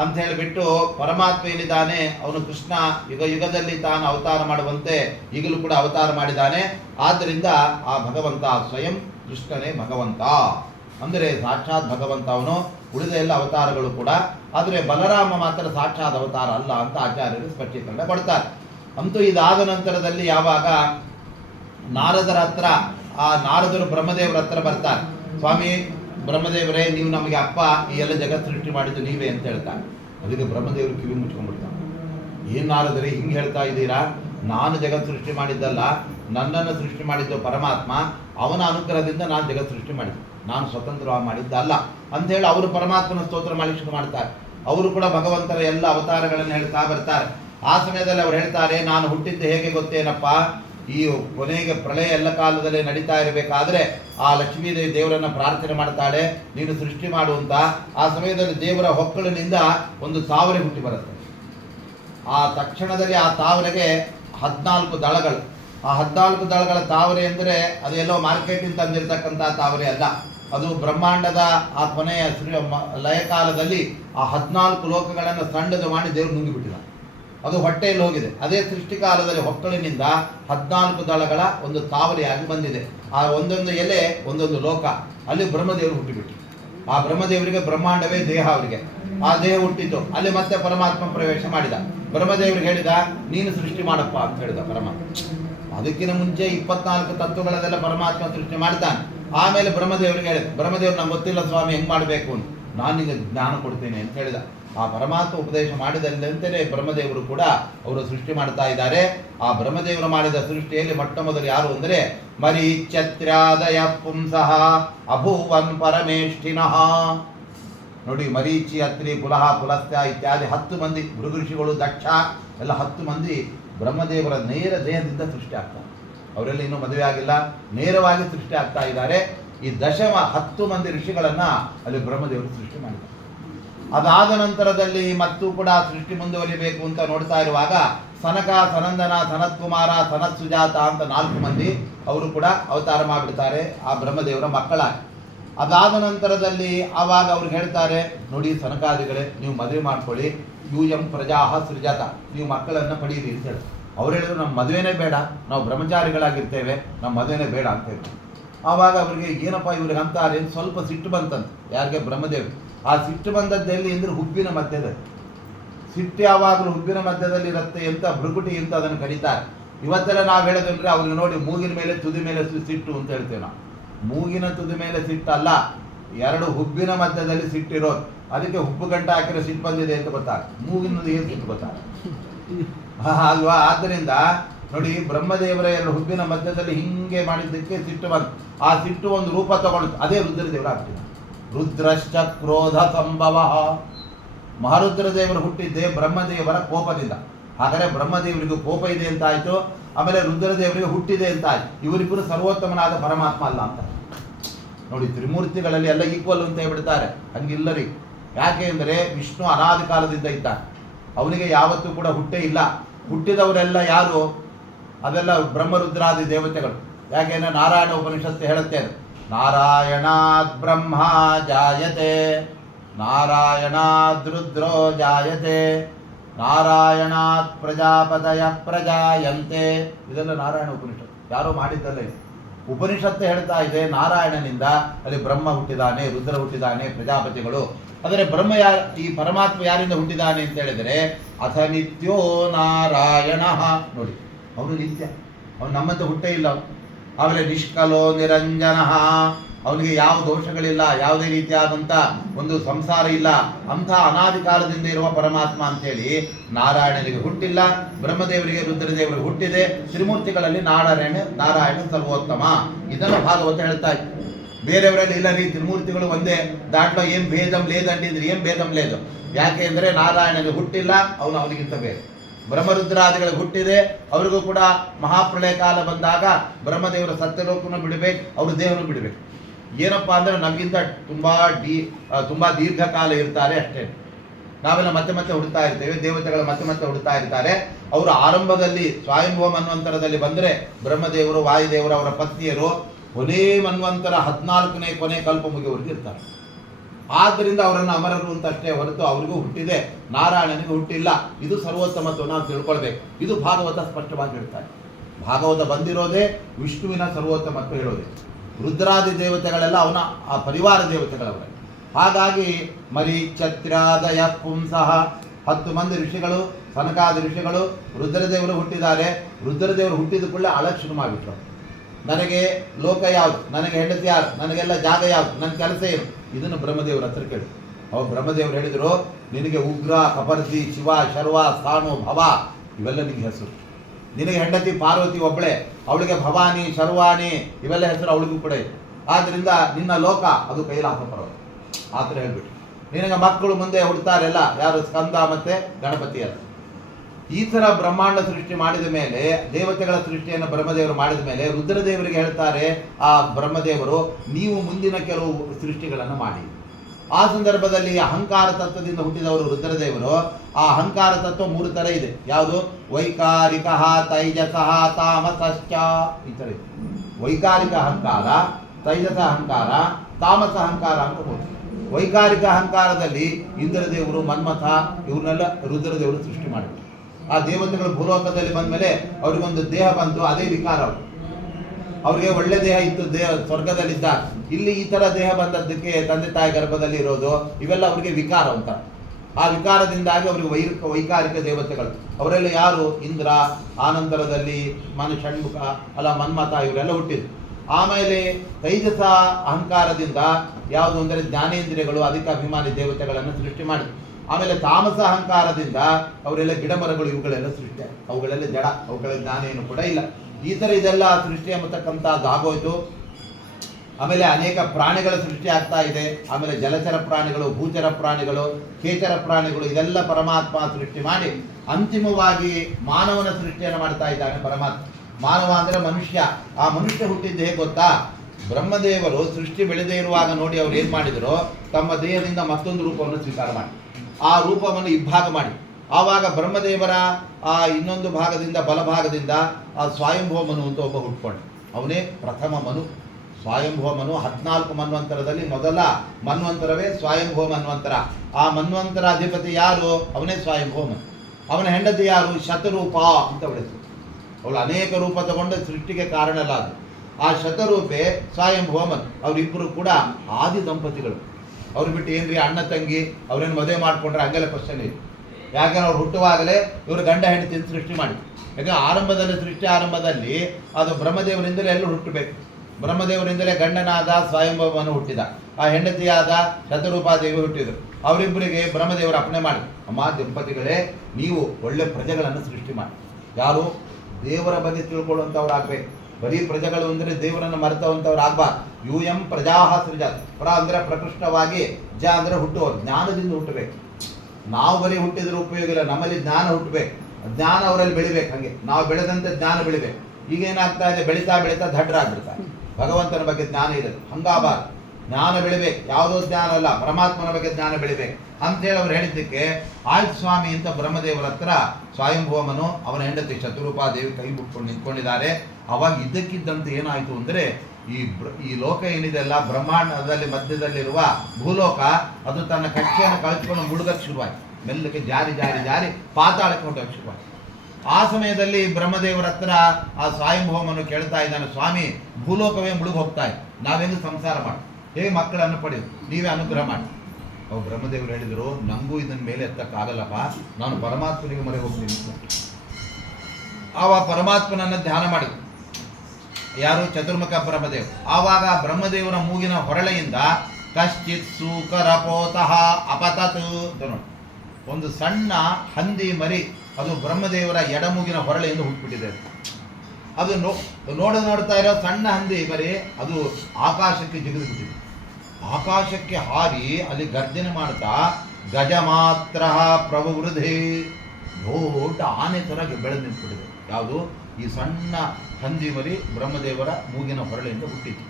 ಅಂತ ಹೇಳಿಬಿಟ್ಟು ಪರಮಾತ್ಮ ಏನಿದ್ದಾನೆ ಅವನು ಕೃಷ್ಣ ಯುಗ ಯುಗದಲ್ಲಿ ತಾನು ಅವತಾರ ಮಾಡುವಂತೆ ಈಗಲೂ ಕೂಡ ಅವತಾರ ಮಾಡಿದ್ದಾನೆ. ಆದ್ದರಿಂದ ಆ ಭಗವಂತ ಸ್ವಯಂ ಕೃಷ್ಣನೇ ಭಗವಂತ, ಅಂದರೆ ಸಾಕ್ಷಾತ್ ಭಗವಂತ ಅವನು. ಉಳಿದ ಎಲ್ಲ ಅವತಾರಗಳು ಕೂಡ, ಆದರೆ ಬಲರಾಮ ಮಾತ್ರ ಸಾಕ್ಷಾತ್ ಅವತಾರ ಅಲ್ಲ ಅಂತ ಆಚಾರ್ಯರು ಸ್ಪಷ್ಟೀಕರಣ ಕೊಡ್ತಾರೆ. ಅಂತೂ ಇದಾದ ನಂತರದಲ್ಲಿ ಯಾವಾಗ ನಾರದರ ಹತ್ರ, ಆ ನಾರದರು ಬ್ರಹ್ಮದೇವರ ಹತ್ರ ಬರ್ತಾರೆ, ಸ್ವಾಮಿ ಬ್ರಹ್ಮದೇವರೇ ನೀವು ನಮಗೆ ಅಪ್ಪ, ಈ ಎಲ್ಲ ಜಗತ್ ಸೃಷ್ಟಿ ಮಾಡಿದ್ದು ನೀವೇ ಅಂತ ಹೇಳ್ತಾರೆ. ಅದಕ್ಕೆ ಬ್ರಹ್ಮದೇವರು ಕಿವಿ ಮುಚ್ಕೊಂಡ್ಬಿಡ್ತಾರೆ. ಏನು ನಾರದರೆ ಹಿಂಗೆ ಹೇಳ್ತಾ ಇದ್ದೀರಾ? ನಾನು ಜಗತ್ ಸೃಷ್ಟಿ ಮಾಡಿದ್ದಲ್ಲ, ನನ್ನನ್ನು ಸೃಷ್ಟಿ ಮಾಡಿದ್ದು ಪರಮಾತ್ಮ, ಅವನ ಅನುಗ್ರಹದಿಂದ ನಾನು ಜಗತ್ ಸೃಷ್ಟಿ ಮಾಡಿದ್ದೆ, ನಾನು ಸ್ವತಂತ್ರವಾಗಿ ಮಾಡಿದ್ದಲ್ಲ ಅಂಥೇಳಿ ಅವರು ಪರಮಾತ್ಮನ ಸ್ತೋತ್ರ ಮಾಡಿ ಶುರು ಮಾಡ್ತಾರೆ. ಅವರು ಕೂಡ ಭಗವಂತರ ಎಲ್ಲ ಅವತಾರಗಳನ್ನು ಹೇಳ್ತಾ ಬರ್ತಾರೆ. ಆ ಸಮಯದಲ್ಲಿ ಅವ್ರು ಹೇಳ್ತಾರೆ, ನಾನು ಹುಟ್ಟಿದ್ದು ಹೇಗೆ ಗೊತ್ತೇನಪ್ಪ, ಈ ಕೊನೆಗೆ ಪ್ರಳಯ ಎಲ್ಲ ಕಾಲದಲ್ಲಿ ನಡೀತಾ ಇರಬೇಕಾದ್ರೆ ಆ ಲಕ್ಷ್ಮೀದೇವಿ ದೇವರನ್ನ ಪ್ರಾರ್ಥನೆ ಮಾಡ್ತಾಳೆ, ನೀನು ಸೃಷ್ಟಿ ಮಾಡುವಂತ. ಆ ಸಮಯದಲ್ಲಿ ದೇವರ ಹೊಕ್ಕಳಿನಿಂದ ಒಂದು ತಾವರೆ ಹುಟ್ಟಿ ಬರುತ್ತೆ. ಆ ತಕ್ಷಣದಲ್ಲಿ ಆ ತಾವರೆಗೆ 14 ದಳಗಳು. ಆ 14 ದಳಗಳ ತಾವರೆ ಅಂದರೆ ಅದೆಲ್ಲೋ ಮಾರ್ಕೆಟಿಂದ ತಂದಿರತಕ್ಕಂಥ ತಾವರೆ ಅಲ್ಲ, ಅದು ಬ್ರಹ್ಮಾಂಡದ ಆ ಕೊನೆಯ ಲಯ ಕಾಲದಲ್ಲಿ ಆ 14 ಲೋಕಗಳನ್ನು ಸಣ್ಣದು ಮಾಡಿ ದೇವರು ನುಂಗಿಬಿಟ್ಟಿದ. ಅದು ಹೊಟ್ಟೆಯಲ್ಲಿ ಹೋಗಿದೆ. ಅದೇ ಸೃಷ್ಟಿಕಾಲದಲ್ಲಿ ಹೊಕ್ಕಳಿನಿಂದ 14 ದಳಗಳ ಒಂದು ತಾವರೆಯಾಗಿ ಬಂದಿದೆ. ಆ ಒಂದೊಂದು ಎಲೆ ಒಂದೊಂದು ಲೋಕ. ಅಲ್ಲಿ ಬ್ರಹ್ಮದೇವರು ಹುಟ್ಟಿಬಿಟ್ಟು, ಆ ಬ್ರಹ್ಮದೇವರಿಗೆ ಬ್ರಹ್ಮಾಂಡವೇ ದೇಹ, ಅವರಿಗೆ ಆ ದೇಹ ಹುಟ್ಟಿತು. ಅಲ್ಲಿ ಮತ್ತೆ ಪರಮಾತ್ಮ ಪ್ರವೇಶ ಮಾಡಿದ. ಬ್ರಹ್ಮದೇವರಿಗೆ ಹೇಳಿದ, ನೀನು ಸೃಷ್ಟಿ ಮಾಡಪ್ಪ ಅಂತ ಹೇಳಿದ ಪರಮಾತ್ಮ. ಅದಕ್ಕಿಂತ ಮುಂಚೆ 24 ತತ್ವಗಳನ್ನೆಲ್ಲ ಪರಮಾತ್ಮ ಸೃಷ್ಟಿ ಮಾಡ್ತಾನೆ. ಆಮೇಲೆ ಬ್ರಹ್ಮದೇವರಿಗೆ ಹೇಳಿದ, ಬ್ರಹ್ಮದೇವರು ನಂಗೆ ಗೊತ್ತಿಲ್ಲ ಸ್ವಾಮಿ ಹೆಂಗೆ ಮಾಡಬೇಕು ಅಂತ, ನಾನು ನಿಮಗೆ ಜ್ಞಾನ ಕೊಡ್ತೇನೆ ಅಂತ ಹೇಳಿದ. ಆ ಪರಮಾತ್ಮ ಉಪದೇಶ ಮಾಡಿದಂತೆಯೇ ಬ್ರಹ್ಮದೇವರು ಕೂಡ ಅವರು ಸೃಷ್ಟಿ ಮಾಡ್ತಾ ಇದ್ದಾರೆ. ಆ ಬ್ರಹ್ಮದೇವರು ಮಾಡಿದ ಸೃಷ್ಟಿಯಲ್ಲಿ ಮೊಟ್ಟ ಮೊದಲು ಯಾರು ಅಂದರೆ ಮರೀಚ್ಯತ್ರ್ಯಾದಯ ಪುಂಸಃ ಅಭೂವನ್ ಪರಮೇಷ್ಠಿನಃ. ನೋಡಿ, ಮರೀಚಿ, ಅತ್ರಿ, ಪುಲಹ, ಪುಲಸ್ತ್ಯ ಇತ್ಯಾದಿ 10 ಮಂದಿ ಭೃಗಋಷಿಗಳು, ದಕ್ಷ ಎಲ್ಲ 10 ಮಂದಿ ಬ್ರಹ್ಮದೇವರ ನೇರ ದೇಹದಿಂದ ಸೃಷ್ಟಿ ಆಗ್ತಾರೆ. ಅವರೆಲ್ಲ ಇನ್ನೂ ಮದುವೆ ಆಗಿಲ್ಲ, ನೇರವಾಗಿ ಸೃಷ್ಟಿ ಆಗ್ತಾ ಇದ್ದಾರೆ. ಈ 10 ಮಂದಿ ಋಷಿಗಳನ್ನ ಅಲ್ಲಿ ಬ್ರಹ್ಮದೇವರು ಸೃಷ್ಟಿ ಮಾಡಿದ್ದಾರೆ. ಅದಾದ ನಂತರದಲ್ಲಿ ಮತ್ತೂ ಕೂಡ ಸೃಷ್ಟಿ ಮುಂದುವರಿಬೇಕು ಅಂತ ನೋಡ್ತಾ ಇರುವಾಗ ಸನಕ, ಸನಂದನ, ಸನತ್ಕುಮಾರ, ಸನತ್ ಸುಜಾತ ಅಂತ 4 ಮಂದಿ ಅವರು ಕೂಡ ಅವತಾರ ಮಾಡಿಬಿಡ್ತಾರೆ ಆ ಬ್ರಹ್ಮದೇವರ ಮಕ್ಕಳಾಗಿ. ಅದಾದ ನಂತರದಲ್ಲಿ ಆವಾಗ ಅವ್ರಿಗೆ ಹೇಳ್ತಾರೆ, ನೋಡಿ ಸನಕಾದಿಗಳೇ, ನೀವು ಮದುವೆ ಮಾಡ್ಕೊಳ್ಳಿ, ಯೂಯಂ ಪ್ರಜಾಹ ಸೃಜಾತ, ನೀವು ಮಕ್ಕಳನ್ನು ಪಡೀರಿ ಅಂತ ಹೇಳಿ. ಅವ್ರು ಹೇಳಿದ್ರು, ನಮ್ಮ ಮದುವೆನೇ ಬೇಡ, ನಾವು ಬ್ರಹ್ಮಚಾರಿಗಳಾಗಿರ್ತೇವೆ, ನಮ್ಮ ಮದುವೆನೇ ಬೇಡ ಅಂತ ಹೇಳ್ತಾರೆ. ಆವಾಗ ಅವ್ರಿಗೆ ಏನಪ್ಪ ಇವ್ರಿಗೆ ಅಂತಾರೆ ಸ್ವಲ್ಪ ಸಿಟ್ಟು ಬಂತಂತ. ಯಾರಿಗೆ? ಬ್ರಹ್ಮದೇವ್. ಆ ಸಿಟ್ಟು ಬಂದದ್ದೆಲ್ಲಿ ಅಂದರೆ ಹುಬ್ಬಿನ ಮಧ್ಯದಲ್ಲಿ. ಸಿಟ್ಟು ಯಾವಾಗಲೂ ಹುಬ್ಬಿನ ಮಧ್ಯದಲ್ಲಿ ಇರುತ್ತೆ ಅಂತ ಭೃಗುಟಿ ಅಂತ ಅದನ್ನು ಕರೀತಾರೆ. ಇವತ್ತೆಲ್ಲ ನಾವು ಹೇಳೋದಂದ್ರೆ ಅವ್ರಿಗೆ ನೋಡಿ ಮೂಗಿನ ಮೇಲೆ ತುದಿ ಮೇಲೆ ಸಿಟ್ಟು ಅಂತ ಹೇಳ್ತೇವೆ ನಾವು. ಮೂಗಿನ ತುದಿ ಮೇಲೆ ಸಿಟ್ಟಲ್ಲ, 2 ಹುಬ್ಬಿನ ಮಧ್ಯದಲ್ಲಿ ಸಿಟ್ಟಿರೋದು. ಅದಕ್ಕೆ ಹುಬ್ಬು ಗಂಟೆ ಹಾಕಿರೋ ಸಿಟ್ಟು ಬಂದಿದೆ ಅಂತ ಗೊತ್ತಾರೆ, ಮೂಗಿನ ಏನು ಸಿಟ್ಟು ಗೊತ್ತಾರೆ ಅಲ್ವಾ? ಆದ್ದರಿಂದ ನೋಡಿ, ಬ್ರಹ್ಮದೇವರ 2 ಹುಬ್ಬಿನ ಮಧ್ಯದಲ್ಲಿ ಹಿಂಗೆ ಮಾಡಿದ್ದಕ್ಕೆ ಸಿಟ್ಟು ಬಂತು. ಆ ಸಿಟ್ಟು ಒಂದು ರೂಪ ತಗೊಳ್ಳುತ್ತೆ, ಅದೇ ರುದ್ರದೇವರ ಆಗ್ತದೆ. ರುದ್ರಶ್ಚ ಕ್ರೋಧ ಸಂಭವ. ಮಹಾರುದ್ರದೇವರು ಹುಟ್ಟಿದ್ದೇ ಬ್ರಹ್ಮದೇವರ ಕೋಪದಿಂದ. ಹಾಗಾದರೆ ಬ್ರಹ್ಮದೇವರಿಗೂ ಕೋಪ ಇದೆ ಅಂತ ಆಯಿತು, ಆಮೇಲೆ ರುದ್ರದೇವರಿಗೆ ಹುಟ್ಟಿದೆ ಅಂತ ಆಯ್ತು. ಇವರಿಬ್ಬರು ಸರ್ವೋತ್ತಮನಾದ ಪರಮಾತ್ಮ ಅಲ್ಲ ಅಂತ ನೋಡಿ. ತ್ರಿಮೂರ್ತಿಗಳಲ್ಲಿ ಎಲ್ಲ ಈಕ್ವಲ್ ಅಂತ ಹೇಳ್ಬಿಡ್ತಾರೆ, ಹಂಗಿಲ್ಲ ರೀ. ಯಾಕೆ ಅಂದರೆ ವಿಷ್ಣು ಅನಾದಿ ಕಾಲದಿಂದ ಇದ್ದಾನೆ, ಅವನಿಗೆ ಯಾವತ್ತೂ ಕೂಡ ಹುಟ್ಟೇ ಇಲ್ಲ. ಹುಟ್ಟಿದವರೆಲ್ಲ ಯಾರು? ಅದೆಲ್ಲ ಬ್ರಹ್ಮರುದ್ರಾದಿ ದೇವತೆಗಳು. ಯಾಕೆಂದರೆ ನಾರಾಯಣ ಉಪನಿಷತ್ತು ಹೇಳುತ್ತೆ, ನಾರಾಯಣಾದ್ ಬ್ರಹ್ಮ ಜಾಯತೆ, ನಾರಾಯಣಾದ್ ರುದ್ರೋ ಜಾಯತೆ, ನಾರಾಯಣಾತ್ ಪ್ರಜಾಪತಯ ಪ್ರಜಾಯಂತೆ. ಇದೆಲ್ಲ ನಾರಾಯಣ ಉಪನಿಷತ್ತು, ಯಾರೋ ಮಾಡಿದ್ದಲ್ಲ ಇದು. ಉಪನಿಷತ್ತು ಹೇಳ್ತಾ ಇದೆ ನಾರಾಯಣನಿಂದ ಅಲ್ಲಿ ಬ್ರಹ್ಮ ಹುಟ್ಟಿದಾನೆ, ರುದ್ರ ಹುಟ್ಟಿದಾನೆ, ಪ್ರಜಾಪತಿಗಳು. ಆದರೆ ಬ್ರಹ್ಮ ಈ ಪರಮಾತ್ಮ ಯಾರಿಂದ ಹುಟ್ಟಿದಾನೆ ಅಂತ ಹೇಳಿದರೆ ಅಥ ನಿತ್ಯೋ ನಾರಾಯಣ. ನೋಡಿ, ಅವನು ನಿತ್ಯ, ಅವನು ನಮ್ಮಂತೆ ಹುಟ್ಟೇ ಇಲ್ಲ. ಆಮೇಲೆ ನಿಷ್ಕಲೋ ನಿರಂಜನ, ಅವನಿಗೆ ಯಾವ ದೋಷಗಳಿಲ್ಲ, ಯಾವುದೇ ರೀತಿಯಾದಂಥ ಒಂದು ಸಂಸಾರ ಇಲ್ಲ. ಅಂಥ ಅನಾದಿ ಕಾಲದಿಂದ ಇರುವ ಪರಮಾತ್ಮ ಅಂತೇಳಿ ನಾರಾಯಣನಿಗೆ ಹುಟ್ಟಿಲ್ಲ, ಬ್ರಹ್ಮದೇವರಿಗೆ ರುದ್ರದೇವರಿಗೆ ಹುಟ್ಟಿದೆ. ತ್ರಿಮೂರ್ತಿಗಳಲ್ಲಿ ನಾರಾಯಣ ಸರ್ವೋತ್ತಮ. ಇದನ್ನು ಭಾಗವತ ಹೇಳ್ತಾ ಇತ್ತು. ಬೇರೆಯವರಲ್ಲಿ ಇಲ್ಲ ರೀ, ತ್ರಿಮೂರ್ತಿಗಳು ಒಂದೇ, ದಾಂట్లో ಏನ್ ಭೇದಂ ಲೇದಂಡಿದ್ರೆ ಏನ್ ಭೇದಂ ಲೇದು. ಯಾಕೆ ಅಂದರೆ ನಾರಾಯಣನಿಗೆ ಹುಟ್ಟಿಲ್ಲ, ಅವನಿಗಿಂತ ಬೇರೆ. ಬ್ರಹ್ಮರುದ್ರಾದಿಗಳಿಗೆ ಹುಟ್ಟಿದೆ, ಅವರಿಗೂ ಕೂಡ ಮಹಾಪ್ರಳಯ ಕಾಲ ಬಂದಾಗ ಬ್ರಹ್ಮದೇವರ ಸತ್ಯಲೋಕವನ್ನು ಬಿಡಬೇಕು, ಅವ್ರ ದೇಹವನ್ನು ಬಿಡಬೇಕು. ಏನಪ್ಪ ಅಂದರೆ ನಮಗಿಂತ ತುಂಬ ದೀರ್ಘಕಾಲ ಇರ್ತಾರೆ ಅಷ್ಟೇ. ನಾವೆಲ್ಲ ಮತ್ತೆ ಮತ್ತೆ ಹುಡ್ತಾ ಇರ್ತೇವೆ, ದೇವತೆಗಳು ಮತ್ತೆ ಮತ್ತೆ ಹುಡ್ತಾ ಇರ್ತಾರೆ. ಅವರು ಆರಂಭದಲ್ಲಿ ಸ್ವಯಂಭವ ಮನ್ವಂತರದಲ್ಲಿ ಬಂದರೆ ಬ್ರಹ್ಮದೇವರು, ವಾಯುದೇವರು, ಅವರ ಪತ್ನಿಯರು ಕೊನೆ ಮನ್ವಂತರ 14ನೇ ಕೊನೆ ಕಲ್ಪ ಮುಗಿಯವರೆಗೆ ಇರ್ತಾರೆ. ಆದ್ದರಿಂದ ಅವರನ್ನು ಅಮರರು ಅಂತ ಅಷ್ಟೇ ಹೊರತು ಅವರಿಗೂ ಹುಟ್ಟಿದೆ, ನಾರಾಯಣನಿಗೂ ಹುಟ್ಟಿಲ್ಲ. ಇದು ಸರ್ವೋತ್ತಮತ್ವ ನಾವು ತಿಳ್ಕೊಳ್ಬೇಕು. ಇದು ಭಾಗವತ ಸ್ಪಷ್ಟವಾಗಿ ಹೇಳ್ತಾರೆ. ಭಾಗವತ ಬಂದಿರೋದೇ ವಿಷ್ಣುವಿನ ಸರ್ವೋತ್ತಮತ್ವ ಹೇಳೋದೇ. ರುದ್ರಾದಿ ದೇವತೆಗಳೆಲ್ಲ ಅವನ ಆ ಪರಿವಾರ ದೇವತೆಗಳವರೇ. ಹಾಗಾಗಿ ಮರೀಚತ್ರಾದಯ ಪುಂಸಃ 10 ಮಂದಿ ಋಷಿಗಳು, ಸನಕಾದಿ ಋಷಿಗಳು, ರುದ್ರದೇವರು ಹುಟ್ಟಿದ್ದಾರೆ. ರುದ್ರದೇವರು ಹುಟ್ಟಿದ ಕೂಡಲೇ ಅಳಕ್ ಶುರು ಮಾಡಿಬಿಟ್ರು. ನನಗೆ ಲೋಕ ಯಾವುದು, ನನಗೆ ಹೆಂಡತಿ ಯಾರು, ನನಗೆಲ್ಲ ಜಾಗ ಯಾವುದು, ನನ್ನ ಕೆಲಸ ಏನು, ಇದನ್ನು ಬ್ರಹ್ಮದೇವರ ಹತ್ರ ಕೇಳಿ. ಅವ್ರು ಬ್ರಹ್ಮದೇವರು ಹೇಳಿದರು, ನಿನಗೆ ಉಗ್ರ, ಕಪರ್ದಿ, ಶಿವ, ಶರ್ವ, ಸ್ಥಾಣು, ಭವ ಇವೆಲ್ಲ ನಿನಗೆ ಹೆಸರು. ನಿನಗೆ ಹೆಂಡತಿ ಪಾರ್ವತಿ ಒಬ್ಬಳೆ, ಅವಳಿಗೆ ಭವಾನಿ, ಶರ್ವಾನಿ ಇವೆಲ್ಲ ಹೆಸರು ಅವಳಿಗೂ ಕೂಡ ಇದೆ. ಆದ್ದರಿಂದ ನಿನ್ನ ಲೋಕ ಅದು ಕೈಲಾಸ ಪರ್ವತ ಆ ಥರ ಹೇಳ್ಬಿಟ್ಟು. ನಿನಗೆ ಮಕ್ಕಳು ಮುಂದೆ ಹುಡ್ತಾರೆಲ್ಲ ಯಾರು, ಸ್ಕಂದ ಮತ್ತು ಗಣಪತಿ ಅಂತ. ಈ ಥರ ಬ್ರಹ್ಮಾಂಡ ಸೃಷ್ಟಿ ಮಾಡಿದ ಮೇಲೆ, ದೇವತೆಗಳ ಸೃಷ್ಟಿಯನ್ನು ಬ್ರಹ್ಮದೇವರು ಮಾಡಿದ ಮೇಲೆ ರುದ್ರದೇವರಿಗೆ ಹೇಳ್ತಾರೆ ಆ ಬ್ರಹ್ಮದೇವರು, ನೀವು ಮುಂದಿನ ಕೆಲವು ಸೃಷ್ಟಿಗಳನ್ನು ಮಾಡಿ. ಆ ಸಂದರ್ಭದಲ್ಲಿ ಅಹಂಕಾರ ತತ್ವದಿಂದ ಹುಟ್ಟಿದವರು ರುದ್ರದೇವರು. ಆ ಅಹಂಕಾರ ತತ್ವ 3 ಥರ ಇದೆ. ಯಾವುದು? ವೈಕಾರಿಕ, ತೈಜಸಃ, ತಾಮಸಶ್ಚ. ಈ ಥರ ಇದೆ. ವೈಕಾರಿಕ ಅಹಂಕಾರ, ತೈಜಸ ಅಹಂಕಾರ, ತಾಮಸ ಅಹಂಕಾರ ಅಂತ ಹೋಗ್ತದೆ. ವೈಕಾರಿಕ ಅಹಂಕಾರದಲ್ಲಿ ಇಂದ್ರದೇವರು, ಮನ್ಮಥ ಇವ್ರನ್ನೆಲ್ಲ ರುದ್ರದೇವರು ಸೃಷ್ಟಿ ಮಾಡಿದ್ರು. ಆ ದೇವತೆಗಳು ಭೂಲೋಕದಲ್ಲಿ ಬಂದ ಮೇಲೆ ಅವ್ರಿಗೊಂದು ದೇಹ ಬಂತು, ಅದೇ ವಿಕಾರ. ಅವ್ರಿಗೆ ಒಳ್ಳೆ ದೇಹ ಇತ್ತು, ಸ್ವರ್ಗದಲ್ಲಿದ್ದ. ಇಲ್ಲಿ ಈ ಥರ ದೇಹ ಬಂದದ್ದಕ್ಕೆ ತಂದೆ ತಾಯಿ ಗರ್ಭದಲ್ಲಿ ಇರೋದು ಇವೆಲ್ಲ ಅವರಿಗೆ ವಿಕಾರ ಅಂತ. ಆ ವಿಕಾರದಿಂದಾಗಿ ಅವರಿಗೆ ವೈಕಾರಿಕ ದೇವತೆಗಳು. ಅವರೆಲ್ಲ ಯಾರು? ಇಂದ್ರ, ಆನಂತರದಲ್ಲಿ ಷಣ್ಮುಖ ಅಲ್ಲ ಮನ್ಮಥ ಇವರೆಲ್ಲ ಹುಟ್ಟಿದ್ರು. ಆಮೇಲೆ ತೈಜಸ ಅಹಂಕಾರದಿಂದ ಯಾವುದು ಅಂದರೆ ಜ್ಞಾನೇಂದ್ರಿಯಗಳು, ಅಧಿಕ ಅಭಿಮಾನಿ ದೇವತೆಗಳನ್ನು ಸೃಷ್ಟಿ ಮಾಡಿದ್ರು. ಆಮೇಲೆ ತಾಮಸ ಅಹಂಕಾರದಿಂದ ಅವರೆಲ್ಲ ಗಿಡಮರಗಳು ಇವುಗಳೆಲ್ಲ ಸೃಷ್ಟಿ, ಅವುಗಳೆಲ್ಲ ಜಡ, ಅವುಗಳ ಜ್ಞಾನ ಏನು ಕೂಡ ಇಲ್ಲ. ಈ ಥರ ಇದೆಲ್ಲ ಸೃಷ್ಟಿ ಎಂಬತಕ್ಕಂಥದ್ದು ಆಗೋಯ್ತು. ಆಮೇಲೆ ಅನೇಕ ಪ್ರಾಣಿಗಳ ಸೃಷ್ಟಿ ಆಗ್ತಾ ಇದೆ. ಆಮೇಲೆ ಜಲಚರ ಪ್ರಾಣಿಗಳು, ಭೂಚರ ಪ್ರಾಣಿಗಳು, ಖೇಚರ ಪ್ರಾಣಿಗಳು ಇದೆಲ್ಲ ಪರಮಾತ್ಮ ಸೃಷ್ಟಿ ಮಾಡಿ ಅಂತಿಮವಾಗಿ ಮಾನವನ ಸೃಷ್ಟಿಯನ್ನು ಮಾಡ್ತಾ ಇದ್ದಾನೆ ಪರಮಾತ್ಮ. ಮಾನವ ಅಂದರೆ ಮನುಷ್ಯ. ಆ ಮನುಷ್ಯ ಹುಟ್ಟಿದ್ದು ಹೇಗೆ ಗೊತ್ತಾ? ಬ್ರಹ್ಮದೇವರು ಸೃಷ್ಟಿ ಬೆಳೆದೇ ಇರುವಾಗ ನೋಡಿ ಅವ್ರು ಏನು ಮಾಡಿದ್ರು, ತಮ್ಮ ದೇಹದಿಂದ ಮತ್ತೊಂದು ರೂಪವನ್ನು ಸ್ವೀಕಾರ ಮಾಡಿ ಆ ರೂಪವನ್ನು ಇಬ್ಬಾಗ ಮಾಡಿ, ಆವಾಗ ಬ್ರಹ್ಮದೇವರ ಆ ಇನ್ನೊಂದು ಭಾಗದಿಂದ ಬಲಭಾಗದಿಂದ ಆ ಸ್ವಯಂಭವ ಮನು ಅಂತ ಒಬ್ಬ ಹುಟ್ಕೊಂಡು, ಅವನೇ ಪ್ರಥಮ ಮನು. ಸ್ವಯಂಭವ ಮನು 14 ಮನ್ವಂತರದಲ್ಲಿ ಮೊದಲ ಮನ್ವಂತರವೇ ಸ್ವಯಂಭವ ಮನ್ವಂತರ. ಆ ಮನ್ವಂತರ ಅಧಿಪತಿ ಯಾರು? ಅವನೇ ಸ್ವಯಂಭವ ಮನು. ಅವನ ಹೆಂಡತಿ ಯಾರು? ಶತರೂಪ ಅಂತ ಬೆಳೆಸು. ಅವಳು ಅನೇಕ ರೂಪ ತಗೊಂಡು ಸೃಷ್ಟಿಗೆ ಕಾರಣ ಅಲ್ಲ ಅದು. ಆ ಶತರೂಪೆ ಸ್ವಯಂಭವ ಮನು. ಅವರಿಬ್ಬರು ಕೂಡ ಆದಿ ದಂಪತಿಗಳು. ಅವ್ರು ಬಿಟ್ಟು ಏನ್ರಿ ಅಣ್ಣ ತಂಗಿ ಅವ್ರೇನು ಮದುವೆ ಮಾಡ್ಕೊಂಡ್ರೆ ಹಂಗೆಲ್ಲ ಕ್ವಶನ್ ಇದೆ. ಯಾಕಂದ್ರೆ ಅವ್ರು ಹುಟ್ಟುವಾಗಲೇ ಇವರು ಗಂಡ ಹೆಂಡತಿ ಸೃಷ್ಟಿ ಮಾಡಿ. ಯಾಕಂದ್ರೆ ಆರಂಭದಲ್ಲಿ ಸೃಷ್ಟಿ ಆರಂಭದಲ್ಲಿ ಅದು ಬ್ರಹ್ಮದೇವರಿಂದಲೇ ಎಲ್ಲರೂ ಹುಟ್ಟಬೇಕು. ಬ್ರಹ್ಮದೇವರಿಂದಲೇ ಗಂಡನಾದ ಸ್ವಯಂಭವನು ಹುಟ್ಟಿದ, ಆ ಹೆಂಡತಿಯಾದ ಶತರೂಪಾದೇವಿ ಹುಟ್ಟಿದರು. ಅವರಿಬ್ಬರಿಗೆ ಬ್ರಹ್ಮದೇವರು ಅಪ್ಪಣೆ ಮಾಡಿ, ಅಮ್ಮ ದಂಪತಿಗಳೇ ನೀವು ಒಳ್ಳೆ ಪ್ರಜೆಗಳನ್ನು ಸೃಷ್ಟಿ ಮಾಡಿ. ಯಾರು? ದೇವರ ಬಗ್ಗೆ ತಿಳ್ಕೊಳ್ಳುವಂಥವ್ರು ಆಗ್ಬೇಕು. ಬರೀ ಪ್ರಜೆಗಳು ಅಂದರೆ ದೇವರನ್ನು ಮರೆತವಂಥವ್ರು ಆಗ್ಬಾರ್ದು. ಯೂಯಂ ಪ್ರಜಾಹ ಸೃಜತ್. ಪ್ರ ಅಂದರೆ ಪ್ರಕೃಷ್ಟವಾಗಿ, ಜ ಅಂದರೆ ಹುಟ್ಟುವವರು, ಜ್ಞಾನದಿಂದ ಹುಟ್ಟಬೇಕು. ನಾವು ಬರೀ ಹುಟ್ಟಿದ್ರೆ ಉಪಯೋಗ ಇಲ್ಲ, ನಮ್ಮಲ್ಲಿ ಜ್ಞಾನ ಹುಟ್ಟಬೇಕು, ಜ್ಞಾನ ಅವರಲ್ಲಿ ಬೆಳಿಬೇಕು. ಹಾಗೆ ನಾವು ಬೆಳೆದಂತೆ ಜ್ಞಾನ ಬೆಳಿಬೇಕು. ಈಗೇನಾಗ್ತಾ ಇದೆ, ಬೆಳೀತಾ ಬೆಳೀತಾ ದಡ್ಡರಾಗ್ಬಿಡ್ತಾರೆ. ಭಗವಂತನ ಬಗ್ಗೆ ಜ್ಞಾನ ಇದೆ, ಹಂಗಾಬಾರ್ದು. ಜ್ಞಾನ ಬೆಳಿಬೇಕು, ಯಾವುದೋ ಜ್ಞಾನ ಅಲ್ಲ, ಪರಮಾತ್ಮನ ಬಗ್ಗೆ ಜ್ಞಾನ ಬೆಳಿಬೇಕು ಅಂತೇಳಿ ಅವ್ರು ಹೇಳಿದ್ದಕ್ಕೆ ಆಯ್ತು ಸ್ವಾಮಿ ಅಂತ ಬ್ರಹ್ಮದೇವರ ಹತ್ರ ಸ್ವಯಂಭವಮನು ಅವನ ಹೆಂಡತಿ ಶತರೂಪಾದೇವಿ ಕೈ ಮುಟ್ಕೊಂಡು ನಿಂತ್ಕೊಂಡಿದ್ದಾರೆ. ಅವಾಗ ಇದ್ದಕ್ಕಿದ್ದಂತೆ ಏನಾಯಿತು ಅಂದರೆ ಈ ಲೋಕ ಏನಿದೆ ಅಲ್ಲ, ಬ್ರಹ್ಮಾಂಡದಲ್ಲಿ ಮಧ್ಯದಲ್ಲಿರುವ ಭೂಲೋಕ ಅದು ತನ್ನ ಕಕ್ಷೆಯನ್ನು ಕಳಿಸ್ಕೊಂಡು ಮುಳುಗಕ್ಕೆ ಶುರುವಾಯಿತು. ಮೆಲ್ಲಕ್ಕೆ ಜಾರಿ ಜಾರಿ ಜಾರಿ ಪಾತಾಳಕ್ಕೆ ಹೊಟ್ಟೋಕ್ಕೆ ಶುರುವಾಯಿತು. ಆ ಸಮಯದಲ್ಲಿ ಬ್ರಹ್ಮದೇವರ ಹತ್ರ ಆ ಸ್ವಯಂಭವಮನು ಕೇಳ್ತಾ ಇದ್ದಾನೆ, ಸ್ವಾಮಿ ಭೂಲೋಕವೇ ಮುಳುಗಿ ಹೋಗ್ತಾ ಇದೆ, ನಾವೆಂದು ಸಂಸಾರ ಮಾಡಿ, ಹೇಗೆ ಮಕ್ಕಳನ್ನು ಪಡೆಯೋದು, ನೀವೇ ಅನುಗ್ರಹ ಮಾಡಿ. ಅವು ಬ್ರಹ್ಮದೇವರು ಹೇಳಿದರು, ನನಗೂ ಇದನ್ನ ಮೇಲೆ ಎತ್ತಕ್ಕಾಗಲ್ಲಪ್ಪ, ನಾನು ಪರಮಾತ್ಮನಿಗೆ ಮೊರೆ ಹೋಗ್ತೀನಿ. ಆವ ಪರಮಾತ್ಮನನ್ನು ಧ್ಯಾನ ಮಾಡಿದ್ರು. ಯಾರು? ಚತುರ್ಮುಖ ಬ್ರಹ್ಮದೇವ್. ಆವಾಗ ಬ್ರಹ್ಮದೇವರ ಮೂಗಿನ ಹೊರಳೆಯಿಂದ ಕಶ್ಚಿತ್ ಸೂಕರಪೋತಃ ಅಪತತ್ ಅಂತ ನೋಡಿ, ಒಂದು ಸಣ್ಣ ಹಂದಿ ಮರಿ ಅದು ಬ್ರಹ್ಮದೇವರ ಎಡಮೂಗಿನ ಹೊರಳೆಯಿಂದ ಹುಟ್ಟುಬಿಟ್ಟಿದೆ. ಅದು ನೋಡ್ತಾ ಇರೋ ಸಣ್ಣ ಹಂದಿ ಮರಿ ಅದು ಆಕಾಶಕ್ಕೆ ಜಿಗಿದು ಬಿಟ್ಟಿದೆ. ಆಕಾಶಕ್ಕೆ ಹಾರಿ ಅಲ್ಲಿ ಗರ್ಜನೆ ಮಾಡ್ತಾ ಗಜ ಮಾತ್ರ ಪ್ರವೃದ್ಧಿ, ದೊಡ್ಡ ಆನೆ ಥರ ಬೆಳೆದು ನಿಂತ್ಬಿಟ್ಟಿದೆ. ಯಾವುದು? ಈ ಸಣ್ಣ ಹಂದಿ ಮರಿ ಬ್ರಹ್ಮದೇವರ ಮೂಗಿನ ಹೊರಳೆಯಿಂದ ಹುಟ್ಟಿತ್ತು.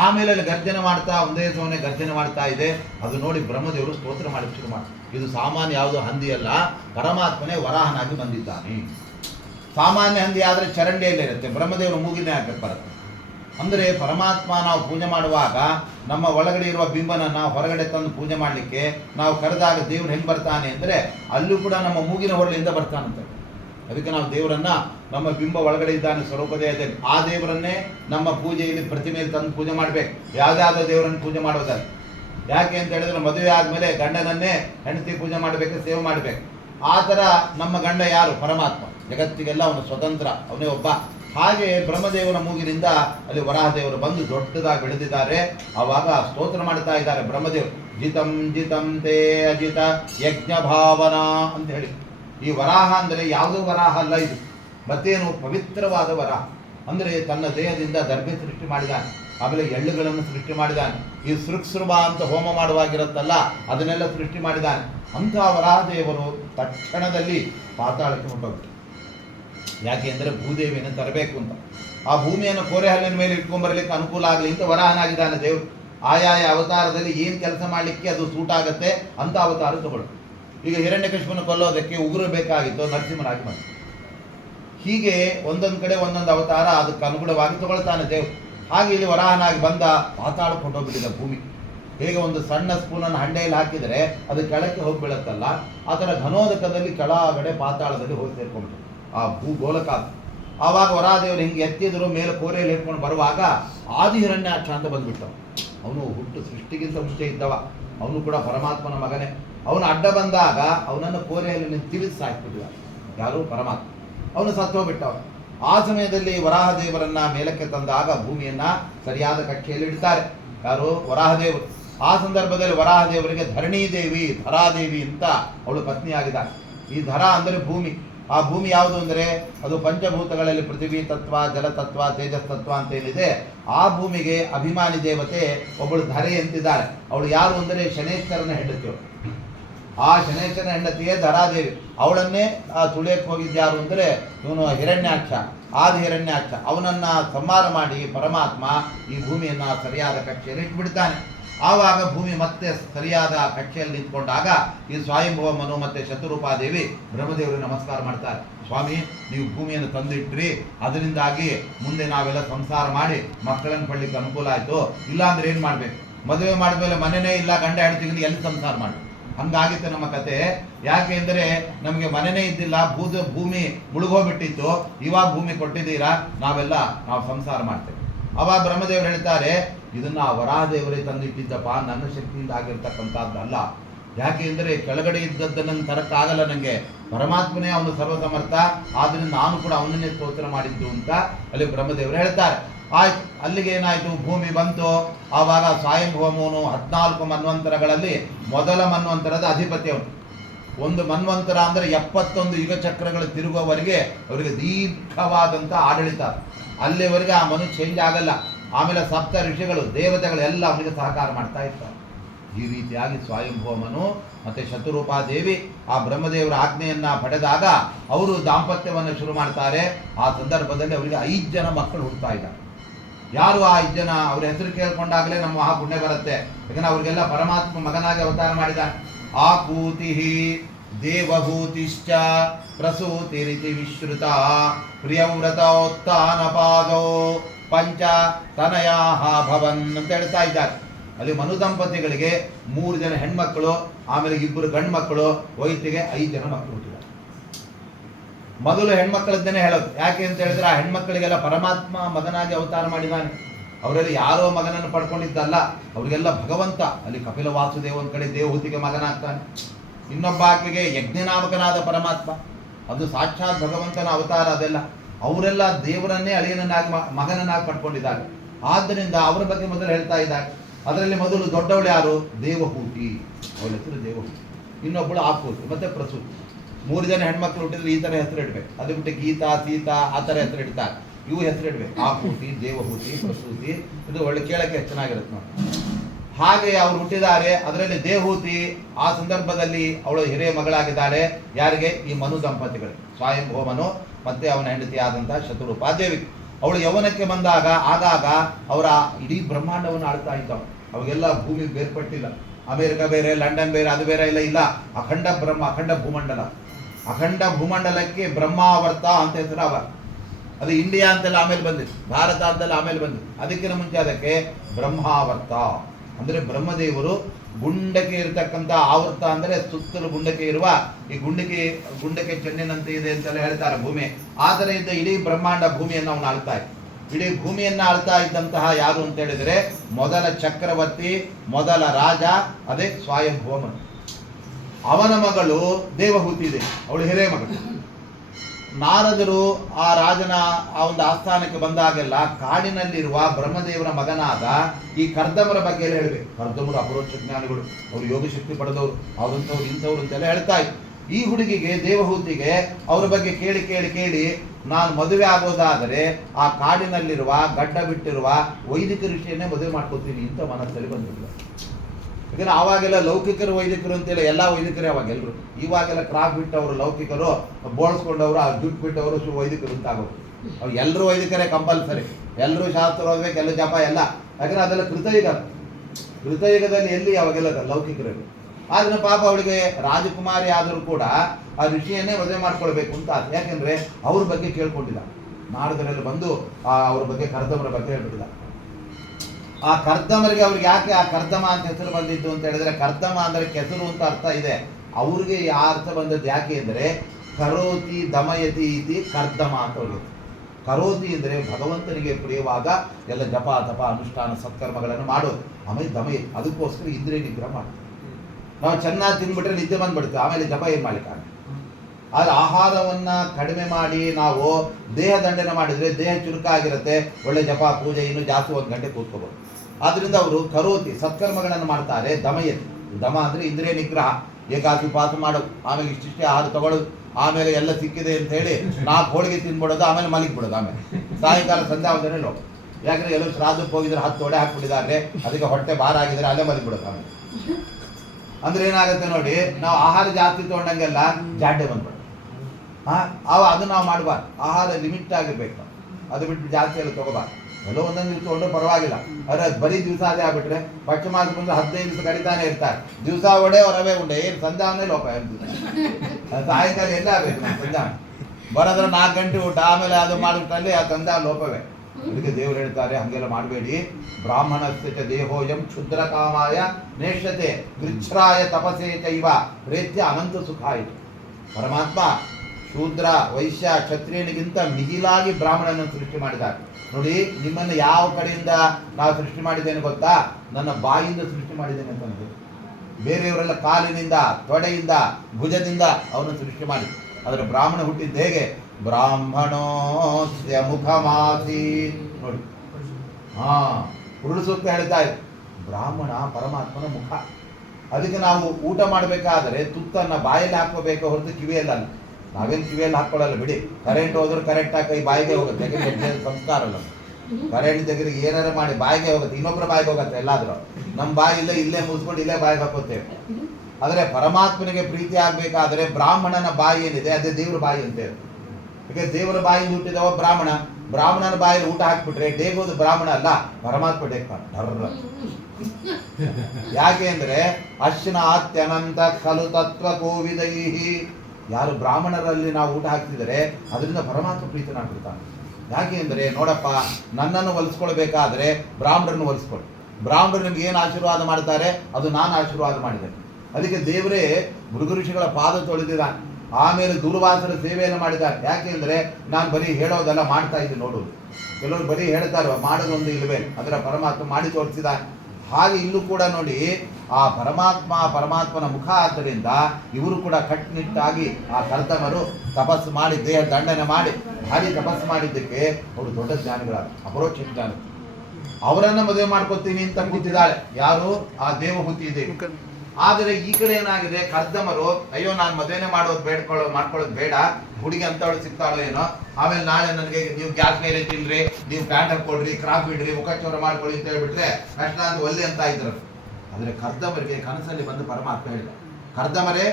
ಆಮೇಲೆ ಅಲ್ಲಿ ಗರ್ಜನೆ ಮಾಡ್ತಾ ಒಂದೇ ಸವನೆ ಗರ್ಜನೆ ಮಾಡ್ತಾ ಇದೆ. ಅದು ನೋಡಿ ಬ್ರಹ್ಮದೇವರು ಸ್ತೋತ್ರ ಮಾಡಿ ಶುರು ಮಾಡಿ, ಇದು ಸಾಮಾನ್ಯ ಯಾವುದೋ ಹಂದಿ ಅಲ್ಲ, ಪರಮಾತ್ಮನೇ ವರಾಹನಾಗಿ ಬಂದಿದ್ದಾನೆ. ಸಾಮಾನ್ಯ ಹಂದಿ ಆದರೆ ಚರಂಡಿಯಲ್ಲೇ ಇರುತ್ತೆ, ಬ್ರಹ್ಮದೇವರ ಮೂಗಿನೇ ಹಾಕಕ್ಕೆ ಬರುತ್ತೆ. ಅಂದರೆ ಪರಮಾತ್ಮ ನಾವು ಪೂಜೆ ಮಾಡುವಾಗ ನಮ್ಮ ಒಳಗಡೆ ಇರುವ ಬಿಂಬನನ್ನು ಹೊರಗಡೆ ತಂದು ಪೂಜೆ ಮಾಡಲಿಕ್ಕೆ ನಾವು ಕರೆದಾಗ ದೇವ್ರು ಹೆಂಗೆ ಬರ್ತಾನೆ ಅಂದರೆ ಅಲ್ಲೂ ಕೂಡ ನಮ್ಮ ಮೂಗಿನ ಹೊರಳಿಂದ ಬರ್ತಾನಂತೆ. ಅದಕ್ಕೆ ನಾವು ದೇವರನ್ನ ನಮ್ಮ ಬಿಂಬ ಒಳಗಡೆ ಇದ್ದಾನೆ ಸ್ವರೂಪದೇಹದಲ್ಲಿ, ಆ ದೇವರನ್ನೇ ನಮ್ಮ ಪೂಜೆಯಲ್ಲಿ ಪ್ರತಿಮೆಯಲ್ಲಿ ತಂದು ಪೂಜೆ ಮಾಡಬೇಕು. ಯಾವುದಾದ್ರೂ ದೇವರನ್ನು ಪೂಜೆ ಮಾಡೋದಲ್ಲ. ಯಾಕೆ ಅಂತ ಹೇಳಿದ್ರೆ ಮದುವೆ ಆದಮೇಲೆ ಗಂಡನನ್ನೇ ಹೆಂಡತಿ ಪೂಜೆ ಮಾಡಬೇಕು, ಸೇವೆ ಮಾಡಬೇಕು. ಆ ಥರ ನಮ್ಮ ಗಂಡ ಯಾರು? ಪರಮಾತ್ಮ. ಜಗತ್ತಿಗೆಲ್ಲ ಅವನು ಸ್ವತಂತ್ರ, ಅವನೇ ಒಬ್ಬ. ಹಾಗೆ ಬ್ರಹ್ಮದೇವನ ಮೂಗಿನಿಂದ ಅಲ್ಲಿ ವರಾಹದೇವರು ಬಂದು ದೊಡ್ಡದಾಗಿ ಬೆಳೆದಿದ್ದಾರೆ. ಆವಾಗ ಸ್ತೋತ್ರ ಮಾಡ್ತಾ ಇದ್ದಾರೆ ಬ್ರಹ್ಮದೇವರು. ಜಿತಂ ಜಿತಂ ತೇ ಅಜಿತ ಯಜ್ಞ ಭಾವನಾ ಅಂತ ಹೇಳಿ. ಈ ವರಾಹ ಅಂದರೆ ಯಾವುದೋ ವರಾಹ ಅಲ್ಲ, ಇದು ಮತ್ತೇನು ಪವಿತ್ರವಾದ ವರಾಹ. ಅಂದರೆ ತನ್ನ ದೇಹದಿಂದ ದರ್ಭೆ ಸೃಷ್ಟಿ ಮಾಡಿದಾನೆ, ಆಮೇಲೆ ಎಳ್ಳುಗಳನ್ನು ಸೃಷ್ಟಿ ಮಾಡಿದಾನೆ. ಈ ಸೃಕ್ಸೃಭ ಅಂತ ಹೋಮ ಮಾಡುವಾಗಿರುತ್ತಲ್ಲ, ಅದನ್ನೆಲ್ಲ ಸೃಷ್ಟಿ ಮಾಡಿದಾನೆ. ಅಂಥ ವರಾಹದೇವರು ತಕ್ಷಣದಲ್ಲಿ ಪಾತಾಳಕ್ಕೆ ಹೊಂಟೋಗ್ತಾರೆ. ಯಾಕೆ ಅಂದರೆ ಭೂದೇವಿಯನ್ನು ತರಬೇಕು ಅಂತ. ಆ ಭೂಮಿಯನ್ನು ಕೋರೆಹಲ್ಲಿನ ಮೇಲೆ ಇಟ್ಕೊಂಡ್ಬರ್ಲಿಕ್ಕೆ ಅನುಕೂಲ ಆಗಲಿ ಅಂತ ವರಾಹನಾಗಿದ್ದಾನೆ ದೇವರು. ಆಯಾಯ ಅವತಾರದಲ್ಲಿ ಏನು ಕೆಲಸ ಮಾಡಲಿಕ್ಕೆ ಅದು ಸೂಟ್ ಆಗುತ್ತೆ ಅಂತ ಅವತಾರ ತಗೊಳ್ಳು. ಈಗ ಹಿರಣ್ಯಕಶಿಪನ್ನು ಕೊಲ್ಲೋದಕ್ಕೆ ಉಗುರು ಬೇಕಾಗಿತ್ತು, ನರಸಿಂಹನಾಗಿ ಬಂತು. ಹೀಗೆ ಒಂದೊಂದು ಕಡೆ ಒಂದೊಂದು ಅವತಾರ ಅದಕ್ಕೆ ಅನುಗುಣವಾಗಿ ತಗೊಳ್ತಾನೆ ದೇವರು. ಹಾಗೆ ಇಲ್ಲಿ ವರಾಹನಾಗಿ ಬಂದ ಪಾತಾಳಕ್ಕೆ ಹೊಂಟೋಗ್ಬಿಟ್ಟಿದೆ ಭೂಮಿ. ಹೇಗೆ ಒಂದು ಸಣ್ಣ ಸ್ಪೂನನ್ನು ಹಂಡೆಯಲ್ಲಿ ಹಾಕಿದರೆ ಅದು ಕೆಳಕ್ಕೆ ಹೋಗಿ ಬೀಳುತ್ತಲ್ಲ, ಆ ಥರ ಘನೋದಕದಲ್ಲಿ ಕೆಳಗಡೆ ಪಾತಾಳದಲ್ಲಿ ಹೋಗಿ ಸೇರ್ಕೊಂಡ್ಬಿಟ್ಟು ಆ ಭೂಗೋಲಕ. ಆವಾಗ ವರಾಹದೇವರು ಹಿಂಗೆ ಎತ್ತಿದ್ರು, ಮೇಲೆ ಕೋರೆಯಲ್ಲಿ ಇಟ್ಕೊಂಡು ಬರುವಾಗ ಆದಿಹಿರಣ್ಯಾಕ್ಷ ಅಂತ ಬಂದ್ಬಿಟ್ಟ. ಅವನು ಹುಟ್ಟು ಸೃಷ್ಟಿಗಿಂತ ಮುಂಚೆ ಇದ್ದವ, ಅವನು ಕೂಡ ಪರಮಾತ್ಮನ ಮಗನೇ. ಅವನು ಅಡ್ಡ ಬಂದಾಗ ಅವನನ್ನು ಕೋರೆಯಲ್ಲಿ ತಿಳಿಸಿ ಹಾಕ್ಬಿಟ್ಟಿದ. ಯಾರು? ಪರಮಾತ್ಮ. ಅವನು ಸತ್ತೋಗ್ಬಿಟ್ಟವ. ಆ ಸಮಯದಲ್ಲಿ ವರಾಹದೇವರನ್ನ ಮೇಲಕ್ಕೆ ತಂದಾಗ ಭೂಮಿಯನ್ನ ಸರಿಯಾದ ಕಕ್ಷೆಯಲ್ಲಿ ಇಡ್ತಾರೆ. ಯಾರು? ವರಾಹದೇವರು. ಆ ಸಂದರ್ಭದಲ್ಲಿ ವರಾಹದೇವರಿಗೆ ಧರಣಿ ದೇವಿ, ಧರಾದೇವಿ ಅಂತ ಅವಳು ಪತ್ನಿಯಾಗಿದ್ದಾಳೆ. ಈ ಧರ ಅಂದರೆ ಭೂಮಿ. ಆ ಭೂಮಿ ಯಾವುದು ಅಂದರೆ ಅದು ಪಂಚಭೂತಗಳಲ್ಲಿ ಪೃಥ್ವಿ ತತ್ವ, ಜಲತತ್ವ, ತೇಜಸ್ ತತ್ವ ಅಂತ ಏನಿದೆ, ಆ ಭೂಮಿಗೆ ಅಭಿಮಾನಿ ದೇವತೆ ಒಬ್ಬಳು ಧರೆ ಅಂತಿದ್ದಾಳೆ. ಅವಳು ಯಾರು ಅಂದರೆ ಶನೇಶ್ವರನ ಹೆಂಡತಿಯವರು. ಆ ಶನೇಶ್ವರನ ಹೆಂಡತಿಯೇ ಧರಾದೇವಿ. ಅವಳನ್ನೇ ತುಳಿಯಕ್ಕೆ ಹೋಗಿದ್ಯಾರು ಅಂದರೆ ಇವನು ಹಿರಣ್ಯಾಕ್ಷ, ಆದಿ ಹಿರಣ್ಯಾಕ್ಷ. ಅವನನ್ನ ಸಂಹಾರ ಮಾಡಿ ಪರಮಾತ್ಮ ಈ ಭೂಮಿಯನ್ನ ಸರಿಯಾದ ಕಕ್ಷೆಯಲ್ಲಿ ಇಟ್ಬಿಡ್ತಾನೆ. ಆವಾಗ ಭೂಮಿ ಮತ್ತೆ ಸರಿಯಾದ ಕಕ್ಷೆಯಲ್ಲಿ ನಿಂತ್ಕೊಂಡಾಗ ಈ ಸ್ವಯಂಭವ ಮನು ಮತ್ತು ಶತರೂಪಾದೇವಿ ಬ್ರಹ್ಮದೇವರಿಗೆ ನಮಸ್ಕಾರ ಮಾಡ್ತಾರೆ. ಸ್ವಾಮಿ, ನೀವು ಭೂಮಿಯನ್ನು ತಂದಿಟ್ರಿ, ಅದರಿಂದಾಗಿ ಮುಂದೆ ನಾವೆಲ್ಲ ಸಂಸಾರ ಮಾಡಿ ಮಕ್ಕಳನ್ನು ಪಡ್ಲಿಕ್ಕೆ ಅನುಕೂಲ ಆಯಿತು. ಇಲ್ಲಾಂದ್ರೆ ಏನು ಮಾಡಬೇಕು? ಮದುವೆ ಮಾಡಿದ್ಮೇಲೆ ಮನೆಯೇ ಇಲ್ಲ, ಗಂಡ ಹೆಂಡತಿಗೆ ಎಲ್ಲಿ ಸಂಸಾರ ಮಾಡಿ? ಹಂಗಾಗಿತ್ತು ನಮ್ಮ ಕತೆ. ಯಾಕೆ ಅಂದರೆ ನಮಗೆ ಮನೆಯೇ ಇದ್ದಿಲ್ಲ, ಭೂಮಿ ಮುಳುಗೋಗ್ಬಿಟ್ಟಿತ್ತು. ಇವಾಗ ಭೂಮಿ ಕೊಟ್ಟಿದ್ದೀರಾ, ನಾವು ಸಂಸಾರ ಮಾಡ್ತೇವೆ. ಅವಾಗ ಬ್ರಹ್ಮದೇವರು ಹೇಳ್ತಾರೆ, ಇದನ್ನ ವರಾಹದೇವರೇ ತಂದಿಟ್ಟಿದ್ದಪ್ಪ, ನನ್ನ ಶಕ್ತಿಯಿಂದ ಆಗಿರ್ತಕ್ಕಂಥದ್ದಲ್ಲ. ಯಾಕೆ ಅಂದರೆ ಕೆಳಗಡೆ ಇದ್ದದ್ದನ್ನು ತರಕ್ಕಾಗಲ್ಲ ನನಗೆ. ಪರಮಾತ್ಮನೇ ಅವನು ಸರ್ವಸಮರ್ಥ, ಆದ್ದರಿಂದ ನಾನು ಕೂಡ ಅವನನ್ನೇ ಸ್ತೋತ್ರ ಮಾಡಿದ್ದು ಅಂತ ಅಲ್ಲಿ ಬ್ರಹ್ಮದೇವರು ಹೇಳ್ತಾರೆ. ಆಯ್ತು, ಅಲ್ಲಿಗೆ ಏನಾಯಿತು? ಭೂಮಿ ಬಂತು. ಆವಾಗ ಸ್ವಯಂಭೂಮನು 14 ಮನ್ವಂತರಗಳಲ್ಲಿ ಮೊದಲ ಮನ್ವಂತರದ ಅಧಿಪತಿ ಅವನು. ಒಂದು ಮನ್ವಂತರ ಅಂದರೆ 71 ಯುಗ ಚಕ್ರಗಳು ತಿರುಗುವವರೆಗೆ ಅವರಿಗೆ ದೀರ್ಘವಾದಂಥ ಆಡಳಿತ. ಅಲ್ಲಿವರೆಗೆ ಆ ಮನು ಚೇಂಜ್ ಆಗಲ್ಲ. ಆಮೇಲೆ ಸಪ್ತ ಋಷಿಗಳು, ದೇವತೆಗಳು ಎಲ್ಲ ಅವನಿಗೆ ಸಹಕಾರ ಮಾಡ್ತಾ ಇರ್ತಾರೆ. ಈ ರೀತಿಯಾಗಿ ಸ್ವಯಂಭೂಮನು ಮತ್ತು ಶತರೂಪಾದೇವಿ ಆ ಬ್ರಹ್ಮದೇವರ ಆಜ್ಞೆಯನ್ನು ಪಡೆದಾಗ ಅವರು ದಾಂಪತ್ಯವನ್ನು ಶುರು ಮಾಡ್ತಾರೆ. ಆ ಸಂದರ್ಭದಲ್ಲಿ ಅವರಿಗೆ 5 ಜನ ಮಕ್ಕಳು ಹುಡ್ತಾ ಇದ್ದಾರೆ. ಯಾರು ಆ 5 ಜನ? ಅವ್ರ ಹೆಸರು ಕೇಳ್ಕೊಂಡಾಗಲೇ ನಮ್ಮ ಆ ಪುಣ್ಯ ಬರುತ್ತೆ. ಯಾಕಂದ್ರೆ ಅವ್ರಿಗೆಲ್ಲ ಪರಮಾತ್ಮ ಮಗನಾಗಿ ಅವತಾರ ಮಾಡಿದ್ದಾನೆ. ಆಕೂತಿ ದೇವಭೂತಿಶ್ಚ ಪ್ರಸೂತಿರಿತಿ ವಿಶ್ರುತ ಪ್ರಿಯವ್ರತೋತ್ಥಾನಪಾದೋ ಪಂಚ ತನಯಾಹ ಭವನ್ ಅಂತ ಹೇಳ್ತಾ ಇದ್ದಾರೆ. ಅಲ್ಲಿ ಮನು ದಂಪತಿಗಳಿಗೆ 3 ಜನ ಹೆಣ್ಮಕ್ಕಳು, ಆಮೇಲೆ 2 ಗಂಡು ಮಕ್ಕಳು, ವೈದ್ಯಗೆ 5 ಜನ ಮಕ್ಕಳು ಹುಟ್ಟಿದ್ದಾರೆ. ಮೊದಲು ಹೆಣ್ಮಕ್ಕಳದ್ದೇನೆ ಹೇಳೋದು. ಯಾಕೆ ಅಂತ ಹೇಳಿದ್ರೆ ಆ ಹೆಣ್ಮಕ್ಕಳಿಗೆಲ್ಲ ಪರಮಾತ್ಮ ಮಗನಾಗಿ ಅವತಾರ ಮಾಡಿದ್ದಾನೆ. ಅವರಲ್ಲಿ ಯಾರೋ ಮಗನನ್ನು ಪಡ್ಕೊಂಡಿದ್ದಲ್ಲ, ಅವರಿಗೆಲ್ಲ ಭಗವಂತ. ಅಲ್ಲಿ ಕಪಿಲ ವಾಸುದೇವ ಒಂದು ಕಡೆ ದೇವಹೂತಿಗೆ ಮಗನಾಗ್ತಾನೆ, ಇನ್ನೊಬ್ಬ ಆಕೆಗೆ ಯಜ್ಞನಾಮಕನಾದ ಪರಮಾತ್ಮ, ಅದು ಸಾಕ್ಷಾತ್ ಭಗವಂತನ ಅವತಾರ. ಅದೆಲ್ಲ ಅವರೆಲ್ಲ ದೇವರನ್ನೇ ಅಳಿಯನನ್ನಾಗಿ ಮಗನನ್ನಾಗಿ ಪಡ್ಕೊಂಡಿದ್ದಾರೆ. ಆದ್ದರಿಂದ ಅವರ ಬಗ್ಗೆ ಮೊದಲು ಹೇಳ್ತಾ ಇದ್ದಾರೆ. ಅದರಲ್ಲಿ ಮೊದಲು ದೊಡ್ಡವಳು ಯಾರು? ದೇವಹೂತಿ. ಅವಳ ಹೆಸರು ದೇವಹೂತಿ. ಇನ್ನೊಬ್ಬಳು ಆಕೂತಿ ಮತ್ತೆ ಪ್ರಸೂತಿ. 3 ಜನ ಹೆಣ್ಮಕ್ಳು ಹುಟ್ಟಿದ್ರೆ ಈ ಥರ ಹೆಸರು ಇಡ್ಬೇಕು. ಅದು ಬಿಟ್ಟು ಗೀತಾ, ಸೀತಾ ಆ ಥರ ಹೆಸರು ಇಡ್ತಾರೆ. ಇವು ಹೆಸರು ಇಡ್ಬೇಕು. ಆಕೂತಿ, ದೇವಹೂತಿ, ಪ್ರಸೂತಿ. ಇದು ಒಳ್ಳೆ ಕೇಳಕ್ಕೆ ಚೆನ್ನಾಗಿರುತ್ತೆ ನೋಡಿ. ಹಾಗೆ ಅವರು ಹುಟ್ಟಿದ್ದಾರೆ. ಅದರಲ್ಲಿ ದೇವಹೂತಿ ಆ ಸಂದರ್ಭದಲ್ಲಿ ಅವಳು ಹಿರಿಯ ಮಗಳಾಗಿದ್ದಾಳೆ. ಯಾರಿಗೆ? ಈ ಮನು ದಂಪತಿಗಳು, ಸ್ವಯಂಭೂಮನು ಮತ್ತೆ ಅವನ ಹೆಂಡತಿ ಆದಂತಹ ಶತರೂಪಾದೇವಿ. ಅವಳು ಯೌವನಕ್ಕೆ ಬಂದಾಗ ಆಗಾಗ ಅವರ ಇಡೀ ಬ್ರಹ್ಮಾಂಡವನ್ನು ಆಳ್ತಾ ಇದ್ದವು. ಅವಾಗೆಲ್ಲ ಭೂಮಿ ಬೇರ್ಪಟ್ಟಿಲ್ಲ. ಅಮೇರಿಕ ಬೇರೆ, ಲಂಡನ್ ಬೇರೆ, ಅದು ಬೇರೆ ಇಲ್ಲ. ಅಖಂಡ ಭೂಮಂಡಲ. ಅಖಂಡ ಭೂಮಂಡಲಕ್ಕೆ ಬ್ರಹ್ಮಾವರ್ತ ಅಂತ ಹೆಸರು. ಅವ ಅದು ಇಂಡಿಯಾ ಅಂತೆಲ್ಲ ಆಮೇಲೆ ಬಂದಿತ್ತು, ಭಾರತ ಅಂತೆಲ್ಲ ಆಮೇಲೆ ಬಂದಿತ್ತು. ಅದಕ್ಕಿಂತ ಮುಂಚೆ ಅದಕ್ಕೆ ಬ್ರಹ್ಮಾವರ್ತ ಅಂದರೆ ಬ್ರಹ್ಮದೇವರು ಗುಂಡಕ್ಕೆ ಇರತಕ್ಕಂಥ ಆವರ್ತ ಅಂದರೆ ಸುತ್ತಲೂ ಗುಂಡಕ್ಕೆ ಇರುವ ಈ ಗುಂಡಕ್ಕೆ ಚೆನ್ನಿನಂತೆ ಇದೆ ಅಂತೆಲ್ಲ ಹೇಳ್ತಾರೆ ಭೂಮಿ. ಆದರೆ ಇದ್ದ ಇಡೀ ಬ್ರಹ್ಮಾಂಡ ಭೂಮಿಯನ್ನು ಅವನು ಆಳ್ತಾ ಇದ್ದ. ಇಡೀ ಭೂಮಿಯನ್ನು ಆಳ್ತಾ ಇದ್ದಂತಹ ಯಾರು ಅಂತ ಹೇಳಿದರೆ ಮೊದಲ ಚಕ್ರವರ್ತಿ, ಮೊದಲ ರಾಜ, ಅದೇ ಸ್ವಯಂಭೂಮನು. ಅವನ ಮಗಳು ದೇವಹೂತಿ ಇದೆ, ಅವಳು ಹಿರೇ ಮಗಳು. ನಾರದರು ಆ ರಾಜನ ಆ ಒಂದು ಆಸ್ಥಾನಕ್ಕೆ ಬಂದಾಗೆಲ್ಲ ಕಾಡಿನಲ್ಲಿರುವ ಬ್ರಹ್ಮದೇವರ ಮಗನಾದ ಈ ಕರ್ದಮರ ಬಗ್ಗೆ ಎಲ್ಲ ಹೇಳಬೇಕು. ಕರ್ದಮರು ಅಪರೋಕ್ಷ ಜ್ಞಾನಿಗಳು, ಅವರು ಯೋಗಶಕ್ತಿ ಪಡೆದವರು, ಅವರಂಥವ್ರು ಇಂಥವ್ರು ಅಂತೆಲ್ಲ ಹೇಳ್ತಾ ಇದ್ರು. ಈ ಹುಡುಗಿಗೆ ದೇವಹೂತಿಗೆ ಅವರ ಬಗ್ಗೆ ಕೇಳಿ ಕೇಳಿ ಕೇಳಿ ನಾನು ಮದುವೆ ಆಗೋದಾದರೆ ಆ ಕಾಡಿನಲ್ಲಿರುವ ಗಡ್ಡ ಬಿಟ್ಟಿರುವ ವೈದಿಕ ಋಷಿಯನ್ನೇ ಮದುವೆ ಮಾಡ್ಕೊತೀನಿ ಅಂತ ಮನಸ್ಸಲ್ಲಿ ಬಂದಿಲ್ಲ. ಯಾಕಂದ್ರೆ ಆವಾಗೆಲ್ಲ ಲೌಕಿಕರು ವೈದಿಕರು ಅಂತೇಳಿ ಎಲ್ಲ ವೈದಿಕರೇ ಅವಾಗ ಎಲ್ಲರೂ. ಇವಾಗೆಲ್ಲ ಕ್ರಾಫ್ ಬಿಟ್ಟವರು ಲೌಕಿಕರು, ಬೋಳ್ಸ್ಕೊಂಡವರು, ಆ ದುಡ್ಡು ಬಿಟ್ಟವರು ವೈದಿಕರು ಅಂತಾಗೋರು. ಅವ್ರು ಎಲ್ಲರೂ ವೈದಿಕರೇ ಕಂಪಲ್ಸರಿ, ಎಲ್ಲರೂ ಶಾಸ್ತ್ರ ಓದ್ಬೇಕು, ಎಲ್ಲ ಜಪ ಎಲ್ಲ. ಯಾಕಂದ್ರೆ ಅದೆಲ್ಲ ಕೃತಯುಗದಲ್ಲಿ ಎಲ್ಲಿ ಅವಾಗೆಲ್ಲ ಲೌಕಿಕರು. ಆದ್ರೆ ಪಾಪ ಅವಳಿಗೆ ರಾಜಕುಮಾರಿ ಆದರೂ ಕೂಡ ಆ ಋಷಿಯನ್ನೇ ಮದುವೆ ಮಾಡ್ಕೊಳ್ಬೇಕು ಅಂತ ಆಯ್ತು. ಯಾಕೆಂದ್ರೆ ಅವ್ರ ಬಗ್ಗೆ ಕೇಳ್ಕೊಂಡಿಲ್ಲ. ನಾರದರೆಲ್ಲ ಬಂದು ಅವ್ರ ಬಗ್ಗೆ ಕರ್ದಮರ ಬಗ್ಗೆ ಹೇಳ್ಬಿಟ್ಟಿಲ್ಲ. ಆ ಕರ್ದಮರಿಗೆ ಅವ್ರಿಗೆ ಯಾಕೆ ಆ ಕರ್ದಮ ಅಂತ ಹೆಸರು ಬಂದಿದ್ದು ಅಂತ ಹೇಳಿದ್ರೆ, ಕರ್ದಮ ಅಂದರೆ ಕೆಸರು ಅಂತ ಅರ್ಥ ಇದೆ. ಅವ್ರಿಗೆ ಆ ಅರ್ಥ ಬಂದದ್ದು ಯಾಕೆ ಅಂದರೆ ಕರೋತಿ ದಮಯತಿ ಇತಿ ಕರ್ದಮ ಅಂತ ಅವ್ರಿಗೆ. ಕರೋತಿ ಅಂದರೆ ಭಗವಂತನಿಗೆ ಪ್ರಿಯವಾದ ಎಲ್ಲ ಜಪ ತಪ ಅನುಷ್ಠಾನ ಸತ್ಕರ್ಮಗಳನ್ನು ಮಾಡೋದು. ಆಮೇಲೆ ದಮಯತಿ, ಅದಕ್ಕೋಸ್ಕರ ಇಂದ್ರಿಯ ನಿಗ್ರಹ ಮಾಡ್ತೀವಿ. ನಾವು ಚೆನ್ನಾಗಿ ತಿಂದ್ಬಿಟ್ರೆ ನಿದ್ದೆ ಬಂದ್ಬಿಡುತ್ತೆ, ಆಮೇಲೆ ಜಪ ಏನು ಮಾಡ್ಲಿಕ್ಕಾಗ. ಆದರೆ ಆಹಾರವನ್ನು ಕಡಿಮೆ ಮಾಡಿ ನಾವು ದೇಹ ದಂಡನೆ ಮಾಡಿದರೆ ದೇಹ ಚುರುಕಾಗಿರುತ್ತೆ, ಒಳ್ಳೆ ಜಪ ಪೂಜೆ ಇನ್ನೂ ಜಾಸ್ತಿ 1 ಗಂಟೆ ಕೂತ್ಕೋಬೋದು. ಆದ್ದರಿಂದ ಅವರು ಕರೋತಿ ಸತ್ಕರ್ಮಗಳನ್ನು ಮಾಡ್ತಾರೆ. ದಮಯತಿ, ದಮ ಅಂದರೆ ಇಂದ್ರಿಯ ನಿಗ್ರಹ, ಏಕಾಸಿ ಪಾಸು ಮಾಡೋದು, ಆಮೇಲೆ ಇಷ್ಟಿಷ್ಟೇ ಆಹಾರ ತಗೊಳ್ಳೋದು, ಆಮೇಲೆ ಎಲ್ಲ ಸಿಕ್ಕಿದೆ ಅಂತ ಹೇಳಿ 4 ಹೋಳಿಗೆ ತಿನ್ಬಿಡೋದು, ಆಮೇಲೆ ಮಲಗಿಬಿಡೋದು, ಆಮೇಲೆ ಸಾಯಂಕಾಲ ಸಂಧ್ಯಾ ವಂದನೆ ಲೋಕ. ಯಾಕಂದ್ರೆ ಎಲ್ಲರೂ ಶ್ರಾದ್ದಕ್ಕೆ ಹೋಗಿದ್ರೆ 10 ಒಡೆ ಹಾಕ್ಬಿಟ್ಟಿದ್ದಾರೆ, ಅದಕ್ಕೆ ಹೊಟ್ಟೆ ಭಾರ ಆಗಿದ್ರೆ ಅಲ್ಲೇ ಮಲಗಿಬಿಡೋದು. ಆಮೇಲೆ ಅಂದ್ರೆ ಏನಾಗುತ್ತೆ ನೋಡಿ, ನಾವು ಆಹಾರ ಜಾಸ್ತಿ ತೊಗೊಂಡಂಗೆಲ್ಲ ಜಾಡ್ಡೆ ಬಂದ್ಬಿಡೋದು. ಅದು ನಾವು ಮಾಡಬಾರ್ದು. ಆಹಾರ ಲಿಮಿಟ್ ಆಗಿರ್ಬೇಕು. ಅದು ಬಿಟ್ಟು ಜಾಸ್ತಿ ಎಲ್ಲ ತಗೋಬಾರ್ದು. ಎಲ್ಲೋ ಒಂದೊಂದು ದಿವಸ ತೊಗೊಂಡ್ರೆ ಪರವಾಗಿಲ್ಲ. ಆದರೆ ಬರೀ ದಿವಸ ಅದೇ ಆಗ್ಬಿಟ್ರೆ ಪಕ್ಷ ಮಾಸ ಬಂದು 15 ದಿವಸ ಕಡಿತಾನೆ ಇರ್ತಾರೆ. ದಿವಸ ಒಡೆ ರವೆ ಉಂಡೆ, ಏನು ಸಂಧ್ಯಾವನೆ ಲೋಪ, ಸಾಯಂಕಾಲ ಎಲ್ಲ ಆಗಬೇಕು. ಸಂಧ್ಯಾವನೆ ಬರೋದ್ರ 4 ಗಂಟೆ ಊಟ, ಆಮೇಲೆ ಅದು ಮಾಡಿಬಿಟ್ಟಲ್ಲಿ ಆ ಸಂಧ್ಯಾ ಲೋಪವೇ. ಅದಕ್ಕೆ ದೇವರು ಹೇಳ್ತಾರೆ ಹಾಗೆಲ್ಲ ಮಾಡಬೇಡಿ. ಬ್ರಾಹ್ಮಣಸ್ಯ ದೇಹೋಯಂ ಕ್ಷುದ್ರ ಕಾಮಾಯ ನೇಷ್ಯತೆ ಗೃಚ್ಛ್ರಾಯ ತಪಸೇ ಚೈವ ಪ್ರೇತ್ಯ ಅನಂತ ಸುಖಾಯ. ಪರಮಾತ್ಮ ಶೂದ್ರ ವೈಶ್ಯ ಕ್ಷತ್ರಿಯನಿಗಿಂತ ಮಿಗಿಲಾಗಿ ಬ್ರಾಹ್ಮಣನನ್ನು ಸೃಷ್ಟಿ ಮಾಡಿದ್ದಾರೆ. ನೋಡಿ, ನಿಮ್ಮನ್ನು ಯಾವ ಕಡೆಯಿಂದ ನಾವು ಸೃಷ್ಟಿ ಮಾಡಿದ್ದೇನೆ ಗೊತ್ತಾ? ನನ್ನ ಬಾಯಿಂದ ಸೃಷ್ಟಿ ಮಾಡಿದ್ದೇನೆ ಅಂತಂದು. ಬೇರೆಯವರೆಲ್ಲ ಕಾಲಿನಿಂದ, ತೊಡೆಯಿಂದ, ಭುಜದಿಂದ ಅವನನ್ನು ಸೃಷ್ಟಿ ಮಾಡಿ. ಆದರೆ ಬ್ರಾಹ್ಮಣ ಹುಟ್ಟಿದ್ದು ಹೇಗೆ? ಬ್ರಾಹ್ಮಣೋಸ್ಯ ಮುಖಮಾಸಿ. ನೋಡಿ, ಪುರುಷ ಸೂಕ್ತ ಹೇಳ್ತಾ ಇದೆ, ಬ್ರಾಹ್ಮಣ ಪರಮಾತ್ಮನ ಮುಖ. ಅದಕ್ಕೆ ನಾವು ಊಟ ಮಾಡಬೇಕಾದ್ರೆ ತುತ್ತನ್ನು ಬಾಯಲ್ಲಿ ಹಾಕೋಬೇಕು ಹೊರತು ಕಿವಿಯಲ್ಲ. ನಾವೇನು ಕಿವಿಯಲ್ಲಿ ಹಾಕೊಳ್ಳಲ್ಲ ಬಿಡಿ. ಕರೆಂಟ್ ಹೋದ್ರೆ ಕರೆಕ್ಟ್ ಹಾಕಿ ಬಾಯಿಗೆ ಹೋಗುತ್ತೆ, ಯಾಕಂದ್ರೆ ಸಂಸ್ಕಾರ ಅಲ್ಲ. ಕರೆಂಟ್ ತೆಗೆದು ಏನಾರು ಮಾಡಿ ಬಾಯಿಗೆ ಹೋಗುತ್ತೆ, ಇನ್ನೊಬ್ಬರ ಬಾಯಿಗೆ ಹೋಗುತ್ತೆ. ಎಲ್ಲಾದರೂ ನಮ್ಮ ಬಾಯಿ ಇಲ್ಲೇ ಮುಗಿಸ್ಕೊಂಡು ಇಲ್ಲೇ ಬಾಯಿಗೆ ಹಾಕೋತೇವೆ. ಆದರೆ ಪರಮಾತ್ಮನಿಗೆ ಪ್ರೀತಿ ಆಗಬೇಕಾದ್ರೆ ಬ್ರಾಹ್ಮಣನ ಬಾಯಿ ಏನಿದೆ ಅದೇ ದೇವ್ರ ಬಾಯಿ ಅಂತ ಹೇಳಿ. ಯಾಕೆ ದೇವರ ಬಾಯಿಂದ ಹುಟ್ಟಿದವ ಬ್ರಾಹ್ಮಣ. ಬ್ರಾಹ್ಮಣನ ಬಾಯಲ್ಲಿ ಊಟ ಹಾಕ್ಬಿಟ್ರೆ ಡೇಗೋದು ಬ್ರಾಹ್ಮಣ ಅಲ್ಲ, ಪರಮಾತ್ಮ ಡೇಗ್ತಾನೆ. ಯಾಕೆ ಅಂದ್ರೆ ಅಶ್ನಾತ್ಯನಂತ ಖಲು ತತ್ವ ಕೋವಿದೈಹಿ. ಯಾರು ಬ್ರಾಹ್ಮಣರಲ್ಲಿ ನಾವು ಊಟ ಹಾಕ್ತಿದರೆ ಅದರಿಂದ ಪರಮಾತ್ಮ ಪ್ರೀತನಾಗ್ಬಿಡ್ತಾನೆ. ಯಾಕೆ ಅಂದರೆ ನೋಡಪ್ಪ, ನನ್ನನ್ನು ಹೊಲಿಸ್ಕೊಳ್ಬೇಕಾದ್ರೆ ಬ್ರಾಹ್ಮಣರನ್ನು ಹೊಲಿಸ್ಕೊಳ್ಳಿ. ಬ್ರಾಹ್ಮಣರು ನಿಮ್ಗೆ ಏನು ಆಶೀರ್ವಾದ ಮಾಡ್ತಾರೆ ಅದು ನಾನು ಆಶೀರ್ವಾದ ಮಾಡಿದ್ದೇನೆ. ಅದಕ್ಕೆ ದೇವರೇ ಮೃಗ ಋಷಿಗಳ ಪಾದ ತೊಳೆದಿದ್ದಾನೆ. ಆಮೇಲೆ ದೂರ್ವಾಸರ ಸೇವೆಯನ್ನು ಮಾಡಿದ್ದಾರೆ. ಯಾಕೆ ಅಂದರೆ ನಾನು ಬರೀ ಹೇಳೋದೆಲ್ಲ ಮಾಡ್ತಾ ಇದ್ದೆ ನೋಡೋದು. ಕೆಲವರು ಬರೀ ಹೇಳ್ತಾರೆ, ಮಾಡೋದೊಂದು ಇಲ್ಲವೇ, ಅದರ ಪರಮಾತ್ಮ ಮಾಡಿ ತೋರಿಸಿದ್ದಾನೆ. ಹಾಗೆ ಇಲ್ಲೂ ಕೂಡ ನೋಡಿ, ಆ ಪರಮಾತ್ಮನ ಮುಖ ಆದ್ದರಿಂದ ಇವರು ಕೂಡ ಕಟ್ಟುನಿಟ್ಟಾಗಿ ಆ ಕರ್ದಮರು ತಪಸ್ಸು ಮಾಡಿ ದೇಹ ದಂಡನೆ ಮಾಡಿ ಭಾರಿ ತಪಸ್ಸು ಮಾಡಿದ್ದಕ್ಕೆ ಅವರು ದೊಡ್ಡ ಜ್ಞಾನಿಗಳಾದ ಅಪರೋಕ್ಷ ಜ್ಞಾನ. ಅವರನ್ನು ಮದುವೆ ಮಾಡ್ಕೊತೀನಿ ಅಂತ ಕೂತಿದ್ದಾಳೆ. ಯಾರು? ಆ ದೇವಹೂತಿ ಇದೆ. ಆದರೆ ಈ ಕಡೆ ಏನಾಗಿದೆ, ಕರ್ದಮರು ಅಯ್ಯೋ ನಾನು ಮದುವೆನೇ ಮಾಡ್ಕೊಳ್ಳೋದು ಬೇಡ, ಹುಡುಗಿ ಅಂತವಳು ಸಿಗ್ತಾಳೋ ಏನೋ, ಆಮೇಲೆ ನಾಳೆ ನನಗೆ ನೀವು ಗ್ಯಾಸ್ ಮೇಲೆ ತಿನ್ರಿ, ನೀವು ಪ್ಯಾಂಟ್ ಹಾಕೊಳ್ರಿ, ಕ್ರಾಪ್ ಇಡ್ರಿ, ಮುಖಚೌರ ಮಾಡ್ಕೊಳ್ಳಿ ಅಂತ ಹೇಳ್ಬಿಟ್ರೆ ಕಷ್ಟ ಅಂತ ಒಲ್ಲೆ ಅಂತ ಇದ್ರು. ಆದರೆ ಕರ್ದಮರಿಗೆ ಕನಸಲ್ಲಿ ಬಂದು ಪರಮಾತ್ಮ ಹೇಳಿದ, ಕರ್ದಮರೇ,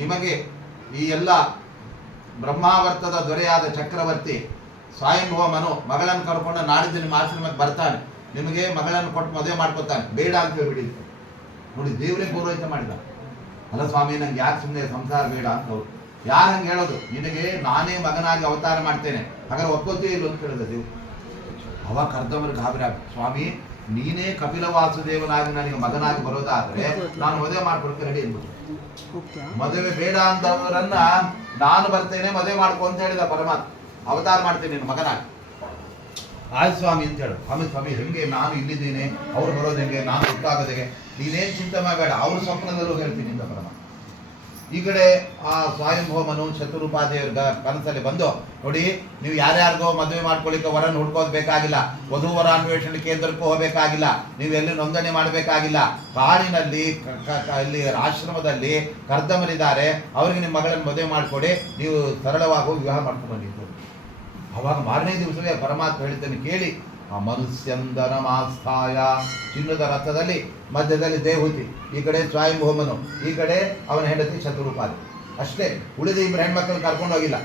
ನಿಮಗೆ ಈ ಎಲ್ಲ ಬ್ರಹ್ಮಾವರ್ತದ ದೊರೆಯಾದ ಚಕ್ರವರ್ತಿ ಸ್ವಯಂಭೂಮನು ಮಗಳನ್ನು ಕರ್ಕೊಂಡು ನಾಡಿದ್ದು ನಿಮ್ಮ ಆಶ್ರಮಕ್ಕೆ ಬರ್ತಾನೆ, ನಿಮಗೆ ಮಗಳನ್ನು ಕೊಟ್ಟು ಮದುವೆ ಮಾಡ್ಕೊತಾನೆ, ಬೇಡ ಅಂತ ಹೇಳ್ಬಿಡಿ. ನೋಡಿ, ದೇವರೇ ಪೌರೋಹಿತ ಮಾಡಿದ. ಅಲ್ಲ ಸ್ವಾಮಿ, ನಂಗೆ ಯಾಕೆ ಸುಮ್ಮನೆ ಸಂಸಾರ ಬೇಡ ಅಂತ ಅವ್ರು. ಯಾರು ಹಂಗೆ ಹೇಳೋದು? ನಿನಗೆ ನಾನೇ ಮಗನಾಗಿ ಅವತಾರ ಮಾಡ್ತೇನೆ, ಹಾಗಾದ್ರೆ ಒಪ್ಕೋತೀವಿ ಇಲ್ಲ ಅಂತ ಕೇಳಿದ ದೇವ್. ಅವಾಗ ಕರ್ದಮರು ಗಾಬರಿ ಆಗ, ಸ್ವಾಮಿ ನೀನೇ ಕಪಿಲ ವಾಸುದೇವನಾಗಿ ನನಗೆ ಮಗನಾಗಿ ಬರೋದಾದ್ರೆ ನಾನು ಮದುವೆ ಮಾಡ್ಕೊಡಕ್ಕೆ ರೆಡಿ ಅನ್ಬೋದು. ಮದುವೆ ಬೇಡ ಅಂತವರನ್ನ ನಾನು ಬರ್ತೇನೆ ಮದುವೆ ಮಾಡ್ಕೊ ಅಂತ ಹೇಳಿದ ಪರಮಾತ್ಮ. ಅವತಾರ ಮಾಡ್ತೇನೆ ನಿನ್ನ ಮಗನಾಗಿ. ಆಯ್ತು ಸ್ವಾಮಿ ಅಂತ ಹೇಳು. ಆಮೇಲೆ ಸ್ವಾಮಿ ಹೆಂಗೆ ನಾನು ಇಲ್ಲಿದ್ದೀನಿ, ಅವ್ರು ಬರೋದು ಹೆಂಗೆ, ನಾನು ಗೊತ್ತಾಗೋದಿಗೆ, ನೀನೇನು ಚಿಂತೆ ಮಾಡಬೇಡ, ಅವ್ರ ಸ್ವಪ್ನದಲ್ಲೂ ಹೇಳ್ತೀನಿ ಅಂತ ಪರಮಾತ್ಮ. ಈ ಕಡೆ ಆ ಸ್ವಯಂಭೂಮನು ಶತ್ರುಪಾದೇವ್ರ ಕನಸಲ್ಲಿ ಬಂದು, ನೋಡಿ ನೀವು ಯಾರ್ಯಾರಿಗೋ ಮದುವೆ ಮಾಡ್ಕೊಳ್ಳಿಕ್ಕೆ ವರನ್ನು ಹುಡ್ಕೋದು ಬೇಕಾಗಿಲ್ಲ, ವಧುವರ ಅನ್ವೇಷಣೆ ಕೇಂದ್ರಕ್ಕೂ ಹೋಗಬೇಕಾಗಿಲ್ಲ, ನೀವೆಲ್ಲಿ ನೋಂದಣಿ ಮಾಡಬೇಕಾಗಿಲ್ಲ, ಕಾಡಿನಲ್ಲಿ ಇಲ್ಲಿ ಆಶ್ರಮದಲ್ಲಿ ಕರ್ದಮರಿದ್ದಾರೆ, ಅವ್ರಿಗೆ ನಿಮ್ಮ ಮಗಳನ್ನು ಮದುವೆ ಮಾಡಿಕೊಡಿ, ನೀವು ಸರಳವಾಗಿ ವಿವಾಹ ಮಾಡ್ಕೊಂಡು ಬಂದಿದ್ದು. ಅವಾಗ ಮಾರನೇ ದಿವಸವೇ ಪರಮಾತ್ಮ ಹೇಳಿದ್ದನ್ನು ಕೇಳಿ ಆ ಮನುಷ್ಯಂದನ ಮಾಸ್ಥಾಯ, ಚಿನ್ನದ ರಥದಲ್ಲಿ ಮಧ್ಯದಲ್ಲಿ ದೇವಹೂತಿ, ಈ ಕಡೆ ಸ್ವಯಂಭೂಮನು, ಈ ಕಡೆ ಅವನ ಹೆಂಡತಿ ಶತ್ರುಪಾದಿ, ಅಷ್ಟೇ. ಉಳಿದ ಇಬ್ಬರು ಹೆಣ್ಮಕ್ಳನ್ನ ಕರ್ಕೊಂಡು ಹೋಗಿಲ್ಲ.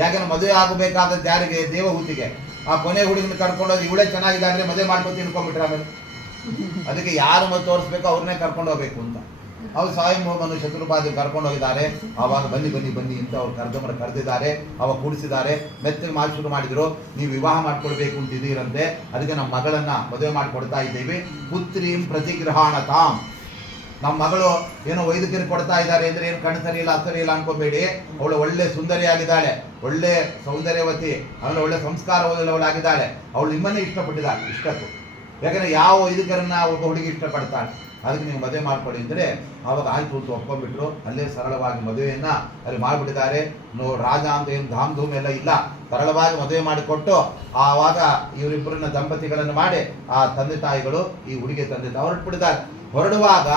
ಯಾಕಂದ್ರೆ ಮದುವೆ ಆಗಬೇಕಾದದ್ದು ಯಾರಿಗೆ? ದೇವಹೂತಿಗೆ. ಆ ಕೊನೆ ಹುಡುಗನ ಕರ್ಕೊಂಡೋಗಿ ಇವಳೇ ಚೆನ್ನಾಗಿದ್ದಾಗಲೇ ಮದುವೆ ಮಾಡ್ಕೊಂಡು ತಿನ್ಕೊಂಡ್ಬಿಟ್ರೆ ಆಮೇಲೆ ಅದಕ್ಕೆ ಯಾರು ಮತ್ತೆ ತೋರಿಸ್ಬೇಕು ಅವ್ರನ್ನೇ ಕರ್ಕೊಂಡು ಹೋಗ್ಬೇಕು ಅಂತ. ಅವ್ರು ಸ್ವಯಂಭೂಮನು ಶತ್ರುಪಾದಿ ಕರ್ಕೊಂಡು ಹೋಗಿದ್ದಾರೆ. ಆವಾಗ ಬನ್ನಿ ಬನ್ನಿ ಬನ್ನಿ ಅಂತ ಅವ್ರು ಕರ್ದಮರ ಕರೆದಿದ್ದಾರೆ. ಅವಾಗ ಕೂಡಿಸಿದ್ದಾರೆ, ಮೆತ್ತಗೆ ಮಾಡಿ ಶುರು ಮಾಡಿದ್ರು. ನೀವು ವಿವಾಹ ಮಾಡ್ಕೊಳ್ಬೇಕು ಅಂತಿದ್ದೀರಂತೆ, ಅದಕ್ಕೆ ನಮ್ಮ ಮಗಳನ್ನ ಮದುವೆ ಮಾಡಿಕೊಡ್ತಾ ಇದ್ದೀವಿ. ಪುತ್ರೀಂ ಪ್ರತಿಗ್ರಹಾಣ ತಾಮ್, ನಮ್ಮ ಮಗಳು ಏನೋ ವೈದ್ಯಕರಿಗೆ ಕೊಡ್ತಾ ಇದ್ದಾರೆ ಅಂದ್ರೆ ಏನು ಕಣ್ಣು ಸರಿ ಇಲ್ಲ ಅಸರಿ ಇಲ್ಲ ಅನ್ಕೋಬೇಡಿ. ಅವಳು ಒಳ್ಳೆ ಸುಂದರಿಯಾಗಿದ್ದಾಳೆ, ಒಳ್ಳೆ ಸೌಂದರ್ಯವತಿ, ಆಮೇಲೆ ಒಳ್ಳೆ ಸಂಸ್ಕಾರವುಳ್ಳವಳಾಗಿದ್ದಾಳೆ. ಅವಳು ನಿಮ್ಮನ್ನೇ ಇಷ್ಟಪಟ್ಟಿದ್ದಾಳೆ ಇಷ್ಟಕ್ಕೂ. ಯಾಕಂದ್ರೆ ಯಾವ ವೈದ್ಯಕರನ್ನ ಒಬ್ಬ ಹುಡುಗಿ ಇಷ್ಟಪಡ್ತಾಳೆ, ಅದಕ್ಕೆ ನೀವು ಮದುವೆ ಮಾಡ್ಕೊಳ್ಳಿ ಅಂದರೆ ಆವಾಗ ಆಯ್ತು ಅಂತ ಒಪ್ಕೊಂಡ್ಬಿಟ್ರು. ಅಲ್ಲೇ ಸರಳವಾಗಿ ಮದುವೆಯನ್ನ ಅಲ್ಲಿ ಮಾಡಿಬಿಟ್ಟಿದ್ದಾರೆ. ರಾಜ ಅಂತ ಏನು ಧಾಮ್ ಧೂಮ್ ಎಲ್ಲ ಇಲ್ಲ, ಸರಳವಾಗಿ ಮದುವೆ ಮಾಡಿಕೊಟ್ಟು ಆವಾಗ ಇವರಿಬ್ಬರನ್ನ ದಂಪತಿಗಳನ್ನು ಮಾಡಿ ಆ ತಂದೆ ತಾಯಿಗಳು ಈ ಹುಡುಗಿ ತಂದೆ ತಾಯಿ ಹೊರಟ್ಬಿಟ್ಟಿದ್ದಾರೆ. ಹೊರಡುವಾಗ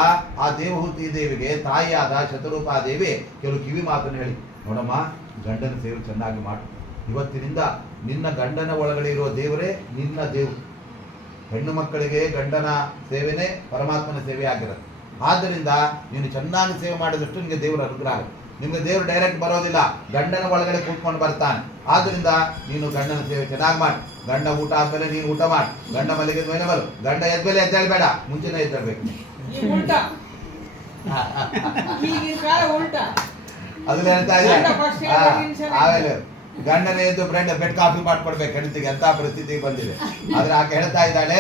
ಆ ದೇವಹೂತಿ ದೇವಿಗೆ ತಾಯಿಯಾದ ಶತರೂಪಾದೇವಿ ಕೆಲವು ಕಿವಿ ಮಾತನ್ನು ಹೇಳಿ, ನೋಡಮ್ಮ ಗಂಡನ ಸೇವೆ ಚೆನ್ನಾಗಿ ಮಾಡು, ಇವತ್ತಿನಿಂದ ನಿನ್ನ ಗಂಡನ ಒಳಗಡೆ ಇರೋ ದೇವರೇ ನಿನ್ನ ದೇವರು. ಹೆಣ್ಣು ಮಕ್ಕಳಿಗೆ ಗಂಡನ ಸೇವೆನೇ ಪರಮಾತ್ಮನ ಸೇವೆ ಆಗಿರುತ್ತೆ. ಆದ್ದರಿಂದ ನೀನು ಚೆನ್ನಾಗಿ ಸೇವೆ ಮಾಡಿದಷ್ಟು ನಿಮಗೆ ದೇವರ ಅನುಗ್ರಹ ಆಗುತ್ತೆ. ನಿಮಗೆ ದೇವರು ಡೈರೆಕ್ಟ್ ಬರೋದಿಲ್ಲ, ಗಂಡನ ಒಳಗಡೆ ಕೂತ್ಕೊಂಡು ಬರ್ತಾನೆ. ಆದ್ದರಿಂದ ನೀನು ಗಂಡನ ಸೇವೆ ಚೆನ್ನಾಗಿ ಮಾಡಿ, ಗಂಡ ಊಟ ಆದ್ಮೇಲೆ ನೀನು ಊಟ ಮಾಡಿ, ಗಂಡ ಮಲಗಿದ ಮೇಲೆ ಬರು, ಗಂಡ ಎದ್ಮೇಲೆ ಎದ್ದೇಳಬೇಡ, ಮುಂಚೆನೇ ಎದ್ದೇಳ್ಬೇಕು. ಅದನ್ನ ಹೇಳ್ತಾ ಇದ್ದಾರೆ. ಆಮೇಲೆ ಗಂಡನೇ ಎದ್ದು ಬೆಡ್ ಕಾಫಿ ಮಾಡ್ಕೊಡ್ಬೇಕು ಹೆಂಡತಿಗೆ, ಅಂತ ಪರಿಸ್ಥಿತಿಗೆ ಬಂದಿದೆ. ಆದ್ರೆ ಆಕೆ ಹೇಳ್ತಾ ಇದ್ದಾಳೆ,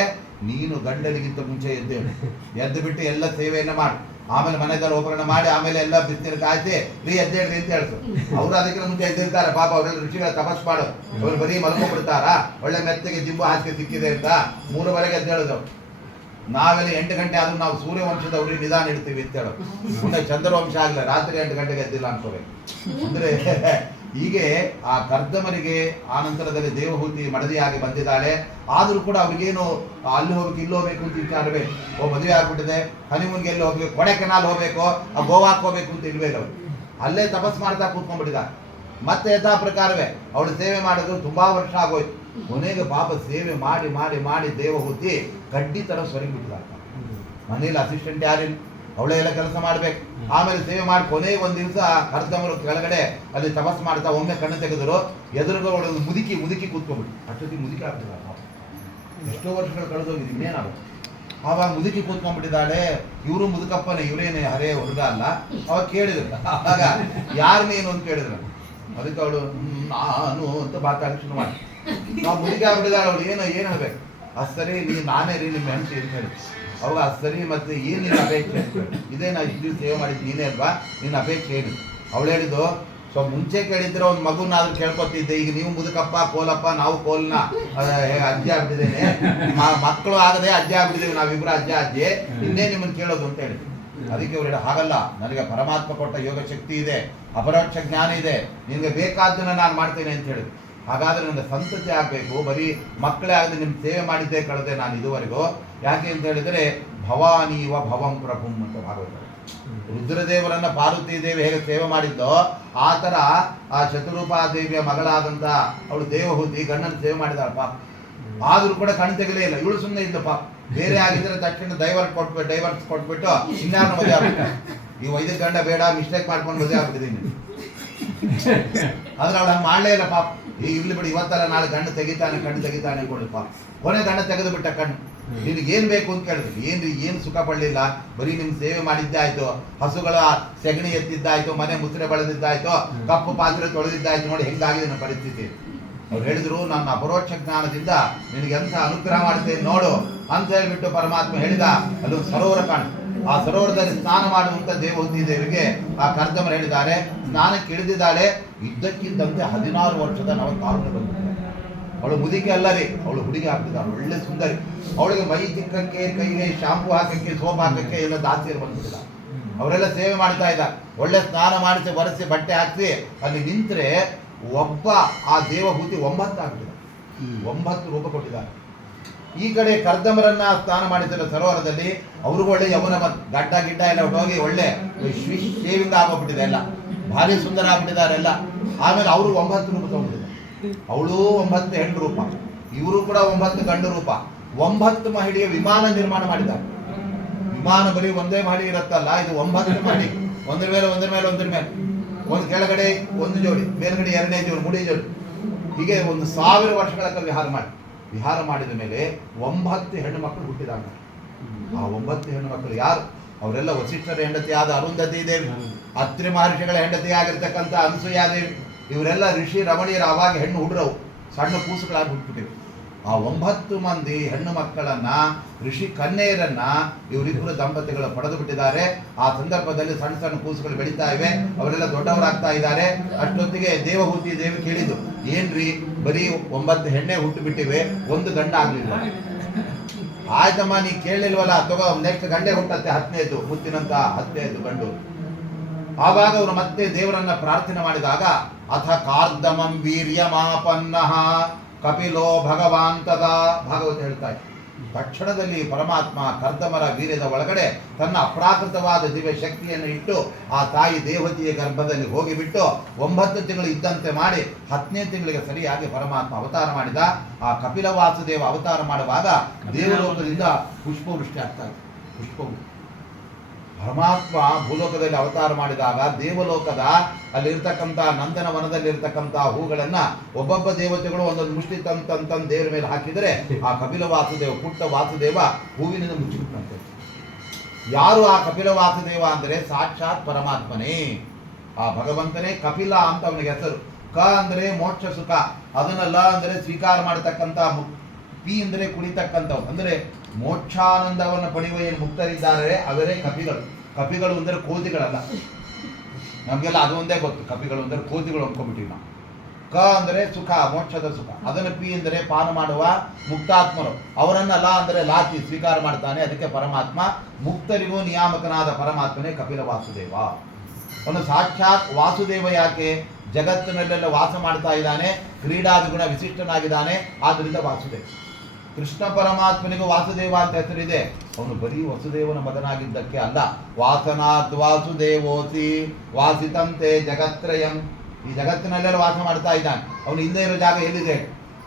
ನೀನು ಗಂಡನಿಗಿಂತ ಮುಂಚೆ ಎದ್ದೇಳು, ಎದ್ದು ಬಿಟ್ಟು ಎಲ್ಲ ಸೇವೆಯನ್ನ ಮಾಡು, ಆಮೇಲೆ ಮನೆದಲ್ಲಿ ಉಪಕರಣ ಮಾಡಿ, ಆಮೇಲೆ ಎಲ್ಲ ಬಿಸಿಲು ಕಾಯಿಸಿ ರೀ ಎದ್ದೇಳ್ರಿ ಅಂತ ಹೇಳ್ತು. ಅವ್ರು ಅದಕ್ಕಿಂತ ಮುಂಚೆ ಎದ್ದಿರ್ತಾರೆ ಪಾಪ, ಅವರೆಲ್ಲ ಋಷಿಗಳ ತಪಸ್ ಮಾಡು, ಅವ್ರು ಬರೀ ಮಲ್ಕೊಂಡ್ಬಿಡ್ತಾರ, ಒಳ್ಳೆ ಮೆತ್ತಗೆ ಜಿಂಬು ಹಾಸಿಗೆ ಸಿಕ್ಕಿದೆ ಅಂತ 3:15 ಎದ್ದೇಳಿದ್ರು. ನಾವೆಲ್ಲ 8 ಗಂಟೆ ಆದ್ರೂ ನಾವು ಸೂರ್ಯವಂಶದವ್ರಿಗೆ ನಿಧಾನ ಇಡ್ತೀವಿ ಅಂತ ಹೇಳೋದು. ಮುಂದೆ ಚಂದ್ರವಂಶ ಆಗಲ್ಲ, ರಾತ್ರಿ 8 ಗಂಟೆಗೆ ಎದ್ದಿಲ್ಲ ಅನ್ಕೋಬೇಕು. ಅಂದ್ರೆ ಹೀಗೆ ಆ ಕರ್ದಮರಿಗೆ ಆ ನಂತರದಲ್ಲಿ ದೇವಹೂತಿ ಮಡದಿಯಾಗಿ ಬಂದಿದ್ದಾಳೆ. ಆದ್ರೂ ಕೂಡ ಅವ್ರಿಗೇನು ಅಲ್ಲಿ ಹೋಗ್ಬೇಕು ಇಲ್ಲಿ ಹೋಗ್ಬೇಕು ಅಂತ ವಿಚಾರವೇ. ಮದುವೆ ಆಗ್ಬಿಟ್ಟಿದೆ, ಹನಿಮೂನ್ಗೆ ಎಲ್ಲಿ ಹೋಗ್ಬೇಕು, ಕೊಡೆಕೆನಾಲ್ ಹೋಗ್ಬೇಕು, ಆ ಗೋವಾಕ್ ಹೋಗ್ಬೇಕು ಅಂತ ಇಲ್ವೇಲ್ಲ. ಅಲ್ಲೇ ತಪಸ್ ಮಾಡ್ತಾ ಕೂತ್ಕೊಂಡ್ಬಿಟ್ಟಿದ್ದಾರೆ. ಮತ್ತೆ ಯಥಾ ಪ್ರಕಾರವೇ ಅವಳು ಸೇವೆ ಮಾಡಿದ್ರು ತುಂಬಾ ವರ್ಷ ಆಗೋಯ್ತು. ಕೊನೆಗೆ ಪಾಪ ಸೇವೆ ಮಾಡಿ ಮಾಡಿ ಮಾಡಿ ದೇವಹೂತಿ ಕಡ್ಡಿ ತರ ಸೊರಗಿಬಿಟ್ಟಿದ್ದಾರೆ. ಮನೇಲಿ ಅಸಿಸ್ಟೆಂಟ್ ಯಾರಿಲ್ಲ, ಅವಳೇ ಎಲ್ಲ ಕೆಲಸ ಮಾಡ್ಬೇಕು. ಆಮೇಲೆ ಸೇವೆ ಮಾಡಿ ಕೊನೆಗೆ ಒಂದ್ ದಿವಸ ಕರ್ದಮರು ಕೆಳಗಡೆ ಅಲ್ಲಿ ತಪಸ್ ಮಾಡ್ತಾ ಒಮ್ಮೆ ಕಣ್ಣು ತೆಗೆದ್ರು, ಎದುರುಗ ಮುದುಕಿ ಕೂತ್ಕೊಂಡ್ಬಿಟ್ಟು, ಅಷ್ಟೊತ್ತಿಗೆ ಮುದುಕಿ ಆಗ್ತಿದ್ದಾರೆ. ಎಷ್ಟೋ ವರ್ಷಗಳು ಕಳೆದೋಗಿದೆ, ಇನ್ನೇನಾಗುತ್ತೆ. ಆವಾಗ ಮುದುಕಿ ಕೂತ್ಕೊಂಡ್ಬಿಟ್ಟಿದ್ದಾಳೆ. ಇವರು ಮುದುಕಪ್ಪನೇ, ಇವರೇನೇ ಹರೇ ಹುಡುಗ ಅಲ್ಲ. ಅವಾಗ ಕೇಳಿದ್ರು, ಆಗ ಯಾರು ನೀನು ಅಂತ ಕೇಳಿದ್ರು. ಅದಕ್ಕೆ ಅವಳು ನಾನು ಅಂತ ಮಾತಾಡಿ ಶುರು ಮಾಡಿ, ನಾವು ಮುದುಕಿ ಆಗ್ಬಿಟ್ಟಿದ್ದಾಳೆ. ಅವಳು ಏನು ಹೇಳ್ಬೇಕು, ಸರಿ ನಾನೇ ರೀ ನಿಮ್ಮ ಹೆಂಡತಿ ಅಂತ ಹೇಳಿ. ಅವಾಗ ಸರಿ ಮತ್ತೆ ಏನು ನಿನ್ನ ಅಪೇಕ್ಷೆ ಅಂತ ಹೇಳಿ, ಇದೇ ನಾ ಇಷ್ಟು ಸೇವೆ ಮಾಡಿದ್ದು ನೀನೇ ಅಲ್ವಾ, ನಿನ್ನ ಅಪೇಕ್ಷೆ ಏನು? ಅವಳು ಹೇಳಿದ್ದು, ಸೊ ಮುಂಚೆ ಕೇಳಿದ್ರೆ ಒಂದು ಮಗುನಾದ್ರೂ ಕೇಳ್ಕೊತಿದ್ದೆ, ಈಗ ನೀವು ಮುದುಕಪ್ಪ ಕೋಲಪ್ಪ, ನಾವು ಕೋಲ್ನ ಅಜ್ಜಿ ಆಗ್ಬಿಟ್ಟಿದ್ದೇನೆ, ಮಕ್ಕಳು ಆಗದೆ ಅಜ್ಜಿ ಆಗ್ಬಿಟ್ಟಿದ್ದೇವೆ, ನಾವಿಬ್ರು ಅಜ್ಜಿ, ಇನ್ನೇ ನಿಮ್ಮನ್ನು ಕೇಳೋದು ಅಂತ ಹೇಳಿ. ಅದಕ್ಕೆ ಅವ್ರು ಹೇಳಿ, ಹಾಗಲ್ಲ, ನನಗೆ ಪರಮಾತ್ಮ ಕೊಟ್ಟ ಯೋಗ ಶಕ್ತಿ ಇದೆ, ಅಪರೋಕ್ಷ ಜ್ಞಾನ ಇದೆ, ನಿನಗೆ ಬೇಕಾದ್ದನ್ನ ನಾನು ಮಾಡ್ತೇನೆ ಅಂತ ಹೇಳಿದ್ರು. ಹಾಗಾದ್ರೆ ನನ್ನ ಸಂತತಿ ಆಗ್ಬೇಕು, ಬರೀ ಮಕ್ಕಳೇ ಆಗದೆ ನಿಮ್ ಸೇವೆ ಮಾಡಿದ್ದೇ ಕಳೆದೆ ನಾನು ಇದುವರೆಗೂ. ಯಾಕೆ ಅಂತ ಹೇಳಿದ್ರೆ ಭವಾನೀವ ಭವಂ ಪ್ರಭುಂ ಅಂತ ಭಾಗವತ. ರುದ್ರದೇವರನ್ನ ಪಾರ್ವತಿ ದೇವಿ ಹೇಗೆ ಸೇವೆ ಮಾಡಿದ್ದೋ ಆ ತರ ಆ ಶತರೂಪಾದೇವಿಯ ಮಗಳಾದಂತ ಅವಳು ದೇವಹೂತಿ ಗಂಡನ ಸೇವೆ ಮಾಡಿದಾಳಪ್ಪ. ಆದ್ರೂ ಕೂಡ ಕಣ್ ತೆಗಲೇ ಇಲ್ಲ, ಇವಳು ಸುಮ್ಮನೆ ಇದ್ದಪ್ಪ. ಬೇರೆ ಆಗಿದ್ರೆ ತಕ್ಷಣ ಡೈವರ್ಸ್ ಕೊಟ್ಬಿಟ್ಟು ಇನ್ಯಾರು ಮದುವೆ ಆಗ್ಬಿಟ್ಟು, ಈ ವೈದ್ಯ ಗಂಡ ಬೇಡ, ಮಿಸ್ಟೇಕ್ ಮಾಡ್ಕೊಂಡು ಮದುವೆ ಆಗ್ಬಿಟ್ಟಿದ್ದೀನಿ. ಆದ್ರೆ ಅವಳು ಹಂಗೆ ಮಾಡಲೇ ಇಲ್ಲ ಪಾಪ. ಈಗ ಇಲ್ಲಿ ಬಿಡಿ, ಇವತ್ತಲ್ಲ ನಾಳೆ ಕಣ್ಣು ತೆಗಿತಾನೆ ಅನ್ಕೊಳ್ಳಿ ಪಾಪ. ಕೊನೆ ಕಣ್ಣು ತೆಗೆದು ಬಿಟ್ಟ ಕಣ್ಣು. ನಿನಗೆ ಏನ್ ಬೇಕು ಅಂತ ಕೇಳಿದ್ರು, ಏನ್ರಿ ಏನು ಸುಖ ಪಡ್ಲಿಲ್ಲ, ಬರೀ ನಿಮ್ ಸೇವೆ ಮಾಡಿದ್ದೆ ಆಯ್ತು, ಹಸುಗಳ ಸೆಗಣಿ ಎತ್ತಿದ್ದಾಯ್ತು, ಮನೆ ಮುಸುರೆ ಬಳದಿದ್ದಾಯ್ತು, ಕಪ್ಪು ಪಾತ್ರೆ ತೊಳೆದಿದ್ದಾಯ್ತು, ನೋಡಿ ಹೆಂಗಾಗಿದೆ ನನ್ನ ಪರಿಸ್ಥಿತಿ. ಅವ್ರು ಹೇಳಿದ್ರು, ನನ್ನ ಅಪರೋಕ್ಷ ಜ್ಞಾನದಿಂದ ನಿನಗೆ ಎಂತ ಅನುಗ್ರಹ ಮಾಡ್ತೇನೆ ನೋಡು ಅಂತ ಹೇಳ್ಬಿಟ್ಟು ಪರಮಾತ್ಮ ಹೇಳಿದ. ಅಲ್ಲೊಂದು ಸರೋವರ ಕಾಣ, ಆ ಸರೋವರದಲ್ಲಿ ಸ್ನಾನ ಮಾಡುವಂತ ದೇವಹೂತಿ ದೇವಿಗೆ ಆ ಕರ್ದಮರು ಹೇಳಿದ್ದಾರೆ, ಸ್ನಾನಕ್ಕೆ ಇಳಿದಿದ್ದಾಳೆ. ಇದ್ದಕ್ಕಿದ್ದಂತೆ 16 ವರ್ಷದ ನವತಾರುಣ್ಯ ಬಂದಿದ್ದಾರೆ. ಅವಳು ಮುದಿಕೆ ಅಲ್ಲ ರೀ, ಅವಳು ಹುಡುಗಿ ಆಗ್ತಿದ್ದಾಳೆ, ಒಳ್ಳೆ ಸುಂದರಿ. ಅವಳಿಗೆ ಮೈ ತಿಕ್ಕಕ್ಕೆ, ಕೈಗೆ ಶಾಂಪು ಹಾಕಕ್ಕೆ, ಸೋಪ್ ಹಾಕಕ್ಕೆ ಎಲ್ಲ ದಾಸಿಯರು ಬಂದ್ಬಿಟ್ಟಿಲ್ಲ. ಅವರೆಲ್ಲ ಸೇವೆ ಮಾಡ್ತಾ ಇದ್ದ. ಒಳ್ಳೆ ಸ್ನಾನ ಮಾಡಿಸಿ ಒರೆಸಿ ಬಟ್ಟೆ ಹಾಕಿ ಅಲ್ಲಿ ನಿಂತ್ರೆ ಒಬ್ಬ ಆ ದೇವಹೂತಿ 9 ಆಗ್ಬಿಟ್ಟಿದೆ. 9 ರೂಪ ಕೊಟ್ಟಿದ್ದಾರೆ. ಈ ಕಡೆ ಕರ್ದಮರನ್ನ ಸ್ನಾನ ಮಾಡಿಸಿದ ಸರೋವರದಲ್ಲಿ ಅವ್ರಿಗೂ ಒಳ್ಳೆ ಯೌವನ ಗಡ್ಡ ಗಿಡ್ಡ ಎಲ್ಲ ಹೋಗಿ ಒಳ್ಳೆ ಶೇವಿಂಗ್ ಆಗೋಗ್ಬಿಟ್ಟಿದೆ, ಎಲ್ಲ ಭಾರಿ ಸುಂದರ ಆಗ್ಬಿಟ್ಟಿದ್ದಾರೆ ಎಲ್ಲ. ಆಮೇಲೆ ಅವರು 9 ರೂಪ ತಗೊಂಡಿದ್ದಾರೆ. ಅವಳು 9 ಹೆಣ್ಣು ರೂಪ, ಇವರು ಕೂಡ 9 ಗಂಡು ರೂಪ. 9 ಮಹಡಿಯ ವಿಮಾನ ನಿರ್ಮಾಣ ಮಾಡಿದ್ದಾರೆ. ವಿಮಾನ ಬರೀ ಒಂದೇ ಮಹಡಿ ಇರುತ್ತಲ್ಲ, ಇದು 9 ಮಹಡಿ, ಒಂದ್ರ ಮೇಲೆ ಒಂದು ಕೆಳಗಡೆ ಒಂದು ಜೋಡಿ, ಮೇಲ್ಗಡೆ 2ನೇ ಜೋಡಿ, 3ನೇ ಜೋಡಿ, ಹೀಗೆ 1000 ವರ್ಷಗಳ ಕಾಲ ವಿಹಾರ ಮಾಡಿದ ಮೇಲೆ 9 ಹೆಣ್ಣು ಮಕ್ಕಳು ಹುಟ್ಟಿದಾಗ. ಆ 9 ಹೆಣ್ಣು ಮಕ್ಕಳು ಯಾರು? ಅವರೆಲ್ಲ ವಸಿಷ್ಠರ ಹೆಂಡತಿಯಾದ ಅರುಂಧತಿ ದೇವಿ, ಅತ್ರಿ ಮಹರ್ಷಿಗಳ ಹೆಂಡತಿಯಾಗಿರ್ತಕ್ಕಂಥ ಅನಸೂಯಾದೇವಿ, ಇವರೆಲ್ಲ ಋಷಿ ರಮಣೀಯರ ಆವಾಗ ಹೆಣ್ಣು ಹುಡುರವು, ಸಣ್ಣ ಕೂಸುಗಳಾಗಿ ಹುಟ್ಟುಬಿಟ್ಟಿವೆ. ಆ 9 ಮಂದಿ ಹೆಣ್ಣು ಮಕ್ಕಳನ್ನ, ಋಷಿ ಕನ್ಯೆಯರನ್ನ ಇವರಿಬ್ಬರು ದಂಪತಿಗಳು ಪಡೆದು ಬಿಟ್ಟಿದ್ದಾರೆ. ಆ ಸಂದರ್ಭದಲ್ಲಿ ಸಣ್ಣ ಸಣ್ಣ ಕೂಸುಗಳು ಬೆಳೀತಾ ಇವೆ, ಅವರೆಲ್ಲ ದೊಡ್ಡವರಾಗ್ತಾ ಇದ್ದಾರೆ. ಅಷ್ಟೊತ್ತಿಗೆ ದೇವಹೂತಿ ದೇವಿ ಕೇಳಿದ್ದು, ಏನ್ರಿ ಬರೀ 9 ಹೆಣ್ಣೆ ಹುಟ್ಟು ಬಿಟ್ಟಿವೆ, ಒಂದು ಗಂಡ ಆಗ್ಲಿಲ್ಲ. ಆಯ್ತಮ್ಮ, ನೀ ಕೇಳಲಿಲ್ವಲ್ಲ, ತಗೋ ನೆಕ್ಸ್ಟ್ ಗಂಡೆ ಹುಟ್ಟತ್ತೆ, 10ನೇದು ಮುತ್ತಿನಂತ 10ನೇದು ಗಂಡು. ಆವಾಗ ಅವರು ಮತ್ತೆ ದೇವರನ್ನ ಪ್ರಾರ್ಥನೆ ಮಾಡಿದಾಗ, ಅಥ ಕಾರ್ದಮಂ ವೀರ್ಯಮಾಪನ್ನಃ ಕಪಿಲೋ ಭಗವಾಂತದ ಭಾಗವತ ಹೇಳ್ತಾ ಇದೆ. ತಕ್ಷಣದಲ್ಲಿ ಪರಮಾತ್ಮ ಕರ್ದಮರ ವೀರ್ಯದ ಒಳಗಡೆ ತನ್ನ ಅಪ್ರಾಕೃತವಾದ ದಿವ್ಯ ಶಕ್ತಿಯನ್ನು ಇಟ್ಟು ಆ ತಾಯಿ ದೇವತಿಯ ಗರ್ಭದಲ್ಲಿ ಹೋಗಿಬಿಟ್ಟು 9 ತಿಂಗಳು ಇದ್ದಂತೆ ಮಾಡಿ 10ನೇ ತಿಂಗಳಿಗೆ ಸರಿಯಾಗಿ ಪರಮಾತ್ಮ ಅವತಾರ ಮಾಡಿದ. ಆ ಕಪಿಲ ವಾಸುದೇವ ಅವತಾರ ಮಾಡುವಾಗ ದೇವಲೋಕದಿಂದ ಪುಷ್ಪವೃಷ್ಟಿ ಆಗ್ತಾ ಇದೆ. ಪರಮಾತ್ಮ ಭೂಲೋಕದಲ್ಲಿ ಅವತಾರ ಮಾಡಿದಾಗ ದೇವಲೋಕದ ಅಲ್ಲಿರ್ತಕ್ಕಂಥ ನಂದನ ವನದಲ್ಲಿರ್ತಕ್ಕಂಥ ಹೂಗಳನ್ನ ಒಬ್ಬೊಬ್ಬ ದೇವತೆಗಳು ಒಂದೊಂದು ಮುಷ್ಟಿ ತಂತಂತ ದೇವರ ಮೇಲೆ ಹಾಕಿದರೆ ಆ ಕಪಿಲ ವಾಸುದೇವ, ಪುಟ್ಟ ವಾಸುದೇವ ಹೂವಿನಿಂದ ಮುಚ್ಚಿಬಿಟ್ಟಂತೆ. ಯಾರು ಆ ಕಪಿಲ ವಾಸುದೇವ ಅಂದರೆ ಸಾಕ್ಷಾತ್ ಪರಮಾತ್ಮನೇ, ಆ ಭಗವಂತನೇ. ಕಪಿಲ ಅಂತ ಅವನಿಗೆ ಹೆಸರು. ಕ ಅಂದರೆ ಮೋಕ್ಷ ಸುಖ, ಅದನ್ನ ಲ ಅಂದರೆ ಸ್ವೀಕಾರ ಮಾಡತಕ್ಕಂಥ, ಪಿ ಅಂದರೆ ಕುಡಿತಕ್ಕಂಥವು, ಅಂದರೆ ಮೋಕ್ಷಾನಂದವನ್ನು ಪಡೆಯುವ ಏನು ಮುಕ್ತರಿದ್ದಾರೆ ಅವರೇ ಕಪಿಗಳು. ಕಪಿಗಳು ಅಂದರೆ ಕೋತಿಗಳಲ್ಲ, ನಮಗೆಲ್ಲ ಅದು ಒಂದೇ ಗೊತ್ತು. ಕಪಿಗಳು ಅಂದರೆ ಕೋತಿಗಳು ಅಂದ್ಕೊಂಡ್ಬಿಟ್ಟಿವಿ ನಾವು. ಕ ಅಂದರೆ ಸುಖ, ಮೋಕ್ಷದ ಸುಖ, ಅದನ್ನು ಪಿ ಅಂದರೆ ಪಾನ ಮಾಡುವ ಮುಕ್ತಾತ್ಮರು, ಅವರನ್ನ ಲ ಅಂದರೆ ಲಾಚಿ ಸ್ವೀಕಾರ ಮಾಡ್ತಾನೆ. ಅದಕ್ಕೆ ಪರಮಾತ್ಮ ಮುಕ್ತರಿಗೂ ನಿಯಾಮಕನಾದ ಪರಮಾತ್ಮನೇ ಕಪಿಲ ವಾಸುದೇವ. ಒಂದು ಸಾಕ್ಷಾತ್ ವಾಸುದೇವ ಯಾಕೆ ಜಗತ್ತಿನಲ್ಲೆಲ್ಲ ವಾಸ ಮಾಡ್ತಾ ಇದ್ದಾನೆ, ಕ್ರೀಡಾದಿಗುಣ ವಿಶಿಷ್ಟನಾಗಿದ್ದಾನೆ, ಆದ್ರಿಂದ ವಾಸುದೇವ. ಕೃಷ್ಣ ಪರಮಾತ್ಮನಿಗೂ ವಾಸುದೇವ ಅಂತ ಹೆಸರಿದೆ. ಅವನು ಬರೀ ವಸುದೇವನ ಮಗನಾಗಿದ್ದಕ್ಕೆ ಅಲ್ಲ, ವಾಸನಾತ್ ವಾಸುದೇವೋಸಿ ವಾಸಿತಂತೆ ಜಗತ್ರಯಂ. ಈ ಜಗತ್ತಿನಲ್ಲೆಲ್ಲ ವಾಸ ಮಾಡ್ತಾ ಇದ್ದಾನೆ. ಅವನು ಹಿಂದೆ ಇರೋ ಜಾಗ ಎಲ್ಲಿದೆ?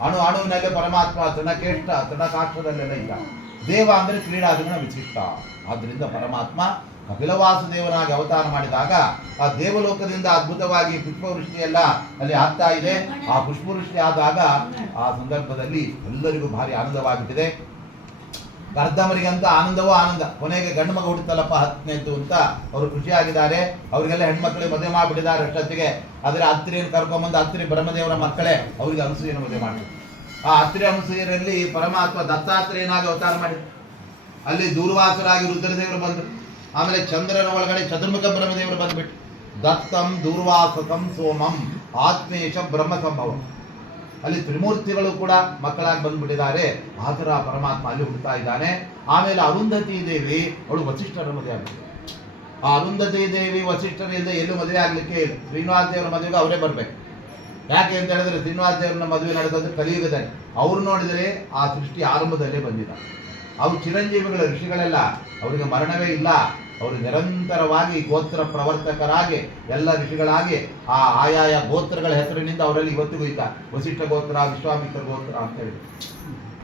ಅಣುವಿನಲ್ಲೇ ಪರಮಾತ್ಮ ತೃಣಕಾಷ್ಠದಲ್ಲೆಲ್ಲ ಇದ್ದ. ದೇವ ಅಂದರೆ ಕ್ರೀಡಾದಿಗುಣ ವಿಶಿಷ್ಟ. ಆದ್ರಿಂದ ಪರಮಾತ್ಮ ಕಪಿಲ ವಾಸುದೇವನಾಗಿ ಅವತಾರ ಮಾಡಿದಾಗ ಆ ದೇವಲೋಕದಿಂದ ಅದ್ಭುತವಾಗಿ ಪುಷ್ಪವೃಷ್ಟಿ ಎಲ್ಲ ಅಲ್ಲಿ ಆಗ್ತಾ ಇದೆ. ಆ ಪುಷ್ಪವೃಷ್ಟಿ ಆದಾಗ ಆ ಸಂದರ್ಭದಲ್ಲಿ ಎಲ್ಲರಿಗೂ ಭಾರಿ ಆನಂದವಾಗಿಬಿಟ್ಟಿದೆ. ಕರ್ದಮರಿಗಂತ ಆನಂದವೋ ಆನಂದ. ಕೊನೆಗೆ ಗಂಡು ಮಗ ಹುಟ್ಟುತ್ತಲ್ಲಪ್ಪ 10ನೇದ್ದು ಅಂತ ಅವರು ಖುಷಿಯಾಗಿದ್ದಾರೆ. ಅವರಿಗೆಲ್ಲ ಹೆಣ್ಮಕ್ಳಿಗೆ ಮದುವೆ ಮಾಡಿಬಿಟ್ಟಿದ್ದಾರೆ ಅಷ್ಟೊತ್ತಿಗೆ. ಆದರೆ ಅತ್ರಿಯನ್ನು ಕರ್ಕೊಂಬಂದು, ಅತ್ರಿ ಬ್ರಹ್ಮದೇವರ ಮಕ್ಕಳೇ, ಅವರಿಗೆ ಅನಸೂಯನ ಮದುವೆ ಮಾಡಿದ್ರು. ಆ ಅತ್ರಿ ಅನಸೂಯರಲ್ಲಿ ಪರಮಾತ್ಮ ದತ್ತಾತ್ರೇಯನಾಗಿ ಅವತಾರ ಮಾಡಿದ್ರು. ಅಲ್ಲಿ ದೂರ್ವಾಸರಾಗಿ ರುದ್ರದೇವರು ಬಂದರು. ಆಮೇಲೆ ಚಂದ್ರನ ಒಳಗಡೆ ಚತುರ್ಮುಖ ಬ್ರಹ್ಮದೇವರು ಬಂದ್ಬಿಟ್ಟು ದತ್ತಂ ದೂರ್ವಾಸಕಂ ಸೋಮಂ ಆತ್ಮೇಶ ಬ್ರಹ್ಮ ಸಂಭವ. ಅಲ್ಲಿ ತ್ರಿಮೂರ್ತಿಗಳು ಕೂಡ ಮಕ್ಕಳಾಗಿ ಬಂದ್ಬಿಟ್ಟಿದ್ದಾರೆ. ಆ ಥರ ಪರಮಾತ್ಮ ಅಲ್ಲಿ ಹುಡ್ತಾ ಇದ್ದಾನೆ. ಆಮೇಲೆ ಅರುಂಧತಿ ದೇವಿ, ಅವಳು ವಸಿಷ್ಠರ ಮದುವೆ ಆಗ್ಬಿಟ್ಟು. ಆ ಅರುಂಧತಿ ದೇವಿ ವಸಿಷ್ಠರಿಂದ ಎಲ್ಲೂ ಮದುವೆ ಆಗ್ಲಿಕ್ಕೆ ಇಲ್ಲ. ಶ್ರೀನಿವಾಸ ದೇವರ ಮದುವೆಗೆ ಅವರೇ ಬರ್ಬೇಕು. ಯಾಕೆ ಅಂತ ಹೇಳಿದ್ರೆ ಶ್ರೀನಿವಾಸ ದೇವರನ್ನ ಮದುವೆ ನಡೆದಂದ್ರೆ ಕಲಿಯುಗದಲ್ಲಿ. ಅವ್ರು ನೋಡಿದರೆ ಆ ಸೃಷ್ಟಿ ಆರಂಭದಲ್ಲೇ ಬಂದಿದ್ದಾರೆ. ಅವು ಚಿರಂಜೀವಿಗಳ ಋಷಿಗಳೆಲ್ಲ, ಅವರಿಗೆ ಮರಣವೇ ಇಲ್ಲ. ಅವರು ನಿರಂತರವಾಗಿ ಗೋತ್ರ ಪ್ರವರ್ತಕರಾಗಿ ಎಲ್ಲ ಋಷಿಗಳಾಗಿ ಆ ಆಯಾಯ ಗೋತ್ರಗಳ ಹೆಸರಿನಿಂದ ಅವರಲ್ಲಿ ಇವತ್ತಿಗೂ ಇದ್ದಾರೆ. ವಸಿಷ್ಠ ಗೋತ್ರ, ವಿಶ್ವಾಮಿತ್ರ ಗೋತ್ರ ಅಂತ ಹೇಳಿ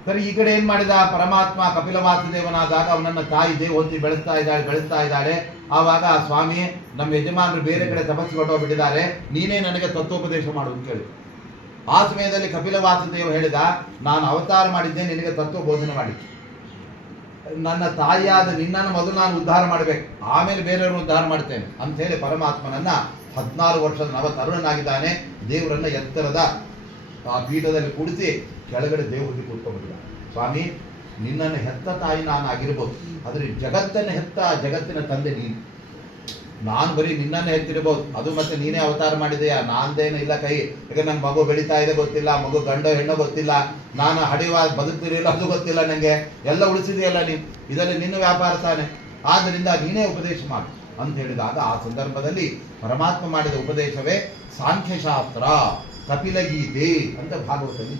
ಸರಿ, ಈ ಕಡೆ ಏನ್ ಮಾಡಿದ ಪರಮಾತ್ಮ? ಕಪಿಲ ವಾಸುದೇವನಾದಾಗ ಅವನನ್ನ ತಾಯಿ ದೇವಹೂತಿ ಬೆಳೆಸ್ತಾ ಇದ್ದಾಳೆ. ಆವಾಗ ಆ ಸ್ವಾಮಿ, ನಮ್ಮ ಯಜಮಾನರು ಬೇರೆ ಕಡೆ ತಪಸ್ಸು ಹೊರಟೋಗ್ಬಿಟ್ಟಿದ್ದಾರೆ, ನೀನೇ ನನಗೆ ತತ್ವೋಪದೇಶ ಮಾಡು ಅಂತ ಕೇಳಿ. ಆ ಸಮಯದಲ್ಲಿ ಕಪಿಲ ವಾಸುದೇವ ಹೇಳಿದ, ನಾನು ಅವತಾರ ಮಾಡಿದ್ದೆ ನಿನಗೆ ತತ್ವ ಬೋಧನೆ ಮಾಡಿ. ನನ್ನ ತಾಯಿಯಾದ ನಿನ್ನನ್ನು ಮೊದಲು ನಾನು ಉದ್ಧಾರ ಮಾಡಬೇಕು, ಆಮೇಲೆ ಬೇರೆಯವರು ಉದ್ಧಾರ ಮಾಡ್ತೇನೆ ಅಂತ ಹೇಳಿ ಪರಮಾತ್ಮನನ್ನ 14 ವರ್ಷದ ನವ ತರುಣನಾಗಿದ್ದಾನೆ. ದೇವರನ್ನ ಎತ್ತರದ ಆ ಪೀಠದಲ್ಲಿ ಕೂಡಿಸಿ ಕೆಳಗಡೆ ದೇವರಿಗೆ ಕೂತ್ಕೊಂಡ್ಬಿಟ್ಟಿದ್ದ. ಸ್ವಾಮಿ, ನಿನ್ನನ್ನು ಹೆತ್ತ ತಾಯಿ ನಾನು ಆಗಿರ್ಬೋದು, ಆದರೆ ಜಗತ್ತನ್ನು ಹೆತ್ತ ಜಗತ್ತಿನ ತಂದೆ ನೀನು. ನಾನು ಬರೀ ನಿನ್ನನ್ನು ಹೆತ್ತಿರ್ಬೋದು, ಅದು ಮತ್ತೆ ನೀನೇ ಅವತಾರ ಮಾಡಿದೆಯಾ, ನಾನ್ದೇನು ಇಲ್ಲ ಕೈ. ಈಗ ನನ್ನ ಮಗು ಬೆಳೀತಾ ಇದೆ ಗೊತ್ತಿಲ್ಲ, ಮಗು ಗಂಡೋ ಹೆಣ್ಣೋ ಗೊತ್ತಿಲ್ಲ, ನಾನು ಹಡಿಯುವ ಬದುಕ್ತಿರಲಿಲ್ಲ ಅದು ಗೊತ್ತಿಲ್ಲ, ನನಗೆ ಎಲ್ಲ ಉಳಿಸಿದೆಯಲ್ಲ ನೀನು, ಇದರಲ್ಲಿ ನಿನ್ನ ವ್ಯಾಪಾರ ತಾನೆ, ಆದ್ದರಿಂದ ನೀನೇ ಉಪದೇಶ ಮಾಡು ಅಂತ ಹೇಳಿದಾಗ ಆ ಸಂದರ್ಭದಲ್ಲಿ ಪರಮಾತ್ಮ ಮಾಡಿದ ಉಪದೇಶವೇ ಸಾಂಖ್ಯಶಾಸ್ತ್ರ, ಕಪಿಲಗೀತೆ ಅಂತ ಭಾಗವತದಲ್ಲಿ.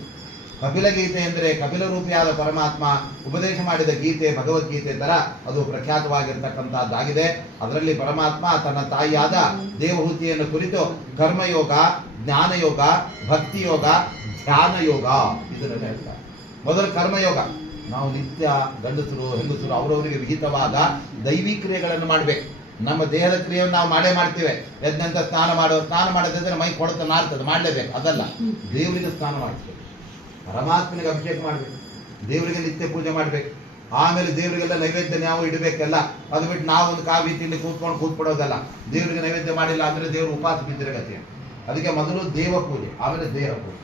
ಕಪಿಲಗೀತೆ ಅಂದರೆ ಕಪಿಲ ರೂಪಿಯಾದ ಪರಮಾತ್ಮ ಉಪದೇಶ ಮಾಡಿದ ಗೀತೆ, ಭಗವದ್ಗೀತೆ ತರ ಅದು ಪ್ರಖ್ಯಾತವಾಗಿರ್ತಕ್ಕಂಥದ್ದಾಗಿದೆ. ಅದರಲ್ಲಿ ಪರಮಾತ್ಮ ತನ್ನ ತಾಯಿಯಾದ ದೇವಹೂತಿಯನ್ನು ಕುರಿತು ಕರ್ಮಯೋಗ, ಜ್ಞಾನಯೋಗ, ಭಕ್ತಿಯೋಗ, ಧ್ಯಾನಯೋಗ ಇದನ್ನೆಲ್ಲ ಹೇಳ್ತಾರೆ. ಮೊದಲು ಕರ್ಮಯೋಗ, ನಾವು ನಿತ್ಯ ಗಂಡಸರು ಹೆಂಗಸರು ಅವರವರಿಗೆ ವಿಹಿತವಾದ ದೈವಿ ಕ್ರಿಯೆಗಳನ್ನು ಮಾಡಬೇಕು. ನಮ್ಮ ದೇಹದ ಕ್ರಿಯೆಯನ್ನು ನಾವು ಮಾಡೇ ಮಾಡ್ತೇವೆ. ಎದ್ದಂತ ಸ್ನಾನ ಮಾಡೋದಿದ್ರೆ ಮೈ ಕೊಡುತ್ತ ನಾರ್ತದೆ, ಮಾಡಲೇಬೇಕು. ಅದಲ್ಲ, ದೇವರಿಗೆ ಸ್ನಾನ ಮಾಡಿಸ್ಬೇಕು, ಪರಮಾತ್ಮನಿಗೆ ಅಭಿಷೇಕ ಮಾಡಬೇಕು, ದೇವರಿಗೆ ನಿತ್ಯ ಪೂಜೆ ಮಾಡಬೇಕು. ಆಮೇಲೆ ದೇವರಿಗೆಲ್ಲ ನೈವೇದ್ಯ ನಾವು ಇಡಬೇಕೆಲ್ಲ. ಅದು ಬಿಟ್ಟು ನಾವು ಒಂದು ಕಾವಿ ತಿಂಡಿ ಕೂತ್ಬಿಡೋದಲ್ಲ. ದೇವರಿಗೆ ನೈವೇದ್ಯ ಮಾಡಿಲ್ಲ ಅಂದ್ರೆ ದೇವರು ಉಪವಾಸ ಬಿದ್ದರೆ ಗತಿ. ಅದಕ್ಕೆ ಮೊದಲು ದೇವ ಪೂಜೆ, ಆಮೇಲೆ ದೇಹ ಪೂಜೆ.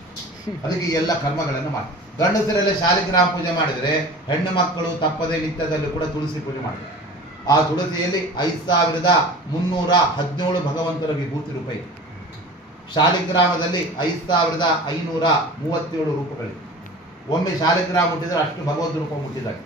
ಅದಕ್ಕೆ ಎಲ್ಲ ಕರ್ಮಗಳನ್ನು ಮಾಡಿ. ಗಂಡಸರೆಲ್ಲ ಶಾಲಿಗ್ರಾಮ ಪೂಜೆ ಮಾಡಿದರೆ, ಹೆಣ್ಣು ಮಕ್ಕಳು ತಪ್ಪದೆ ನಿತ್ಯದಲ್ಲಿ ಕೂಡ ತುಳಸಿ ಪೂಜೆ ಮಾಡಬೇಕು. ಆ ತುಳಸಿಯಲ್ಲಿ 5317 ಭಗವಂತರ ವಿಭೂತಿ ರೂಪ ಇದೆ. ಶಾಲಿಗ್ರಾಮದಲ್ಲಿ 5537 ರೂಪಗಳಿವೆ. ಒಮ್ಮೆ ಶಾಲಿಗ್ರಾಮ ಮುಟ್ಟಿದ್ರೆ ಅಷ್ಟು ಭಗವದ್ ರೂಪ ಮುಟ್ಟಿದ್ದಾರೆ.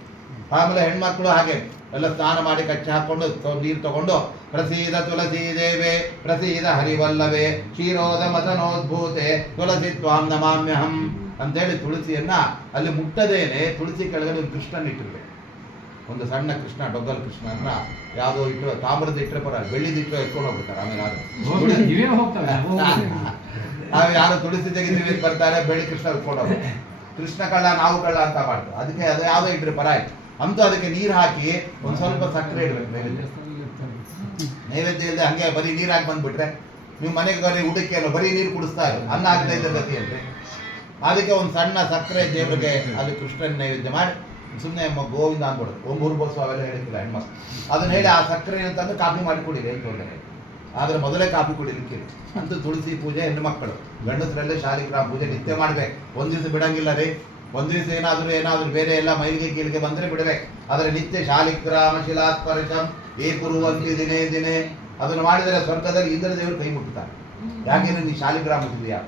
ಆಮೇಲೆ ಹೆಣ್ಮಕ್ಳು ಹಾಗೆ ಎಲ್ಲ ಸ್ನಾನ ಮಾಡಿ ಕಚ್ಚಿ ಹಾಕೊಂಡು ನೀರು ತಗೊಂಡು ಪ್ರಸೀದ ತುಳಸಿ ದೇವೆ ಪ್ರಸೀದ ಹರಿವಲ್ಲವೇ ಕ್ಷೀರೋದ ಮತನೋದ್ಭೂತೆ ತುಳಸಿ ತ್ವಾಂ ನಮಾಮ್ಯಹಂ ಅಂತೇಳಿ ತುಳಸಿಯನ್ನ ಅಲ್ಲಿ ಮುಟ್ಟದೇನೆ ತುಳಸಿ ಕೆಳಗಡೆ ಒಂದು ಕೃಷ್ಣನ್ ಇಟ್ಟಿರ್ಬೇಕು. ಒಂದು ಸಣ್ಣ ಕೃಷ್ಣ, ಡೊಗ್ಗಲ್ ಕೃಷ್ಣನ್ನ ಯಾವುದೋ ಇಟ್ಟರೆ, ತಾಮ್ರದ ಇಟ್ಟರೆ ಪರ, ಬೆಳ್ಳಿದಿಟ್ಟರೆ ಎತ್ಕೊಂಡು ಹೋಗ್ಬಿಡ್ತಾರೆ. ಆಮೇಲೆ ಯಾರು ತುಳಸಿ ತೆಗಿತೀವಿ ಬರ್ತಾರೆ, ಬೆಳ್ಳಿ ಕೃಷ್ಣ ಎತ್ಕೊಂಡು ಹೋಗ್ತಾರೆ. ಕೃಷ್ಣ ಕಳ್ಳ ನಾವು ಕಳ್ಳ ಅಂತ ಮಾಡ್ತಾರೆ. ಅದಕ್ಕೆ ಅದು ಯಾವುದೋ ಇಟ್ಟರೆ ಪರ ಆಯ್ತು ಅಂತೂ ಅದಕ್ಕೆ ನೀರು ಹಾಕಿ ಒಂದು ಸ್ವಲ್ಪ ಸಕ್ಕರೆ ಇಡ್ಬೇಕು. ನೈವೇದ್ಯ ಇಲ್ಲದೆ ಹಂಗೆ ಬರೀ ನೀರು ಹಾಕಿ ಬಂದ್ಬಿಟ್ರೆ ನೀವು ಮನೆಗೆ ಬರೀ ಉಡಕ್ಕಿಯನ್ನು ಬರೀ ನೀರು ಕುಡಿಸ್ತಾ ಇರೋ, ಅನ್ನ ಹಾಕ್ತಾ ಇದ್ದ ಗತಿ ಅಂದ್ರೆ. ಅದಕ್ಕೆ ಒಂದು ಸಣ್ಣ ಸಕ್ಕರೆ ದೇವರಿಗೆ ಅಲ್ಲಿ ಕೃಷ್ಣನ ನೈವೇದ್ಯ ಮಾಡಿ ಸುಮ್ಮನೆ ಗೋವಿಂದ ಅಂದ್ಬಿಡೋದು. 3 ಬಸ್ಸು ಅವೆಲ್ಲ ಹೇಳಿಕ್ಕಿಲ್ಲ ಹೆಣ್ಮಕ್ಳು. ಅದನ್ನ ಹೇಳಿ ಆ ಸಕ್ಕರೆ ಅಂತಂದು ಕಾಫಿ ಮಾಡಿ ಕುಡಿರಿ ಅಂತ ತೊಂದರೆ. ಆದರೆ ಮೊದಲೇ ಕಾಫಿ ಕುಡಿಲಿಕ್ಕೆ ಅಂತೂ ತುಳಸಿ ಪೂಜೆ ಹೆಣ್ಣು ಮಕ್ಕಳು. ಗಂಡಸರಲ್ಲೇ ಶಾಲಿಗ್ರಾಮ ಪೂಜೆ ನಿತ್ಯ ಮಾಡ್ಬೇಕು. ಒಂದು ದಿವಸ ಬಿಡಂಗಿಲ್ಲ ರೀ. ಒಂದು ದಿವಸ ಏನಾದರೂ ಬೇರೆ ಎಲ್ಲ ಮೈಲಿಗೆ ಕೀಲಿಗೆ ಬಂದರೆ ಬಿಡಬೇಕು. ಆದರೆ ನಿತ್ಯ ಶಾಲಿಗ್ರಾಮ ಶಿಲಾಸ್ಪರ್ಶಂ ಏ ಕುರುವಂತಿ ದಿನೇ ದಿನೇ ಅದನ್ನು ಮಾಡಿದರೆ ಸ್ವರ್ಗದಲ್ಲಿ ಇಂದ್ರ ದೇವರು ಕೈ ಮುಟ್ಟುತ್ತಾರೆ. ಯಾಕೆಂದ್ರೆ ನೀ ಶಾಲಿಗ್ರಾಮ ಮುಟ್ಟಿದೆಯಾ?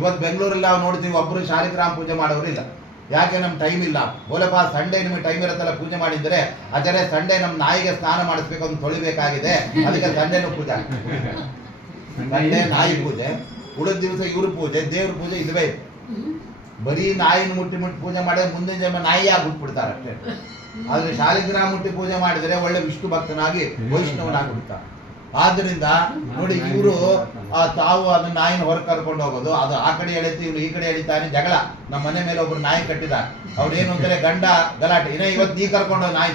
ಇವತ್ತು ಬೆಂಗಳೂರಲ್ಲಿ ನಾವು ನೋಡ್ತೀವಿ, ಒಬ್ಬರು ಶಾಲಿಗ್ರಾಮ ಪೂಜೆ ಮಾಡೋರು ಇಲ್ಲ. ಯಾಕೆ? ನಮ್ಮ ಟೈಮ್ ಇಲ್ಲ. ಬೋಲಪ್ಪ, ಸಂಡೇ ನಿಮಗೆ ಟೈಮ್ ಇರುತ್ತಲ್ಲ ಪೂಜೆ ಮಾಡಿದರೆ, ಆದರೆ ಸಂಡೇ ನಮ್ಮ ನಾಯಿಗೆ ಸ್ನಾನ ಮಾಡಿಸ್ಬೇಕು, ಅಂತ ತೊಳಿಬೇಕಾಗಿದೆ, ಅದಕ್ಕೆ ಸಂಡೇನೂ ಪೂಜೆ. ಸಂಡೇ ನಾಯಿ ಪೂಜೆ, ಉಳಿದ ದಿವಸ ಇವ್ರ ಪೂಜೆ, ದೇವ್ರ ಪೂಜೆ ಇದುವೇ ಇದೆ. ಬರೀ ನಾಯಿನ ಮುಟ್ಟಿ ಪೂಜೆ ಮಾಡಿದ್ರೆ ಮುಂದಿನ ಜನ್ಮ ನಾಯಿ ಆಗ್ಬಿಟ್ಬಿಡ್ತಾರೆ ಅಷ್ಟೇ. ಆದರೆ ಶಾಲಿಗ್ರಾಮ ಮುಟ್ಟಿ ಪೂಜೆ ಮಾಡಿದರೆ ಒಳ್ಳೆ ವಿಷ್ಣು ಭಕ್ತನಾಗಿ ವೈಷ್ಣವನಾಗ್ಬಿಡ್ತಾರೆ. ಆದ್ದರಿಂದ ನೋಡಿ, ಇವರು ತಾವು ಅದನ್ನ ನಾಯಿನ ಹೊರ ಕರ್ಕೊಂಡು ಹೋಗೋದು, ಅದು ಆ ಕಡೆ ಎಳಿತು, ಇವ್ರು ಈ ಕಡೆ ಎಳಿತಾನೆ, ಜಗಳ. ನಮ್ಮ ಮನೆ ಮೇಲೆ ಒಬ್ರು ನಾಯಿ ಕಟ್ಟಿದ್ದಾರೆ. ಅವ್ರು ಏನು ಅಂತಾರೆ, ಗಂಡ ಗಲಾಟೆ, ಇವತ್ತು ನೀ ಕರ್ಕೊಂಡು ನಾಯಿ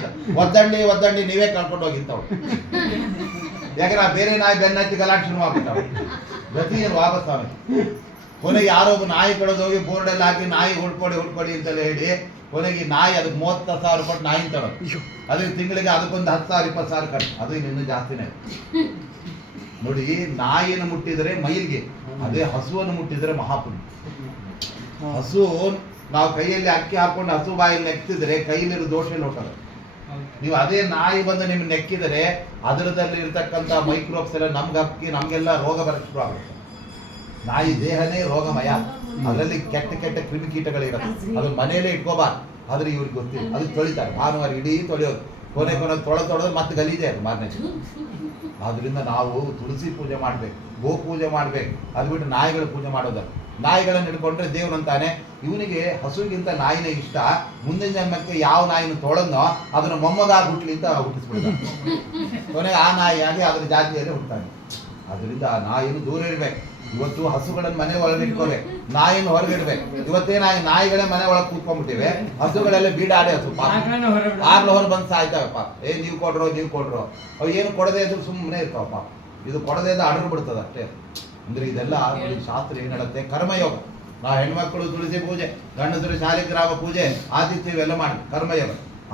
ಒದ್ದಂಡಿ ನೀವೇ ಕರ್ಕೊಂಡು ಹೋಗಿರ್ತವ್ರು. ಯಾಕಂದ್ರೆ ಆ ಬೇರೆ ನಾಯಿ ಬೆನ್ನತ್ತಿ ಗಲಾಟೆ ಶುರು ಆಗ್ಬಿಟ್ಟವ್ರು. ಗತಿ ಏನು ವಾಪಸ್ ಅವನು. ಕೊನೆಗೆ ಯಾರೋ ಒಬ್ಬ ನಾಯಿ ಕಡೋದು ಹೋಗಿ ಬೋರ್ಡೆಲ್ಲ ಹಾಕಿ ನಾಯಿ ಹುಡ್ಕೊಡಿ ಅಂತೆಲ್ಲ ಹೇಳಿ ಕೊನೆಗೆ ನಾಯಿ ಅದಕ್ಕೆ 30,000 ಕೊಟ್ಟು ನಾಯಿ ತರೋದು. ಅದಕ್ಕೆ ತಿಂಗಳಿಗೆ ಅದಕ್ಕೊಂದು 10,000 20,000 ಖರ್ಚು. ಅದು ಇನ್ನೂ ಜಾಸ್ತಿನೇ. ನೋಡಿ, ನಾಯಿಯನ್ನು ಮುಟ್ಟಿದರೆ ಮೈಲ್ಗೆ, ಅದೇ ಹಸುವನ್ನು ಮುಟ್ಟಿದರೆ ಮಹಾಪುಣ್ಯ. ಹಸು ನಾವು ಕೈಯಲ್ಲಿ ಅಕ್ಕಿ ಹಾಕೊಂಡು ಹಸು ಬಾಯಲ್ಲಿ ನೆಕ್ಕಿದ್ರೆ ಕೈಲಿರೋ ದೋಷ ಹೊಟ್ಟದು. ನೀವು ಅದೇ ನಾಯಿ ಬಂದು ನಿಮ್ಗೆ ನೆಕ್ಕಿದರೆ ಅದರದಲ್ಲಿ ಇರ್ತಕ್ಕಂಥ ಮೈಕ್ರೋಬ್ಸ್ ಎಲ್ಲ ನಮ್ಗೆ ಹಕ್ಕಿ ನಮಗೆಲ್ಲ ರೋಗ ಬರಕ್ಕೆ ಶುರು ಆಗುತ್ತೆ. ನಾಯಿ ದೇಹನೇ ರೋಗಮಯ, ಅದರಲ್ಲಿ ಕೆಟ್ಟ ಕ್ರಿಮಿಕೀಟಗಳಿರುತ್ತೆ. ಅದು ಮನೆಯಲ್ಲೇ ಇಟ್ಕೋಬಾರ್ದು. ಆದ್ರೆ ಇವ್ರಿಗೆ ಗೊತ್ತಿಲ್ಲ, ಅದಕ್ಕೆ ತೊಳಿತಾರೆ. ಭಾನುವಾರ ಇಡೀ ತೊಳೆಯೋದು, ಕೊನೆ ತೊಳೆದು ಮತ್ತೆ ಗಲೀಜೆ ಅದು ಮಾರನೇ. ಆದ್ರಿಂದ ನಾವು ತುಳಸಿ ಪೂಜೆ ಮಾಡ್ಬೇಕು, ಗೋ ಪೂಜೆ ಮಾಡ್ಬೇಕು. ಅದು ಬಿಟ್ಟು ನಾಯಿಗಳ ಪೂಜೆ ಮಾಡೋದಲ್ಲ. ನಾಯಿಗಳನ್ನು ಹಿಡ್ಕೊಂಡ್ರೆ ದೇವ್ರಂತಾನೆ, ಇವನಿಗೆ ಹಸುಗಿಂತ ನಾಯಿನೇ ಇಷ್ಟ, ಮುಂದಿನ ಜನ್ಮಕ್ಕೆ ಯಾವ ನಾಯಿನ ತೊಳೆದ್ನೋ ಅದನ್ನ ಮೊಮ್ಮಗಾಗಿ ಹುಟ್ಲಿ ಅಂತ ಹುಟ್ಟಿಸ್ಬಿಡ್ತಾನೆ. ಕೊನೆಗೆ ಆ ನಾಯಿಯಾಗಿ ಅದ್ರ ಜಾತಿಯಲ್ಲಿ ಹುಡ್ತಾನೆ. ಅದರಿಂದ ಆ ನಾಯಿಯನ್ನು ದೂರ ಇರಬೇಕು. ಇವತ್ತು ಹಸುಗಳನ್ನ ಮನೆ ಒಳಗೆ ಇಟ್ಕೋಬೇಕು, ನಾಯಿನ ಹೊರಗೆ ಇಡ್ಬೇಕು. ಇವತ್ತೇನಾಗಿ ನಾಯಿಗಳೇ ಮನೆ ಒಳಗೆ ಕೂತ್ಕೊಂಡ್ಬಿಟ್ಟಿವೆ, ಹಸುಗಳೆಲ್ಲ ಬೀಡಾಡಿ ಹಸು ಆಗ್ಲ ಹೊರ ಬಂದು ಸಾಯ್ತಾವಪ್ಪ. ನೀವು ಕೊಡ್ರೋ ಅವು ಏನು ಕೊಡದೆ ಇದ್ರು ಸುಮ್ಮನೆ ಇರ್ತಾವಪ್ಪ. ಇದು ಕೊಡದೆ ಇದ್ದ ಅಡರು ಬಿಡ್ತದೆ ಅಷ್ಟೇ. ಅಂದ್ರೆ ಇದೆಲ್ಲ ಶಾಸ್ತ್ರ ಏನ್ ಹೇಳುತ್ತೆ, ಕರ್ಮಯೋಗ. ನಾವು ಹೆಣ್ಮಕ್ಳು ತುಳಸಿ ಪೂಜೆ, ಗಂಡಸರು ಶಾಲಿಗ್ರಾಮ ಪೂಜೆ, ಆದಿತ್ಯ ಇವೆಲ್ಲ ಮಾಡಿ ಕರ್ಮಯೋಗ.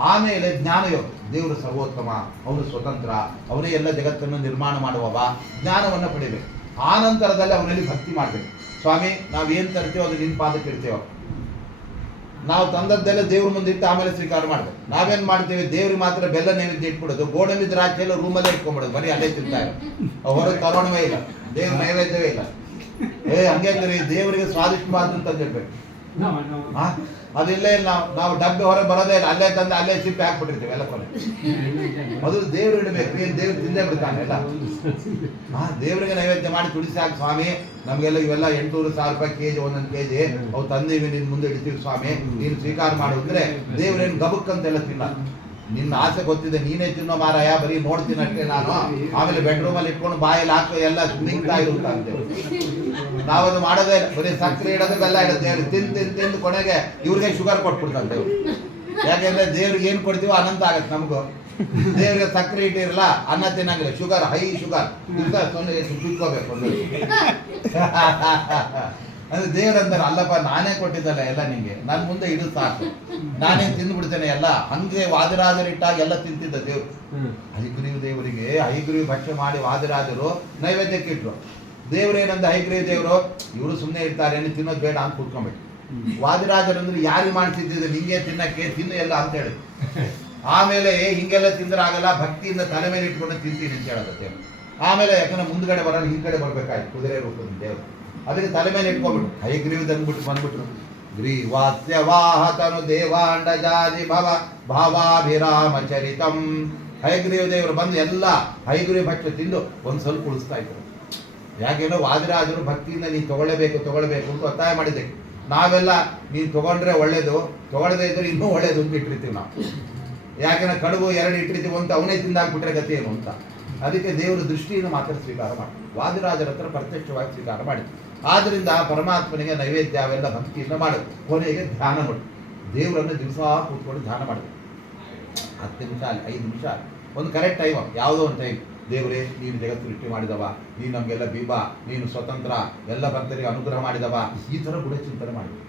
ಆಮೇಲೆ ಜ್ಞಾನಯೋಗ. ದೇವರು ಸರ್ವೋತ್ತಮ, ಅವನು ಸ್ವತಂತ್ರ, ಅವನೇ ಎಲ್ಲ ಜಗತ್ತನ್ನು ನಿರ್ಮಾಣ ಮಾಡುವವ, ಜ್ಞಾನವನ್ನು ಪಡಿಬೇಕು. ಆ ನಂತರದಲ್ಲಿ ಅವನಲ್ಲಿ ಭಕ್ತಿ ಮಾಡ್ಬೇಕು. ಸ್ವಾಮಿ ನಾವೇನ್ ತರ್ತೀವೋ ಅದು ನಿನ್ನ ಪಾದಕ್ಕೆ ಇಡ್ತೇವೋ. ನಾವು ತಂದದ್ದೆಲ್ಲ ದೇವ್ರ ಮುಂದೆ ಇಟ್ಟು ಆಮೇಲೆ ಸ್ವೀಕಾರ ಮಾಡ್ಬೇಕು. ನಾವೇನ್ ಮಾಡ್ತೇವೆ, ದೇವ್ರಿಗೆ ಮಾತ್ರ ಬೆಲ್ಲ ನೈವೇದ್ಯ ಇಟ್ಬಿಡೋದು, ಗೋಡಂಬಿ ದ್ರಾಕ್ಷಿ ಎಲ್ಲ ರೂಮಲ್ಲೇ ಇಟ್ಕೊಂಡ್ಬಿಡೋದು, ಬರೀ ಅಲ್ಲೇ ತಿಂತಾರೆ. ಹೊರಗೆ ತರೋಣವೇ ಇಲ್ಲ, ದೇವ್ರ ನೈವೇದ್ಯವೇ ಇಲ್ಲ. ಹಂಗೆ ದೇವರಿಗೆ ಸ್ವಾದಿಷ್ಟವಾದ ಅಂತ ಹೇಳ್ಬೇಕು. ಅದಿಲ್ಲೇ ನಾವು ಡಬ್ಬೆ ಹೊರಗೆ ಬರೋದೇ ಇಲ್ಲ, ಅಲ್ಲೇ ತಂದು ಅಲ್ಲೇ ಸಿಪ್ಪೆ ಹಾಕ್ಬಿಟ್ಟಿರ್ತೀವಿ ಎಲ್ಲ ಕೊನೆ. ಮೊದಲು ದೇವ್ರು ಇಡಬೇಕು, ದೇವ್ರು ತಿಂದೇ ಬಿಡ್ತಾನೆ ಎಲ್ಲ. ದೇವರಿಗೆ ನೈವೇದ್ಯ ಮಾಡಿ ತುಡಿಸಿ ಹಾಕಿ ಸ್ವಾಮಿ, ನಮ್ಗೆಲ್ಲ ಇವೆಲ್ಲ 800,000 ರೂಪಾಯಿ ಕೆಜಿ, ಒಂದೊಂದು ಕೆಜಿ ಅವು ತಂದೀವಿ, ನಿನ್ ಮುಂದೆ ಇಡ್ತೀವಿ ಸ್ವಾಮಿ, ನೀನು ಸ್ವೀಕಾರ ಮಾಡಿದ್ರೆ ದೇವ್ರೇನು ಗಬಕ್ಕಂತೆಲ್ಲ ತಿನ್ನ. ನಿನ್ನ ಆಸೆ ಗೊತ್ತಿದೆ, ನೀನೇ ತಿನ್ನೋ ಮಾರಾಯ, ಬರೀ ನೋಡ್ತೀನಿ ಅಷ್ಟೇ ನಾನು. ಆಮೇಲೆ ಬೆಡ್ರೂಮ್ ಅಲ್ಲಿ ಇಟ್ಕೊಂಡು ಬಾಯಲ್ಲಿ ಹಾಕೋ ಎಲ್ಲ ಮಿಂಗ್ತಾ ಇರುತ್ತ ಅಂತೇವೆ. ನಾವದು ಮಾಡೋದೇ ಇಲ್ಲ, ಬರೀ ಸಕ್ಕರೆ ಇಡೋದು ಬೆಲ್ಲ ಇಡೋದು ತಿಂದು ಕೊನೆಗೆ ಇವ್ರಿಗೆ ಶುಗರ್ ಕೊಟ್ಬಿಡ್ತಾರೆ ದೇವ್ರು. ಯಾಕೆಂದ್ರೆ ದೇವ್ರಿಗೆ ಏನ್ ಕೊಡ್ತೀವೋ ಅನಂತ ಆಗತ್ತೆ ನಮಗೂ. ದೇವ್ರಿಗೆ ಸಕ್ಕರೆ ಇಟ್ಟಿರಲ್ಲ, ಅನ್ನ ತಿನ್ನಂಗಿಲ್ಲ, ಶುಗರ್, ಹೈ ಶುಗರ್ ಬಿಟ್ಕೋಬೇಕು. ಅಂದ್ರೆ ದೇವ್ರ ಅಂತಾರೆ, ಅಲ್ಲಪ್ಪ ನಾನೇ ಕೊಟ್ಟಿದ್ದಲ್ಲ ಎಲ್ಲ ನಿಂಗೆ, ನನ್ ಮುಂದೆ ಇಡು ಸಾಕು, ನಾನೇ ತಿಂದ್ಬಿಡ್ತೇನೆ ಎಲ್ಲ. ಹಂಗೆ ವಾದಿರಾಜರಿಟ್ಟಾಗ ಎಲ್ಲ ತಿಂತಿದ್ದ ದೇವ್ರು. ಹೈಗ್ರೀವ ದೇವರಿಗೆ ಹೈಗ್ರೀವ ಭಕ್ಷ್ಯ ಮಾಡಿ ವಾದಿರಾಜರು ನೈವೇದ್ಯಕ್ಕೆ ಇಟ್ರು. ದೇವ್ರೇನಂದ ಹೈಗ್ರೀವ ದೇವರು, ಇವರು ಸುಮ್ಮನೆ ಇರ್ತಾರೆ, ತಿನ್ನೋದು ಬೇಡ ಅಂತ ಕೂತ್ಕೊಂಡ್ಬಿಟ್ಟು. ವಾದಿರಾಜರಂದ್ರೆ ಯಾರಿಗೆ ಮಾಡ್ತಿದ್ದಿದ್ದು, ನಿಂಗೆ ತಿನ್ನಕ್ಕೆ ತಿನ್ನು ಎಲ್ಲ ಅಂತ ಹೇಳಿ. ಆಮೇಲೆ ಹಿಂಗೆಲ್ಲ ತಿಂದ್ರೆ ಆಗಲ್ಲ, ಭಕ್ತಿಯಿಂದ ತಲೆ ಮೇಲೆ ಇಟ್ಕೊಂಡು ತಿಂತೀನಿ ಅಂತ ಹೇಳೋದು ದೇವ್ರು. ಆಮೇಲೆ ಯಾಕಂದ್ರೆ ಮುಂದ್ಗಡೆ ಬರೋಣ, ಹಿಂದ್ಗಡೆ ಬರ್ಬೇಕಾಯ್ತು ಕುದುರೆ ರೂಪದ ದೇವ್ರು. ಅದಕ್ಕೆ ತಲೆ ಮೇಲೆ ಇಟ್ಕೊಂಡ್ಬಿಟ್ಟು ಹೈಗ್ರೀವ್ ಅಂದ್ಬಿಟ್ಟು ಬಂದ್ಬಿಟ್ರು. ಗ್ರೀವಾಸ್ಯ ವಾಹತನು ದೇವಾಂಡ ಜಾತಿ ಭವ ಭಾವಾಭಿರಾಮ ಚರಿತಂ. ಹೈಗ್ರೀವ ದೇವರು ಬಂದು ಎಲ್ಲ ಹೈಗ್ರೀವ ಭಕ್ಷ್ಯ ತಿಂದು ಒಂದ್ ಸ್ವಲ್ಪ ಉಳಿಸ್ತಾ ಇದ್ರು. ಯಾಕೇನೋ ವಾದಿರಾಜರು ಭಕ್ತಿಯಿಂದ ನೀನು ತಗೊಳ್ಬೇಕು ಅಂತ ಒತ್ತಾಯ ಮಾಡಿದ್ದೆ. ನಾವೆಲ್ಲ ನೀನು ತಗೊಂಡ್ರೆ ಒಳ್ಳೇದು, ತಗೊಳ್ಳದೇ ಇದ್ರೆ ಇನ್ನೂ ಒಳ್ಳೇದು ಅಂತ ಇಟ್ಟಿರ್ತೀವಿ ನಾವು. ಯಾಕೆಂದ್ರೆ ಕಡುಬು 2 ಇಟ್ಟಿರ್ತೀವಿ ಅಂತ ಅವನೇ ತಿಂದಾಕ್ಬಿಟ್ರೆ ಗತಿ ಏನು ಅಂತ. ಅದಕ್ಕೆ ದೇವರ ದೃಷ್ಟಿಯನ್ನು ಮಾತ್ರ ಸ್ವೀಕಾರ ಮಾಡಿ, ವಾದಿರಾಜರ ಹತ್ರ ಪ್ರತ್ಯಕ್ಷವಾಗಿ ಸ್ವೀಕಾರ ಮಾಡಿ. ಆದ್ರಿಂದ ಪರಮಾತ್ಮನಿಗೆ ನೈವೇದ್ಯ ಅವೆಲ್ಲ ಭಕ್ತಿಯಿಂದ ಮಾಡೋದು. ಕೊನೆಗೆ ಧ್ಯಾನ ಮಾಡಿ, ದೇವರನ್ನು ದಿವಸ ಕೂತ್ಕೊಂಡು ಧ್ಯಾನ ಮಾಡೋದು. 10 ನಿಮಿಷ 5 ನಿಮಿಷ ಒಂದು ಕರೆಕ್ಟ್ ಟೈಮ್, ಯಾವುದೋ ಒಂದು ಟೈಮ್. ದೇವರೇ ನೀನು ಜಗತ್ತು ಸೃಷ್ಟಿ ಮಾಡಿದವ, ನೀನು ನಮಗೆಲ್ಲ ಬೀಬ, ನೀನು ಸ್ವತಂತ್ರ, ಎಲ್ಲ ಭಕ್ತರಿಗೆ ಅನುಗ್ರಹ ಮಾಡಿದವ, ಈ ಥರ ಕೂಡ ಚಿಂತನೆ ಮಾಡಿದ್ವಿ.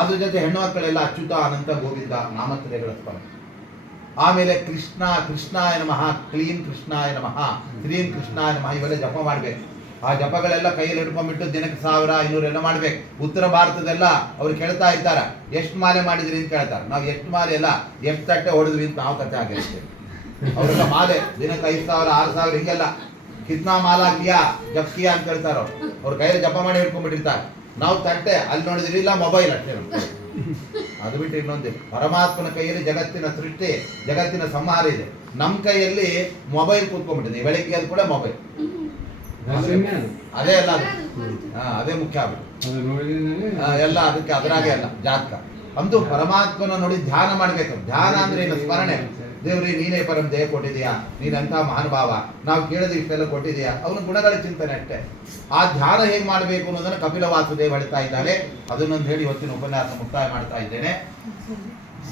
ಅದ್ರ ಜೊತೆ ಹೆಣ್ಣು ಮಕ್ಕಳೆಲ್ಲ ಅಚ್ಯುತ ಅನಂತ ಗೋವಿಂದ ನಾಮತ್ರಯಗಳ ಸ್ಮರಣೆ. ಆಮೇಲೆ ಕೃಷ್ಣ ಕೃಷ್ಣಾಯ ನಮಃ, ಕ್ಲೀಂ ಕೃಷ್ಣಾಯ ನಮಃ, ಕ್ಲೀಂ ಕೃಷ್ಣಾಯ ನಮಃ ಇವೆಲ್ಲ ಜಪ ಮಾಡ್ಬೇಕು. ಆ ಜಪಗಳೆಲ್ಲ ಕೈಯಲ್ಲಿ ಹಿಡ್ಕೊಂಡ್ಬಿಟ್ಟು ದಿನಕ್ಕೆ 1000 500 ಎಲ್ಲ ಮಾಡ್ಬೇಕು. ಉತ್ತರ ಭಾರತದೆಲ್ಲ ಅವ್ರು ಕೇಳ್ತಾ ಇರ್ತಾರ, ಎಷ್ಟು ಮಾಲೆ ಮಾಡಿದ್ರಿ ಅಂತ ಕೇಳ್ತಾರೆ. ನಾವು ಎಷ್ಟು ಮಾಲೆ ಎಲ್ಲ ಎಷ್ಟು ತಟ್ಟೆ ಹೊಡೆದ್ವಿ ಅಂತ ನಾವು ಕಥೆ ಆಗಿರ್ತೇವೆ. ಅವ್ರೆಲ್ಲ ಮಾಲೆ ದಿನಕ್ಕೆ 5000 6000 ಹಿಂಗೆಲ್ಲ ಕಿತ್ನಾ ಮಾಲಾ ಕಿಯಾ ಜಪ್ ಕಿಯಾ ಅಂತ ಹೇಳ್ತಾರ. ಅವ್ರ ಕೈಯಲ್ಲಿ ಜಪ ಮಾಡಿ ಹಿಡ್ಕೊಂಡ್ಬಿಟ್ಟಿರ್ತಾರೆ. ನಾವು ತಟ್ಟೆ ಅಲ್ಲಿ ನೋಡಿದ್ರಿ ಇಲ್ಲ, ಮೊಬೈಲ್ ಅಷ್ಟೇ ನಮ್ಗೆ. ಅದು ಬಿಟ್ಟು ಇನ್ನೊಂದು, ಪರಮಾತ್ಮನ ಕೈಯಲ್ಲಿ ಜಗತ್ತಿನ ಸೃಷ್ಟಿ, ಜಗತ್ತಿನ ಸಂಹಾರ ಇದೆ. ನಮ್ಮ ಕೈಯಲ್ಲಿ ಮೊಬೈಲ್ ಕೂತ್ಕೊಂಡ್ಬಿಟ್ಟಿದೆ. ಬೆಳಗ್ಗೆ ಅದು ಕೂಡ ಮೊಬೈಲ್, ಅದೇ ಅಲ್ಲ, ಅದೇ ಮುಖ್ಯ ಆಗ್ಬಿಟ್ಟು ಎಲ್ಲ ಅದಕ್ಕೆ ಅದರಾಗೆ ಅಲ್ಲ ಜಾತಕ. ಅಂತೂ ಪರಮಾತ್ಮನ ನೋಡಿ ಧ್ಯಾನ ಮಾಡ್ಬೇಕು. ಧ್ಯಾನ ಅಂದ್ರೆ ಏನು? ಸ್ಮರಣೆ. ದೇವ್ರಿ ನೀನೇ ಪರಂ ದೇಹ ಕೊಟ್ಟಿದೀಯಾ, ನೀನಂತ ಮಹಾನುಭಾವ, ನಾವು ಕೇಳಿದ್ರೆ ಇಷ್ಟೆಲ್ಲ ಕೊಟ್ಟಿದೀಯಾ, ಅವನ ಗುಣಗಳ ಚಿಂತನೆ ಅಷ್ಟೇ. ಆ ಧ್ಯಾನ ಹೇಗೆ ಮಾಡಬೇಕು ಅನ್ನೋದನ್ನ ಕಪಿಲ ವಾಸುದೇವ್ ಹೇಳ್ತಾ ಇದ್ದಾರೆ. ಅದನ್ನೊಂದು ಹೇಳಿ ಇವತ್ತಿನ ಉಪನ್ಯಾಸ ಮುಕ್ತಾಯ ಮಾಡ್ತಾ ಇದ್ದೇನೆ.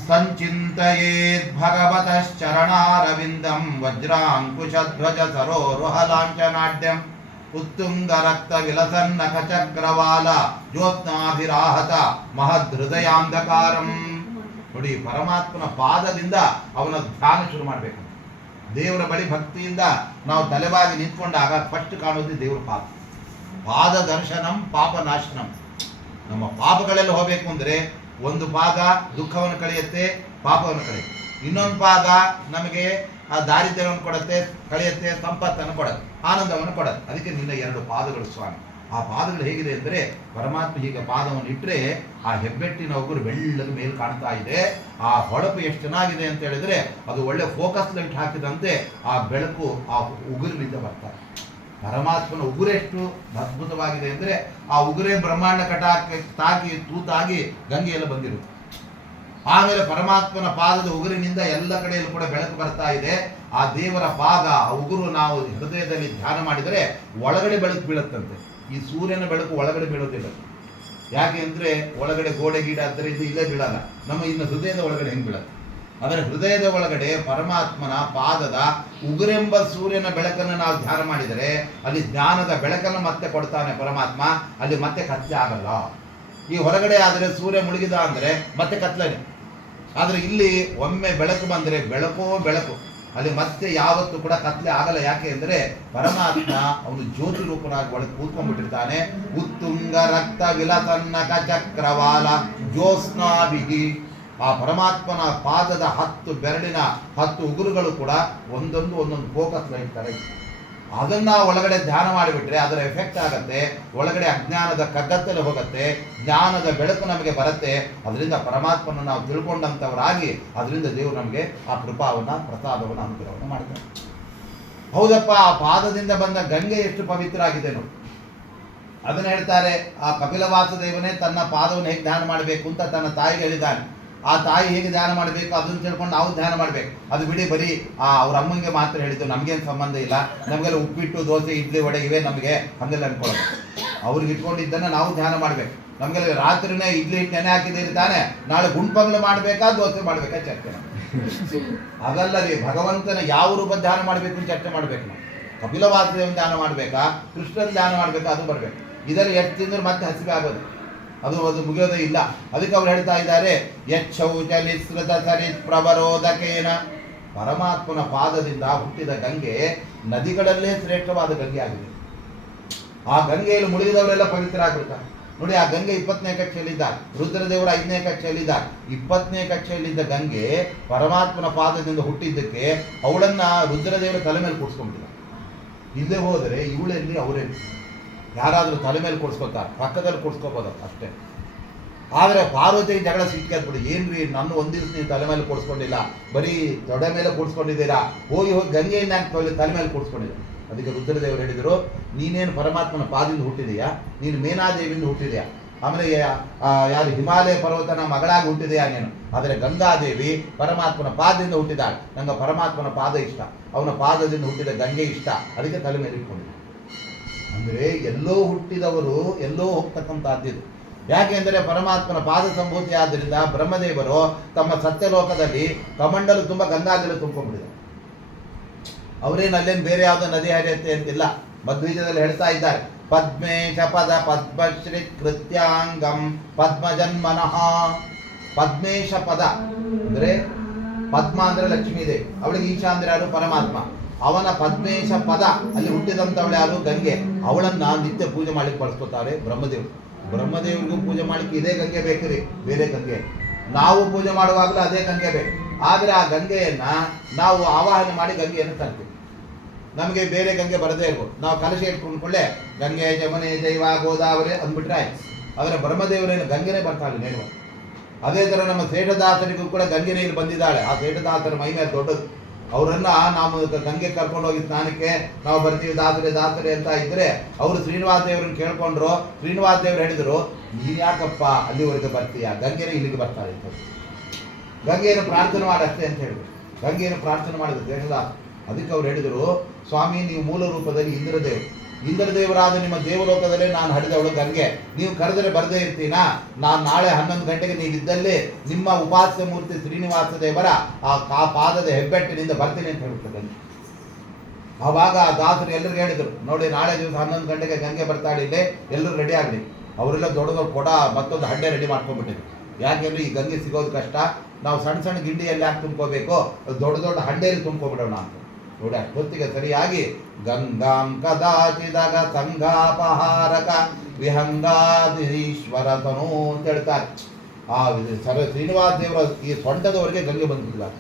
ಸಂಚಿಂತಯೇದ್ ಭಗವತಶ್ಚರಣಾರವಿಂದಂ ವಜ್ರಾಂಕುಶಧ್ವಜ ಸರೋರುಹಲಾಂಚನಾಡ್ಯಂ ಉತ್ತುಂಗ ರಕ್ತ ವಿಲಸನ್ನಖ ಚಕ್ರವಾಲ ಜ್ಯೋತ್ಸ್ನಾಭಿರಾಹತ ಮಹದೃದಯಾಂಧಕಾರಂ. ನೋಡಿ, ಪರಮಾತ್ಮನ ಪಾದದಿಂದ ಅವನ ಧ್ಯಾನ ಶುರು ಮಾಡಬೇಕು. ದೇವರ ಬಳಿ ಭಕ್ತಿಯಿಂದ ನಾವು ತಲೆಬಾಗಿ ನಿಂತ್ಕೊಂಡಾಗ ಫಸ್ಟ್ ಕಾಣೋದು ದೇವರ ಪಾದ. ಪಾದ ದರ್ಶನಂ ಪಾಪ ನಾಶನಂ. ನಮ್ಮ ಪಾಪಗಳೆಲ್ಲ ಹೋಗಬೇಕು ಅಂದ್ರೆ ಒಂದು ಪಾದ ದುಃಖವನ್ನು ಕಳೆಯುತ್ತೆ, ಪಾಪವನ್ನು ಕಳೆಯುತ್ತೆ. ಇನ್ನೊಂದು ಪಾದ ನಮಗೆ ಆ ದಾರಿದ್ರ್ಯವನ್ನು ಕೊಡುತ್ತೆ, ಕಳೆಯುತ್ತೆ, ಸಂಪತ್ತನ್ನು ಕೊಡುತ್ತೆ, ಆನಂದವನ್ನು ಕೊಡುತ್ತೆ. ಅದಕ್ಕೆ ನಿನ್ನ 2 ಪಾದಗಳು ಸ್ವಾಮಿ. ಆ ಪಾದಗಳು ಹೇಗಿದೆ ಅಂದರೆ, ಪರಮಾತ್ಮ ಹೀಗೆ ಪಾದವನ್ನು ಇಟ್ಟರೆ ಆ ಹೆಬ್ಬೆಟ್ಟಿನ ಉಗುರು ಬೆಳ್ಳಗೆ ಮೇಲೆ ಕಾಣ್ತಾ ಇದೆ. ಆ ಹೊಳಪು ಎಷ್ಟು ಚೆನ್ನಾಗಿದೆ ಅಂತ ಹೇಳಿದ್ರೆ, ಅದು ಒಳ್ಳೆ ಫೋಕಸ್ ಲೈಟ್ ಹಾಕಿದಂತೆ ಆ ಬೆಳಕು ಆ ಉಗುರಿನಿಂದ ಬರ್ತಾರೆ. ಪರಮಾತ್ಮನ ಉಗುರೆಷ್ಟು ಅದ್ಭುತವಾಗಿದೆ ಅಂದರೆ, ಆ ಉಗುರೇ ಬ್ರಹ್ಮಾಂಡ ಕಟಾಕ್ಕೆ ತಾಗಿ ತೂತಾಗಿ ಗಂಗೆಯೆಲ್ಲ ಬಂದಿರುತ್ತೆ. ಆಮೇಲೆ ಪರಮಾತ್ಮನ ಪಾದದ ಉಗುರಿನಿಂದ ಎಲ್ಲ ಕಡೆಯಲ್ಲೂ ಕೂಡ ಬೆಳಕು ಬರ್ತಾ ಇದೆ. ಆ ದೇವರ ಪಾದ, ಆ ಉಗುರು ನಾವು ಹೃದಯದಲ್ಲಿ ಧ್ಯಾನ ಮಾಡಿದರೆ ಒಳಗಡೆ ಬೆಳಕು ಬೀಳುತ್ತಂತೆ. ಈ ಸೂರ್ಯನ ಬೆಳಕು ಒಳಗಡೆ ಬೀಳೋದಿಲ್ಲ. ಯಾಕೆ ಅಂದರೆ ಒಳಗಡೆ ಗೋಡೆ ಗೀಡ ಆದ್ದರಿಂದ ಇಲ್ಲೇ ಬೀಳಲ್ಲ. ನಮ್ಮ ಇನ್ನು ಹೃದಯದ ಒಳಗಡೆ ಹೆಂಗೆ ಬೀಳತ್ತೆ? ಆದರೆ ಹೃದಯದ ಒಳಗಡೆ ಪರಮಾತ್ಮನ ಪಾದದ ಉಗುರೆಂಬ ಸೂರ್ಯನ ಬೆಳಕನ್ನು ನಾವು ಧ್ಯಾನ ಮಾಡಿದರೆ ಅಲ್ಲಿ ಜ್ಞಾನದ ಬೆಳಕನ್ನು ಮತ್ತೆ ಕೊಡ್ತಾನೆ ಪರಮಾತ್ಮ. ಅಲ್ಲಿ ಮತ್ತೆ ಕತ್ಲೆ ಆಗಲ್ಲ. ಈ ಹೊರಗಡೆ ಆದರೆ ಸೂರ್ಯ ಮುಳುಗಿದ ಅಂದರೆ ಮತ್ತೆ ಕತ್ಲೇನೆ. ಆದರೆ ಇಲ್ಲಿ ಒಮ್ಮೆ ಬೆಳಕು ಬಂದರೆ ಬೆಳಕೋ ಬೆಳಕು, ಅಲ್ಲಿ ಮತ್ತೆ ಯಾವತ್ತೂ ಕೂಡ ಕತ್ಲೆ ಆಗಲ್ಲ. ಯಾಕೆ ಅಂದರೆ ಪರಮಾತ್ಮ ಅವನು ಜ್ಯೋತಿ ರೂಪನಾಗಿ ಒಳಗೆ ಕೂತ್ಕೊಂಡ್ಬಿಟ್ಟಿರ್ತಾನೆ. ಉತ್ತುಂಗ ರಕ್ತ ವಿಲಸನ್ನಕ ಚಕ್ರವಾಲ ಜ್ಯೋತ್ಸ್ನಾಭಿಗಿ. ಆ ಪರಮಾತ್ಮನ ಪಾದದ 10 ಬೆರಳಿನ 10 ಉಗುರುಗಳು ಕೂಡ ಒಂದೊಂದು ಫೋಕಸ್ ಲೈಟ್ ತರ. ಅದನ್ನ ಒಳಗಡೆ ಧ್ಯಾನ ಮಾಡಿಬಿಟ್ರೆ ಅದರ ಎಫೆಕ್ಟ್ ಆಗತ್ತೆ. ಒಳಗಡೆ ಅಜ್ಞಾನದ ಕಗ್ಗತ್ತಲೆ ಹೋಗುತ್ತೆ, ಜ್ಞಾನದ ಬೆಳಕು ನಮಗೆ ಬರುತ್ತೆ. ಅದರಿಂದ ಪರಮಾತ್ಮನ ನಾವು ತಿಳ್ಕೊಂಡಂಥವರಾಗಿ ಅದರಿಂದ ದೇವರು ನಮಗೆ ಆ ಕೃಪಾವನ್ನ ಪ್ರಸಾದವನ್ನು ಅನುಗ್ರಹವನ್ನು ಮಾಡ್ತಾರೆ. ಹೌದಪ್ಪ, ಆ ಪಾದದಿಂದ ಬಂದ ಗಂಗೆ ಎಷ್ಟು ಪವಿತ್ರ ಆಗಿದೆ ನೋಡಿ. ಅದನ್ನ ಹೇಳ್ತಾರೆ, ಆ ಕಪಿಲವಾಸುದೇವನೇ ತನ್ನ ಪಾದವನ್ನು ಹೇಗೆ ಧ್ಯಾನ ಮಾಡಬೇಕು ಅಂತ ತನ್ನ ತಾಯಿಗೆ ಹೇಳಿದ್ದಾನೆ. ಆ ತಾಯಿ ಹೇಗೆ ಧ್ಯಾನ ಮಾಡಬೇಕು ಅದನ್ನು ತಿಳ್ಕೊಂಡು ನಾವು ಧ್ಯಾನ ಮಾಡಬೇಕು. ಅದು ಬಿಡಿ ಬರೀ ಅವ್ರ ಅಮ್ಮಂಗೆ ಮಾತ್ರ ಹೇಳಿದ್ದು, ನಮಗೇನು ಸಂಬಂಧ ಇಲ್ಲ. ನಮಗೆಲ್ಲ ಉಪ್ಪಿಟ್ಟು ದೋಸೆ ಇಡ್ಲಿ ವಡೆ ಇವೇ ನಮಗೆ ಹಂಗೆಲ್ಲ ಅನ್ಕೊಳ್ಳೋದು. ಅವ್ರಿಗೆ ಇಟ್ಕೊಂಡಿದ್ದನ್ನು ನಾವು ಧ್ಯಾನ ಮಾಡಬೇಕು. ನಮಗೆಲ್ಲ ರಾತ್ರಿನೇ ಇಡ್ಲಿ ಹಿಟ್ಟು ನೆನೆ ಹಾಕಿದ್ದೀರಿ ತಾನೆ, ನಾಳೆ ಗುಂಡ್ಪಂಗ್ಳು ಮಾಡಬೇಕಾ ದೋಸೆ ಮಾಡಬೇಕಾ ಚರ್ಚೆ. ಅದಲ್ಲ ರೀ, ಭಗವಂತನ ಯಾವ ರೂಪ ಧ್ಯಾನ ಮಾಡಬೇಕು ಅಂತ ಚರ್ಚೆ ಮಾಡಬೇಕು. ನಾವು ಕಪಿಲವಾಸುದೇವನ ಧ್ಯಾನ ಮಾಡಬೇಕಾ, ಕೃಷ್ಣನ ಧ್ಯಾನ ಮಾಡಬೇಕಾ, ಅದು ಬರಬೇಕು. ಇದರಲ್ಲಿ ಎಷ್ಟು ತಿಂದ್ರೆ ಮತ್ತೆ ಹಸಿವೆ ಆಗೋದು, ಅದು ಮುಗಿಯೋದೇ ಇಲ್ಲ. ಅದಕ್ಕೆ ಅವ್ರು ಹೇಳ್ತಾ ಇದ್ದಾರೆ, ಯಚ್ಚೌಚಲಿಸ್ೃತ ಸರಿತ್ ಪ್ರವರೋಧಕೇನ. ಪರಮಾತ್ಮನ ಪಾದದಿಂದ ಹುಟ್ಟಿದ ಗಂಗೆ ನದಿಗಳಲ್ಲೇ ಶ್ರೇಷ್ಠವಾದ ಗಂಗೆ ಆಗಿದೆ. ಆ ಗಂಗೆಯಲ್ಲಿ ಮುಳುಗಿದವರೆಲ್ಲ ಪವಿತ್ರ ಆಗಿರ್ತಾರೆ ನೋಡಿ. ಆ ಗಂಗೆ 20ನೇ ಕಕ್ಷೆಯಲ್ಲಿದ್ದ, ರುದ್ರದೇವರು 5ನೇ ಕಕ್ಷೆಯಲ್ಲಿದ್ದ. 20ನೇ ಕಕ್ಷೆಯಲ್ಲಿದ್ದ ಗಂಗೆ ಪರಮಾತ್ಮನ ಪಾದದಿಂದ ಹುಟ್ಟಿದ್ದಕ್ಕೆ ಅವಳನ್ನ ರುದ್ರದೇವರ ತಲೆ ಮೇಲೆ ಕೂಡಿಸ್ಕೊಂಡ್ಬಿಟ್ಟಿದ್ದ. ಇಲ್ಲೇ ಹೋದರೆ ಇವಳೆಲ್ಲಿ ಅವರೇ ಯಾರಾದರೂ ತಲೆ ಮೇಲೆ ಕೂಡಿಸ್ಕೊತಾರೆ, ಪಕ್ಕದಲ್ಲಿ ಕೂಡಿಸ್ಕೋಬೋದು ಅಷ್ಟೇ. ಆದರೆ ಪಾರ್ವತಿ ಜಗಳ ಸಿಕ್ಕಾದ್ಬಿಡಿ, ಏನ್ರಿ ನನ್ನ ಒಂದಿವ್ಸ ನೀವು ತಲೆ ಮೇಲೆ ಕೂಡಿಸ್ಕೊಂಡಿಲ್ಲ, ಬರೀ ತೊಡೆ ಮೇಲೆ ಕೂಡಿಸ್ಕೊಂಡಿದ್ದೀರಾ, ಹೋಗಿ ಗಂಗೆಯಿಂದ ತಲೆ ಮೇಲೆ ಕೂಡಿಸ್ಕೊಂಡಿದ್ದೀರ. ಅದಕ್ಕೆ ರುದ್ರದೇವರು ಹೇಳಿದರು, ನೀನೇನು ಪರಮಾತ್ಮನ ಪಾದಿಂದ ಹುಟ್ಟಿದೆಯಾ, ನೀನು ಮೇನಾದೇವಿಯಿಂದ ಹುಟ್ಟಿದೆಯಾ, ಆಮೇಲೆ ಯಾರು ಹಿಮಾಲಯ ಪರ್ವತನ ಮಗಳಾಗಿ ಹುಟ್ಟಿದೆಯಾ ನೀನು. ಆದರೆ ಗಂಗಾದೇವಿ ಪರಮಾತ್ಮನ ಪಾದದಿಂದ ಹುಟ್ಟಿದಾಳೆ. ನಂಗೆ ಪರಮಾತ್ಮನ ಪಾದ ಇಷ್ಟ, ಅವನ ಪಾದದಿಂದ ಹುಟ್ಟಿದ ಗಂಗೆ ಇಷ್ಟ, ಅದಕ್ಕೆ ತಲೆ ಮೇಲೆ ಇಟ್ಕೊಂಡಿದ್ದೆ. ಅಂದರೆ ಎಲ್ಲೋ ಹುಟ್ಟಿದವರು ಎಲ್ಲೋ ಹೋಗ್ತಕ್ಕಂಥದ್ದಿದು. ಯಾಕೆ ಅಂದರೆ ಪರಮಾತ್ಮನ ಪಾದ ಸಂಭೂತಿ ಆದ್ದರಿಂದ ಬ್ರಹ್ಮದೇವರು ತಮ್ಮ ಸತ್ಯಲೋಕದಲ್ಲಿ ಕಮಂಡಲು ತುಂಬ ಗಂಗಾಜಲ ತುಂಬಿಕೊಂಡಿದ್ದಾರೆ. ಅವರೇನು ಅಲ್ಲೇನು ಬೇರೆ ಯಾವುದೋ ನದಿ ಹರಿಯುತ್ತೆ ಅಂತಿಲ್ಲ. ಮಧ್ವೀಜದಲ್ಲಿ ಹೇಳ್ತಾ ಇದ್ದಾರೆ, ಪದ್ಮೇಶ ಪದ ಪದ್ಮಶ್ರೀ ಕೃತ್ಯಾಂಗಂ ಪದ್ಮಜನ್ಮನಃ. ಪದ್ಮೇಶ ಪದ ಅಂದರೆ ಪದ್ಮ ಅಂದರೆ ಲಕ್ಷ್ಮೀ ದೇವಿ, ಅವಳಿಗೆ ಈಶಾ ಅಂದ್ರೆ ಯಾರು ಪರಮಾತ್ಮ. ಅವನ ಪದ್ಮೇಶ ಪದ ಅಲ್ಲಿ ಹುಟ್ಟಿದಂಥವಳು ಯಾರು ಗಂಗೆ. ಅವಳನ್ನ ನಿತ್ಯ ಪೂಜೆ ಮಾಡ್ಲಿಕ್ಕೆ ಬಳಸ್ಕೊತಾರೆ ಬ್ರಹ್ಮದೇವರು. ಬ್ರಹ್ಮದೇವರಿಗೂ ಪೂಜೆ ಮಾಡ್ಲಿಕ್ಕೆ ಇದೇ ಗಂಗೆ ಬೇಕ್ರಿ, ಬೇರೆ ಗಂಗೆ. ನಾವು ಪೂಜೆ ಮಾಡುವಾಗಲೂ ಅದೇ ಗಂಗೆ ಬೇಕು. ಆದರೆ ಆ ಗಂಗೆಯನ್ನ ನಾವು ಆವಾಹನೆ ಮಾಡಿ ಗಂಗೆಯನ್ನು ತರ್ತೀವಿ. ನಮಗೆ ಬೇರೆ ಗಂಗೆ ಬರದೇ ಇರ್ಬೋದು. ನಾವು ಕಲಶ ಇಟ್ಕೊಂಡ್ಕೊಳ್ಳೆ ಗಂಗೆ ಜಮುನೆ ಜೈವ ಗೋದಾವರಿ ಅಂದ್ಬಿಟ್ರೆ ಆಯ್ತು. ಆದರೆ ಬ್ರಹ್ಮದೇವರೇನು ಗಂಗೆನೇ ಬರ್ತಾಳೆ ನೇಡುವ. ಅದೇ ಥರ ನಮ್ಮ ಶೇಷದಾಸರಿಗೂ ಕೂಡ ಗಂಗೆನೇ ಇಲ್ಲಿ ಬಂದಿದ್ದಾಳೆ. ಆ ಶೇಷದಾಸರ ಮೈ ಮೇಲೆ ದೊಡ್ಡದು. ಅವರನ್ನ ನಾವು ಗಂಗೆ ಕರ್ಕೊಂಡು ಹೋಗಿ ಸ್ನಾನಕ್ಕೆ ನಾವು ಬರ್ತೀವಿ ದಾಸರೆ ದಾಸರೆ ಅಂತ ಇದ್ರೆ ಅವರು ಶ್ರೀನಿವಾಸ ದೇವರನ್ನು ಕೇಳ್ಕೊಂಡ್ರು. ಶ್ರೀನಿವಾಸ ದೇವರು ಹೇಳಿದ್ರು, ನೀನು ಯಾಕಪ್ಪ ಅಲ್ಲಿವರೆಗೆ ಬರ್ತೀಯ, ಗಂಗೆನೇ ಇಲ್ಲಿಗೆ ಬರ್ತಾರೆ ಅಂತ. ಗಂಗೆಯನ್ನು ಪ್ರಾರ್ಥನೆ ಮಾಡಷ್ಟೇ ಅಂತ ಹೇಳಿದ್ರು. ಗಂಗೆಯನ್ನು ಪ್ರಾರ್ಥನೆ ಮಾಡಿದ್ರು ದೇಶದಾಸ. ಅದಕ್ಕೆ ಅವ್ರು ಹೇಳಿದರು, ಸ್ವಾಮಿ ನೀವು ಮೂಲ ರೂಪದಲ್ಲಿ ಇಂದ್ರದೇವರಾದ ನಿಮ್ಮ ದೇವಲೋಕದಲ್ಲೇ ನಾನು ಹಡಿದವಳು ಗಂಗೆ. ನೀವು ಕರೆದರೆ ಬರದೇ ಇರ್ತೀನಾ? ನಾನು ನಾಳೆ 11 ಗಂಟೆಗೆ ನೀವಿದ್ದಲ್ಲಿ ನಿಮ್ಮ ಉಪಾಸ್ಯ ಮೂರ್ತಿ ಶ್ರೀನಿವಾಸ ದೇವರ ಆ ಪಾದದ ಹೆಬ್ಬೆಟ್ಟಿನಿಂದ ಬರ್ತೀನಿ ಅಂತ ಹೇಳ್ತಾರೆ. ಆವಾಗ ದಾಸರು ಎಲ್ಲರಿಗೂ ಹೇಳಿದರು, ನೋಡಿ ನಾಳೆ ದಿವಸ 11 ಗಂಟೆಗೆ ಗಂಗೆ ಬರ್ತಾಳೆ, ಇಲ್ಲೇ ಎಲ್ಲರೂ ರೆಡಿ ಆಗಲಿ. ಅವರೆಲ್ಲ ದೊಡ್ಡ ದೊಡ್ಡ ಕೊಡ ಮತ್ತೊಂದು ಹಡ್ಡೆ ರೆಡಿ ಮಾಡ್ಕೊಂಡ್ಬಿಟ್ಟಿದ್ರು. ಯಾಕೆಂದ್ರೆ ಈ ಗಂಗೆ ಸಿಗೋದು ಕಷ್ಟ, ನಾವು ಸಣ್ಣ ಸಣ್ಣ ಗಿಂಡಿಯಲ್ಲಿ ಯಾಕೆ ತುಂಬ್ಕೋಬೇಕು, ದೊಡ್ಡ ದೊಡ್ಡ ಹಡ್ಡೆಯಲ್ಲಿ ತುಂಬ್ಕೊಬಿಡೋಣ ಅಂತ. ನೋಡಿ ಅಷ್ಟೊತ್ತಿಗೆ ಸರಿಯಾಗಿ ಗಂಗಾಂ ಕದಾಚಿದಾಗ ಸಂಘಾಪಹಾರಕ ವಿಹಂಗಾಧೀಶ್ವರ ತನೋ ಅಂತ ಹೇಳ್ತಾರೆ. ಆ ಶ್ರೀನಿವಾಸ ದೇವರ ಈ ಸೊಂಟದವರೆಗೆ ಗಂಗೆ ಬಂದ್ಬಿಟ್ಟಿದ್ದಾರೆ.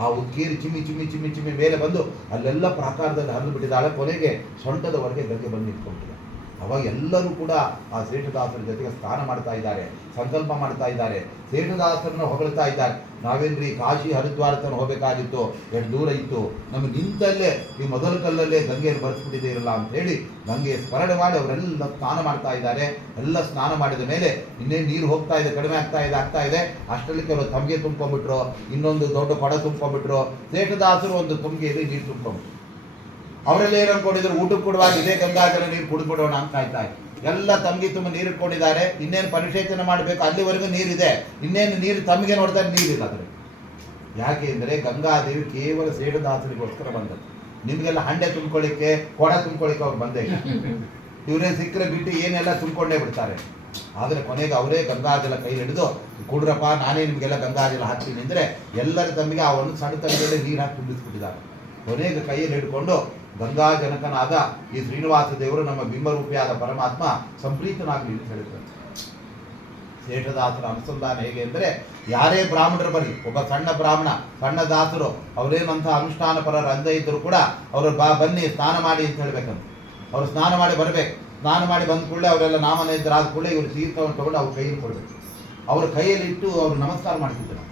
ಆ ಉಕ್ಕೀರಿ ಚಿಮ್ಮಿ ಚಿಮ್ಮಿ ಚಿಮ್ಮಿ ಚಿಮ್ಮಿ ಮೇಲೆ ಬಂದು ಅಲ್ಲೆಲ್ಲ ಪ್ರಾಕಾರದಲ್ಲಿ ಹರಿದು ಬಿಟ್ಟಿದ್ದಾಳೆ. ಕೊನೆಗೆ ಸೊಂಟದವರೆಗೆ ಗಂಗೆ ಬಂದು ನಿಂತ್ಕೊಂಡಿದ್ದಾರೆ. ಅವಾಗ ಎಲ್ಲರೂ ಕೂಡ ಆ ಶೇಷದಾಸರ ಜೊತೆಗೆ ಸ್ನಾನ ಮಾಡ್ತಾ ಇದ್ದಾರೆ, ಸಂಕಲ್ಪ ಮಾಡ್ತಾ ಇದ್ದಾರೆ, ಶೇಷದಾಸರನ್ನ ಹೊಗಳ್ತಾ ಇದ್ದಾರೆ. ನಾವೇನ್ರಿ ಕಾಶಿ ಹರಿದ್ವಾರ ತನಕ ಹೋಗಬೇಕಾಗಿತ್ತು, ಎಷ್ಟು ದೂರ ಇತ್ತು, ನಮಗೆ ನಿಂತಲ್ಲೇ ಈ ಮೊದಲ ಕಲ್ಲಲ್ಲೇ ಗಂಗೆಯನ್ನು ಬರೆಸ್ಬಿಟ್ಟಿದ್ದೀರಲ್ಲ ಅಂತ ಹೇಳಿ ಗಂಗೆ ಸ್ಮರಣೆ ಮಾಡಿ ಅವರೆಲ್ಲ ಸ್ನಾನ ಮಾಡ್ತಾ ಇದ್ದಾರೆ. ಎಲ್ಲ ಸ್ನಾನ ಮಾಡಿದ ಮೇಲೆ ಇನ್ನೇನು ನೀರು ಹೋಗ್ತಾ ಇದೆ, ಕಡಿಮೆ ಆಗ್ತಾ ಇದೆ. ಅಷ್ಟರಲ್ಲಿ ಕೆಲವು ತಮ್ಗೆ ತುಂಬ್ಕೊಂಡ್ಬಿಟ್ರು, ಇನ್ನೊಂದು ದೊಡ್ಡ ಕೊಡ ತುಂಬ್ಕೊಂಡ್ಬಿಟ್ರು. ಶೇಷದಾಸರು ಒಂದು ತುಂಬಿಗೆಯಲ್ಲಿ ನೀರು ತುಂಬ್ಕೊಂಡ್ಬಿಟ್ರು. ಅವರೆಲ್ಲ ಏನು ಅನ್ಕೊಂಡಿದ್ರು, ಊಟಕ್ಕೆ ಕೊಡುವಾಗ ಇದೇ ಗಂಗಾಜಲ ನೀರು ಕುಡಿದ್ಬಿಡೋಣ ಅಂತ ಕಾಯ್ತಾ ಇದ್ರು. ಎಲ್ಲ ತಮಗೆ ತುಂಬ ನೀರು ಇಟ್ಕೊಂಡಿದ್ದಾರೆ, ಇನ್ನೇನು ಪರಿಶೇಚನೆ ಮಾಡಬೇಕು, ಅಲ್ಲಿವರೆಗೂ ನೀರಿದೆ, ಇನ್ನೇನು ನೀರು ತಮಗೆ ನೋಡ್ತಾರೆ ನೀರಿಲ್ಲ ಅದ್ರ. ಯಾಕೆ ಅಂದರೆ ಗಂಗಾದೇವಿ ಕೇವಲ ಸೇಡುದಾಸರಿಗೋಸ್ಕರ ಬಂದದ್ದು. ನಿಮಗೆಲ್ಲ ಹಂಡೆ ತುಂಬ್ಕೊಳ್ಳಿಕ್ಕೆ, ಕೊಡ ತುಂಬ್ಕೊಳ್ಳಿಕ್ಕೆ ಅವ್ರು ಬಂದೇ ಇಲ್ಲ. ಇವರೇ ಸಿಕ್ಕರೆ ಬಿಟ್ಟು ಏನೆಲ್ಲ ತುಂಬಿಕೊಂಡೇ ಬಿಡ್ತಾರೆ. ಆದರೆ ಕೊನೆಗೆ ಅವರೇ ಗಂಗಾಜಲ ಕೈ ಹಿಡಿದು, ಕುಡ್ರಪ್ಪ ನಾನೇ ನಿಮಗೆಲ್ಲ ಗಂಗಾಜಲ ಹಾಕ್ತೀನಿ ಅಂದರೆ ಎಲ್ಲರ ತಮ್ಮಿಗೆ ಆ ಒಂದು ಸಣ್ಣ ತಮ್ಮದಲ್ಲಿ ನೀರು ಹಾಕಿ ತುಂಬಿಸ್ಬಿಟ್ಟಿದ್ದಾರೆ. ಕೊನೆಗೆ ಕೈಯಲ್ಲಿ ಹಿಡ್ಕೊಂಡು ಗಂಗಾ ಜನಕನಾದ ಈ ಶ್ರೀನಿವಾಸ ದೇವರು ನಮ್ಮ ಬಿಂಬರೂಪಿಯಾದ ಪರಮಾತ್ಮ ಸಂಪ್ರೀತನಾಗಲಿ ಅಂತ ಹೇಳ್ತಾರೆ. ಶೇಷದಾಸರ ಅನುಸಂಧಾನ ಹೇಗೆ ಅಂದರೆ, ಯಾರೇ ಬ್ರಾಹ್ಮಣರು ಬರಲಿ, ಒಬ್ಬ ಸಣ್ಣ ಬ್ರಾಹ್ಮಣ, ಸಣ್ಣ ದಾಸರು, ಅವರೇನಂಥ ಅನುಷ್ಠಾನ ಪರರು ಅಂದೇ ಇದ್ದರೂ ಕೂಡ ಅವರು ಬನ್ನಿ ಸ್ನಾನ ಮಾಡಿ ಅಂತ ಹೇಳ್ಬೇಕಂತ. ಅವರು ಸ್ನಾನ ಮಾಡಿ ಬರಬೇಕು. ಸ್ನಾನ ಮಾಡಿ ಬಂದ ಕೂಡಲೇ ಅವರೆಲ್ಲ ನಾಮನೇದ್ರಾದ ಕೂಡಲೇ ಇವರು ತೀರ್ಥವನ್ನು ತಗೊಂಡು ಅವ್ರ ಕೈಯಲ್ಲಿ ಕೊಡಬೇಕು. ಅವ್ರ ಕೈಯಲ್ಲಿ ಇಟ್ಟು ಅವರು ನಮಸ್ಕಾರ ಮಾಡ್ತಿದ್ದರು.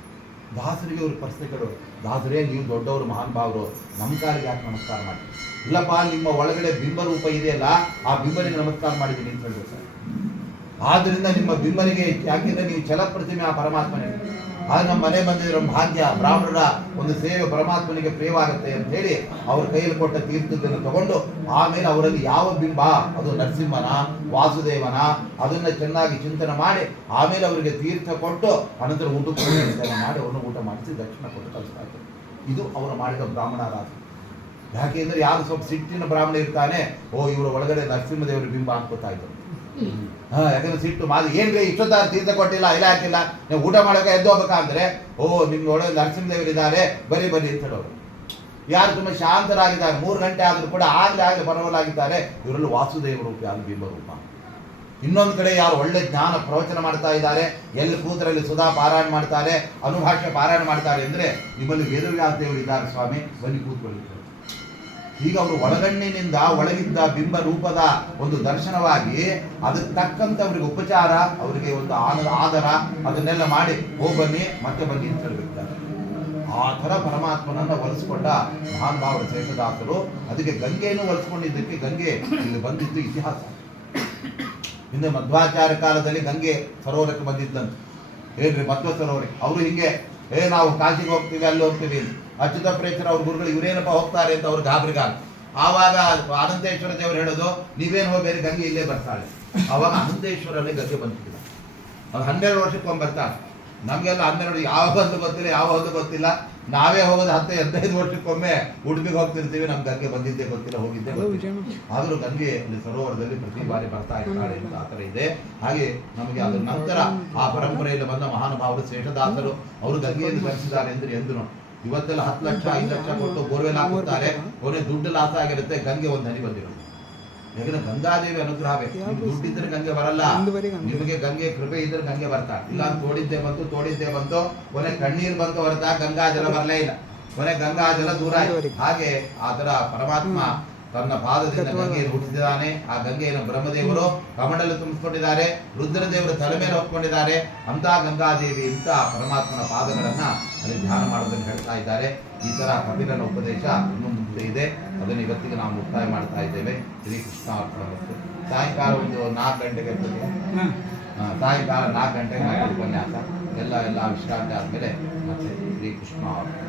ದಾಸರಿಗೆ ಅವ್ರ ಪರಿಸ್ಥಿತಿಗಳು, ದಾಸರೇ ನೀವು ದೊಡ್ಡವರು ಮಹಾನ್ ಭಾವರು, ನಮ್ಮ ಕಾಲಿಗೆ ಯಾಕೆ ನಮಸ್ಕಾರ ಮಾಡಿ? ಇಲ್ಲಪ್ಪ, ನಿಮ್ಮ ಒಳಗಡೆ ಬಿಂಬರೂಪ ಇದೆಯಲ್ಲ, ಆ ಬಿಂಬನಿಗೆ ನಮಸ್ಕಾರ ಮಾಡಿದ್ದೀನಿ ಅಂತ ಹೇಳ್ಬೇಕು ಸರ್. ಆದ್ದರಿಂದ ನಿಮ್ಮ ಬಿಂಬನಿಗೆ, ಯಾಕೆಂದ್ರೆ ನೀವು ಛಲ ಪ್ರತಿಮೆ ಆ ಪರಮಾತ್ಮನೇ. ಆಗ ನಮ್ಮ ಮನೆ ಬಂದಿರೋ ಭಾಗ್ಯ, ಬ್ರಾಹ್ಮಣರ ಒಂದು ಸೇವೆ ಪರಮಾತ್ಮನಿಗೆ ಪ್ರಿಯವಾಗುತ್ತೆ ಅಂತ ಹೇಳಿ ಅವ್ರ ಕೈಯಲ್ಲಿ ಕೊಟ್ಟ ತೀರ್ಥವನ್ನು ತಗೊಂಡು ಆಮೇಲೆ ಅವರಲ್ಲಿ ಯಾವ ಬಿಂಬ, ಅದು ನರಸಿಂಹನ, ವಾಸುದೇವನ, ಅದನ್ನ ಚೆನ್ನಾಗಿ ಚಿಂತನೆ ಮಾಡಿ ಆಮೇಲೆ ಅವರಿಗೆ ತೀರ್ಥ ಕೊಟ್ಟು ಅನಂತರ ಊಟಕ್ಕೆ ಮಾಡಿ ಅವ್ರನ್ನ ಊಟ ಮಾಡಿಸಿ ದಕ್ಷಿಣ ಕೊಟ್ಟು ಕಳಿಸ್ತಾ ಇದ್ದಾರೆ. ಇದು ಅವರು ಮಾಡಿದ ಬ್ರಾಹ್ಮಣ ರಾಜ. ಯಾಕೆಂದ್ರೆ ಯಾರು ಸ್ವಲ್ಪ ಸಿಟ್ಟಿನ ಬ್ರಾಹ್ಮಣ ಇರ್ತಾನೆ, ಓ ಇವರ ಒಳಗಡೆ ನರಸಿಂಹದೇವರ ಬಿಂಬ ಅನ್ಕೋತಾ ಇದ್ರು. ಯಾಕಂದ್ರೆ ಸಿಟ್ಟು ಮಾದಿ, ಏನ್ರಿ ಇಷ್ಟೊತ್ತ ತೀರ್ಥ ಕೊಟ್ಟಿಲ್ಲ, ಇಲ್ಲ ಹಾಕಿಲ್ಲ, ನೀವು ಊಟ ಮಾಡೋಕೆ ಎದ್ದು ಹೋಗ್ಬೇಕಂದ್ರೆ, ಓ ನಿಮ್ಮ ಒಳಗೆ ನರಸಿಂಹದೇವರಿದ್ದಾರೆ, ಬರೀ ಅಂತ ಹೇಳೋರು. ಯಾರು ತುಂಬ ಶಾಂತರಾಗಿದ್ದಾರೆ, 3 ಗಂಟೆ ಆದರೂ ಕೂಡ ಆಗ್ಲೇ ಪರವಲಾಗಿದ್ದಾರೆ, ಇವರಲ್ಲಿ ವಾಸುದೇವ ರೂಪ, ಯಾರು ಬಿಂಬ ರೂಪ. ಇನ್ನೊಂದು ಕಡೆ ಯಾರು ಒಳ್ಳೆ ಜ್ಞಾನ ಪ್ರವಚನ ಮಾಡ್ತಾ ಇದ್ದಾರೆ, ಎಲ್ಲಿ ಕೂತರಲ್ಲಿ ಸುಧಾ ಪಾರಾಯಣ ಮಾಡ್ತಾರೆ, ಅನುಭಾಷ್ಯ ಪಾರಾಯಣ ಮಾಡ್ತಾರೆ ಅಂದ್ರೆ, ನಿಮ್ಮಲ್ಲಿ ವೇದವ್ಯಾಸ ದೇವರು ಇದ್ದಾರೆ ಸ್ವಾಮಿ, ಬನ್ನಿ ಕೂತ್ಕೊಳ್ಳಿದ್ದಾರೆ. ಈಗ ಅವರು ಒಳಗಣ್ಣಿನಿಂದ ಒಳಗಿದ್ದ ಬಿಂಬ ರೂಪದ ಒಂದು ದರ್ಶನವಾಗಿ ಅದಕ್ಕೆ ತಕ್ಕಂತ ಅವರಿಗೆ ಉಪಚಾರ, ಅವರಿಗೆ ಒಂದು ಆದರ, ಅದನ್ನೆಲ್ಲ ಮಾಡಿ ಬನ್ನಿ ಮತ್ತೆ ಬನ್ನಿ ಅಂತ ಹೇಳ್ಬಿಡ್ತಾರೆ. ಆ ಥರ ಪರಮಾತ್ಮನನ್ನ ಒಲಿಸ್ಕೊಂಡ ಮಹಾನ್ ಭಾವರ ಶೇಷದಾಸರು. ಅದಕ್ಕೆ ಗಂಗೆಯನ್ನು ಒಲಿಸ್ಕೊಂಡಿದ್ದಕ್ಕೆ ಗಂಗೆ ಇಲ್ಲಿ ಬಂದಿದ್ದು ಇತಿಹಾಸ. ಹಿಂದೆ ಮಧ್ವಾಚಾರ್ಯ ಕಾಲದಲ್ಲಿ ಗಂಗೆ ಸರೋವರಕ್ಕೆ ಬಂದಿದ್ದಂತೆ. ಏನ್ರಿ ಮಧ್ವ ಸರೋವರಕ್ಕೆ ಅವರು ಹಿಂಗೆ ನಾವು ಕಾಶಿಗೆ ಹೋಗ್ತೀವಿ, ಅಲ್ಲಿ ಹೋಗ್ತೀವಿ, ಅಚ್ಯುತ ಪ್ರೇಕ್ಷರ ಅವ್ರ ಗುರುಗಳು ಇವರೇನಪ್ಪ ಹೋಗ್ತಾರೆ ಅಂತ ಅವ್ರು ಗಾಬರಿಗಾಗ. ಆವಾಗ ಅನಂತೇಶ್ವರ ದೇವರು ಹೇಳೋದು, ನೀವೇನು ಹೋಗ್ಬೇಡಿ, ಗಂಗೆ ಇಲ್ಲೇ ಬರ್ತಾಳೆ. ಆವಾಗ ಅನಂತೇಶ್ವರಲ್ಲಿ ಗಂಗೆ ಬಂದಿಲ್ಲ. ಅವ್ರು 12 ವರ್ಷಕ್ಕೊಮ್ಮೆ ಬರ್ತಾಳೆ. ನಮಗೆಲ್ಲ 12 ಯಾವ ಹೊತ್ತು ಗೊತ್ತಿಲ್ಲ, ಯಾವ ಹೊತ್ತು ಗೊತ್ತಿಲ್ಲ. ನಾವೇ ಹೋಗೋದು 10-15 ವರ್ಷಕ್ಕೊಮ್ಮೆ ಉಡುಪಿಗೆ ಹೋಗ್ತಿರ್ತೀವಿ, ನಮ್ಗೆ ಗಂಗೆ ಬಂದಿದ್ದೇ ಗೊತ್ತಿಲ್ಲ, ಹೋಗಿದ್ದೆ ಗೊತ್ತಿಲ್ಲ. ಆದರೂ ಗಂಗೆ ಅಲ್ಲಿ ಸರೋವರದಲ್ಲಿ ಪ್ರತಿ ಬಾರಿ ಬರ್ತಾ ಇರ್ತಾಳೆ ಅಂತ ಆ ಥರ ಇದೆ. ಹಾಗೆ ನಮಗೆ ಅದರ ನಂತರ ಆ ಪರಂಪರೆಯಲ್ಲಿ ಬಂದ ಮಹಾನುಭಾವರು ಶೇಷದಾಸರು ಅವರು ಗಂಗೆಯನ್ನು ಧರಿಸಿದ್ದಾರೆ ಅಂದ್ರೆ ಎಂದು ಇವತ್ತೆಲ್ಲ 10 ಲಕ್ಷ 5 ಲಕ್ಷ ಕೊಟ್ಟು ಬೋರ್ವೆಲ್ ಹಾಕುತ್ತಾರೆ, ಕೊನೆ ದುಡ್ಡು ಲಾಸ್ ಆಗಿರುತ್ತೆ, ಗಂಗೆ ಒಂದು ಹನಿ ಬಂದಿರುತ್ತೆ. ಯಾಕಂದ್ರೆ ಗಂಗಾದೇವಿ ಅನುಗ್ರಹವೇ. ನಿಮ್ಗೆ ದುಡ್ಡಿದ್ರೆ ಗಂಗೆ ಬರಲ್ಲ, ನಿಮಗೆ ಗಂಗೆ ಕೃಪೆ ಇದ್ರೆ ಗಂಗೆ ಬರ್ತಾಳೆ. ಇಲ್ಲ ತೋಡಿದ್ದೆ ಬಂತು, ಕೊನೆ ಕಣ್ಣೀರು ಬಂತು ಹೊರತಾ ಗಂಗಾ ಜಲ ಬರಲೇ ಇಲ್ಲ, ಕೊನೆ ಗಂಗಾ ಜಲ ದೂರ ಆಯ್ತು. ಹಾಗೆ ಆ ತರ ಪರಮಾತ್ಮ ತನ್ನ ಪಾದದಿಂದ ಗಂಗೆಯನ್ನು ಹುಟ್ಟಿಸಿದ್ದಾನೆ. ಆ ಗಂಗೆಯನ್ನು ಬ್ರಹ್ಮದೇವರು ಕಮಂಡಲು ತುಂಬಿಸ್ಕೊಂಡಿದ್ದಾರೆ, ರುದ್ರದೇವರು ತಲೆ ಮೇಲೆ ಹೊತ್ಕೊಂಡಿದ್ದಾರೆ. ಅಂತ ಗಂಗಾದೇವಿ ಇಂಥ ಪರಮಾತ್ಮನ ಪಾದಗಳನ್ನ ಅಲ್ಲಿ ಧ್ಯಾನ ಮಾಡೋದನ್ನು ಹೇಳ್ತಾ ಇದ್ದಾರೆ. ಈ ತರ ಕಪಿಲನ ಉಪದೇಶ ಇನ್ನೂ ಮುಂದೆ ಇದೆ, ಅದನ್ನು ಇವತ್ತಿಗೆ ನಾವು ಮುಕ್ತಾಯ ಮಾಡ್ತಾ ಇದ್ದೇವೆ. ಶ್ರೀಕೃಷ್ಣ ಅರ್ಪಣಮಸ್ತು. ಸಾಯಂಕಾಲ ಒಂದು 4 ಗಂಟೆಗೆ ಸಾಯಂಕಾಲ 4 ಗಂಟೆಗೆ ನಾವು ಉಪನ್ಯಾಸ ಎಲ್ಲ ವಿಶ್ರಾಂತಿ ಆದಮೇಲೆ ಮತ್ತೆ ಶ್ರೀಕೃಷ್ಣ ಅರ್ಪಣ.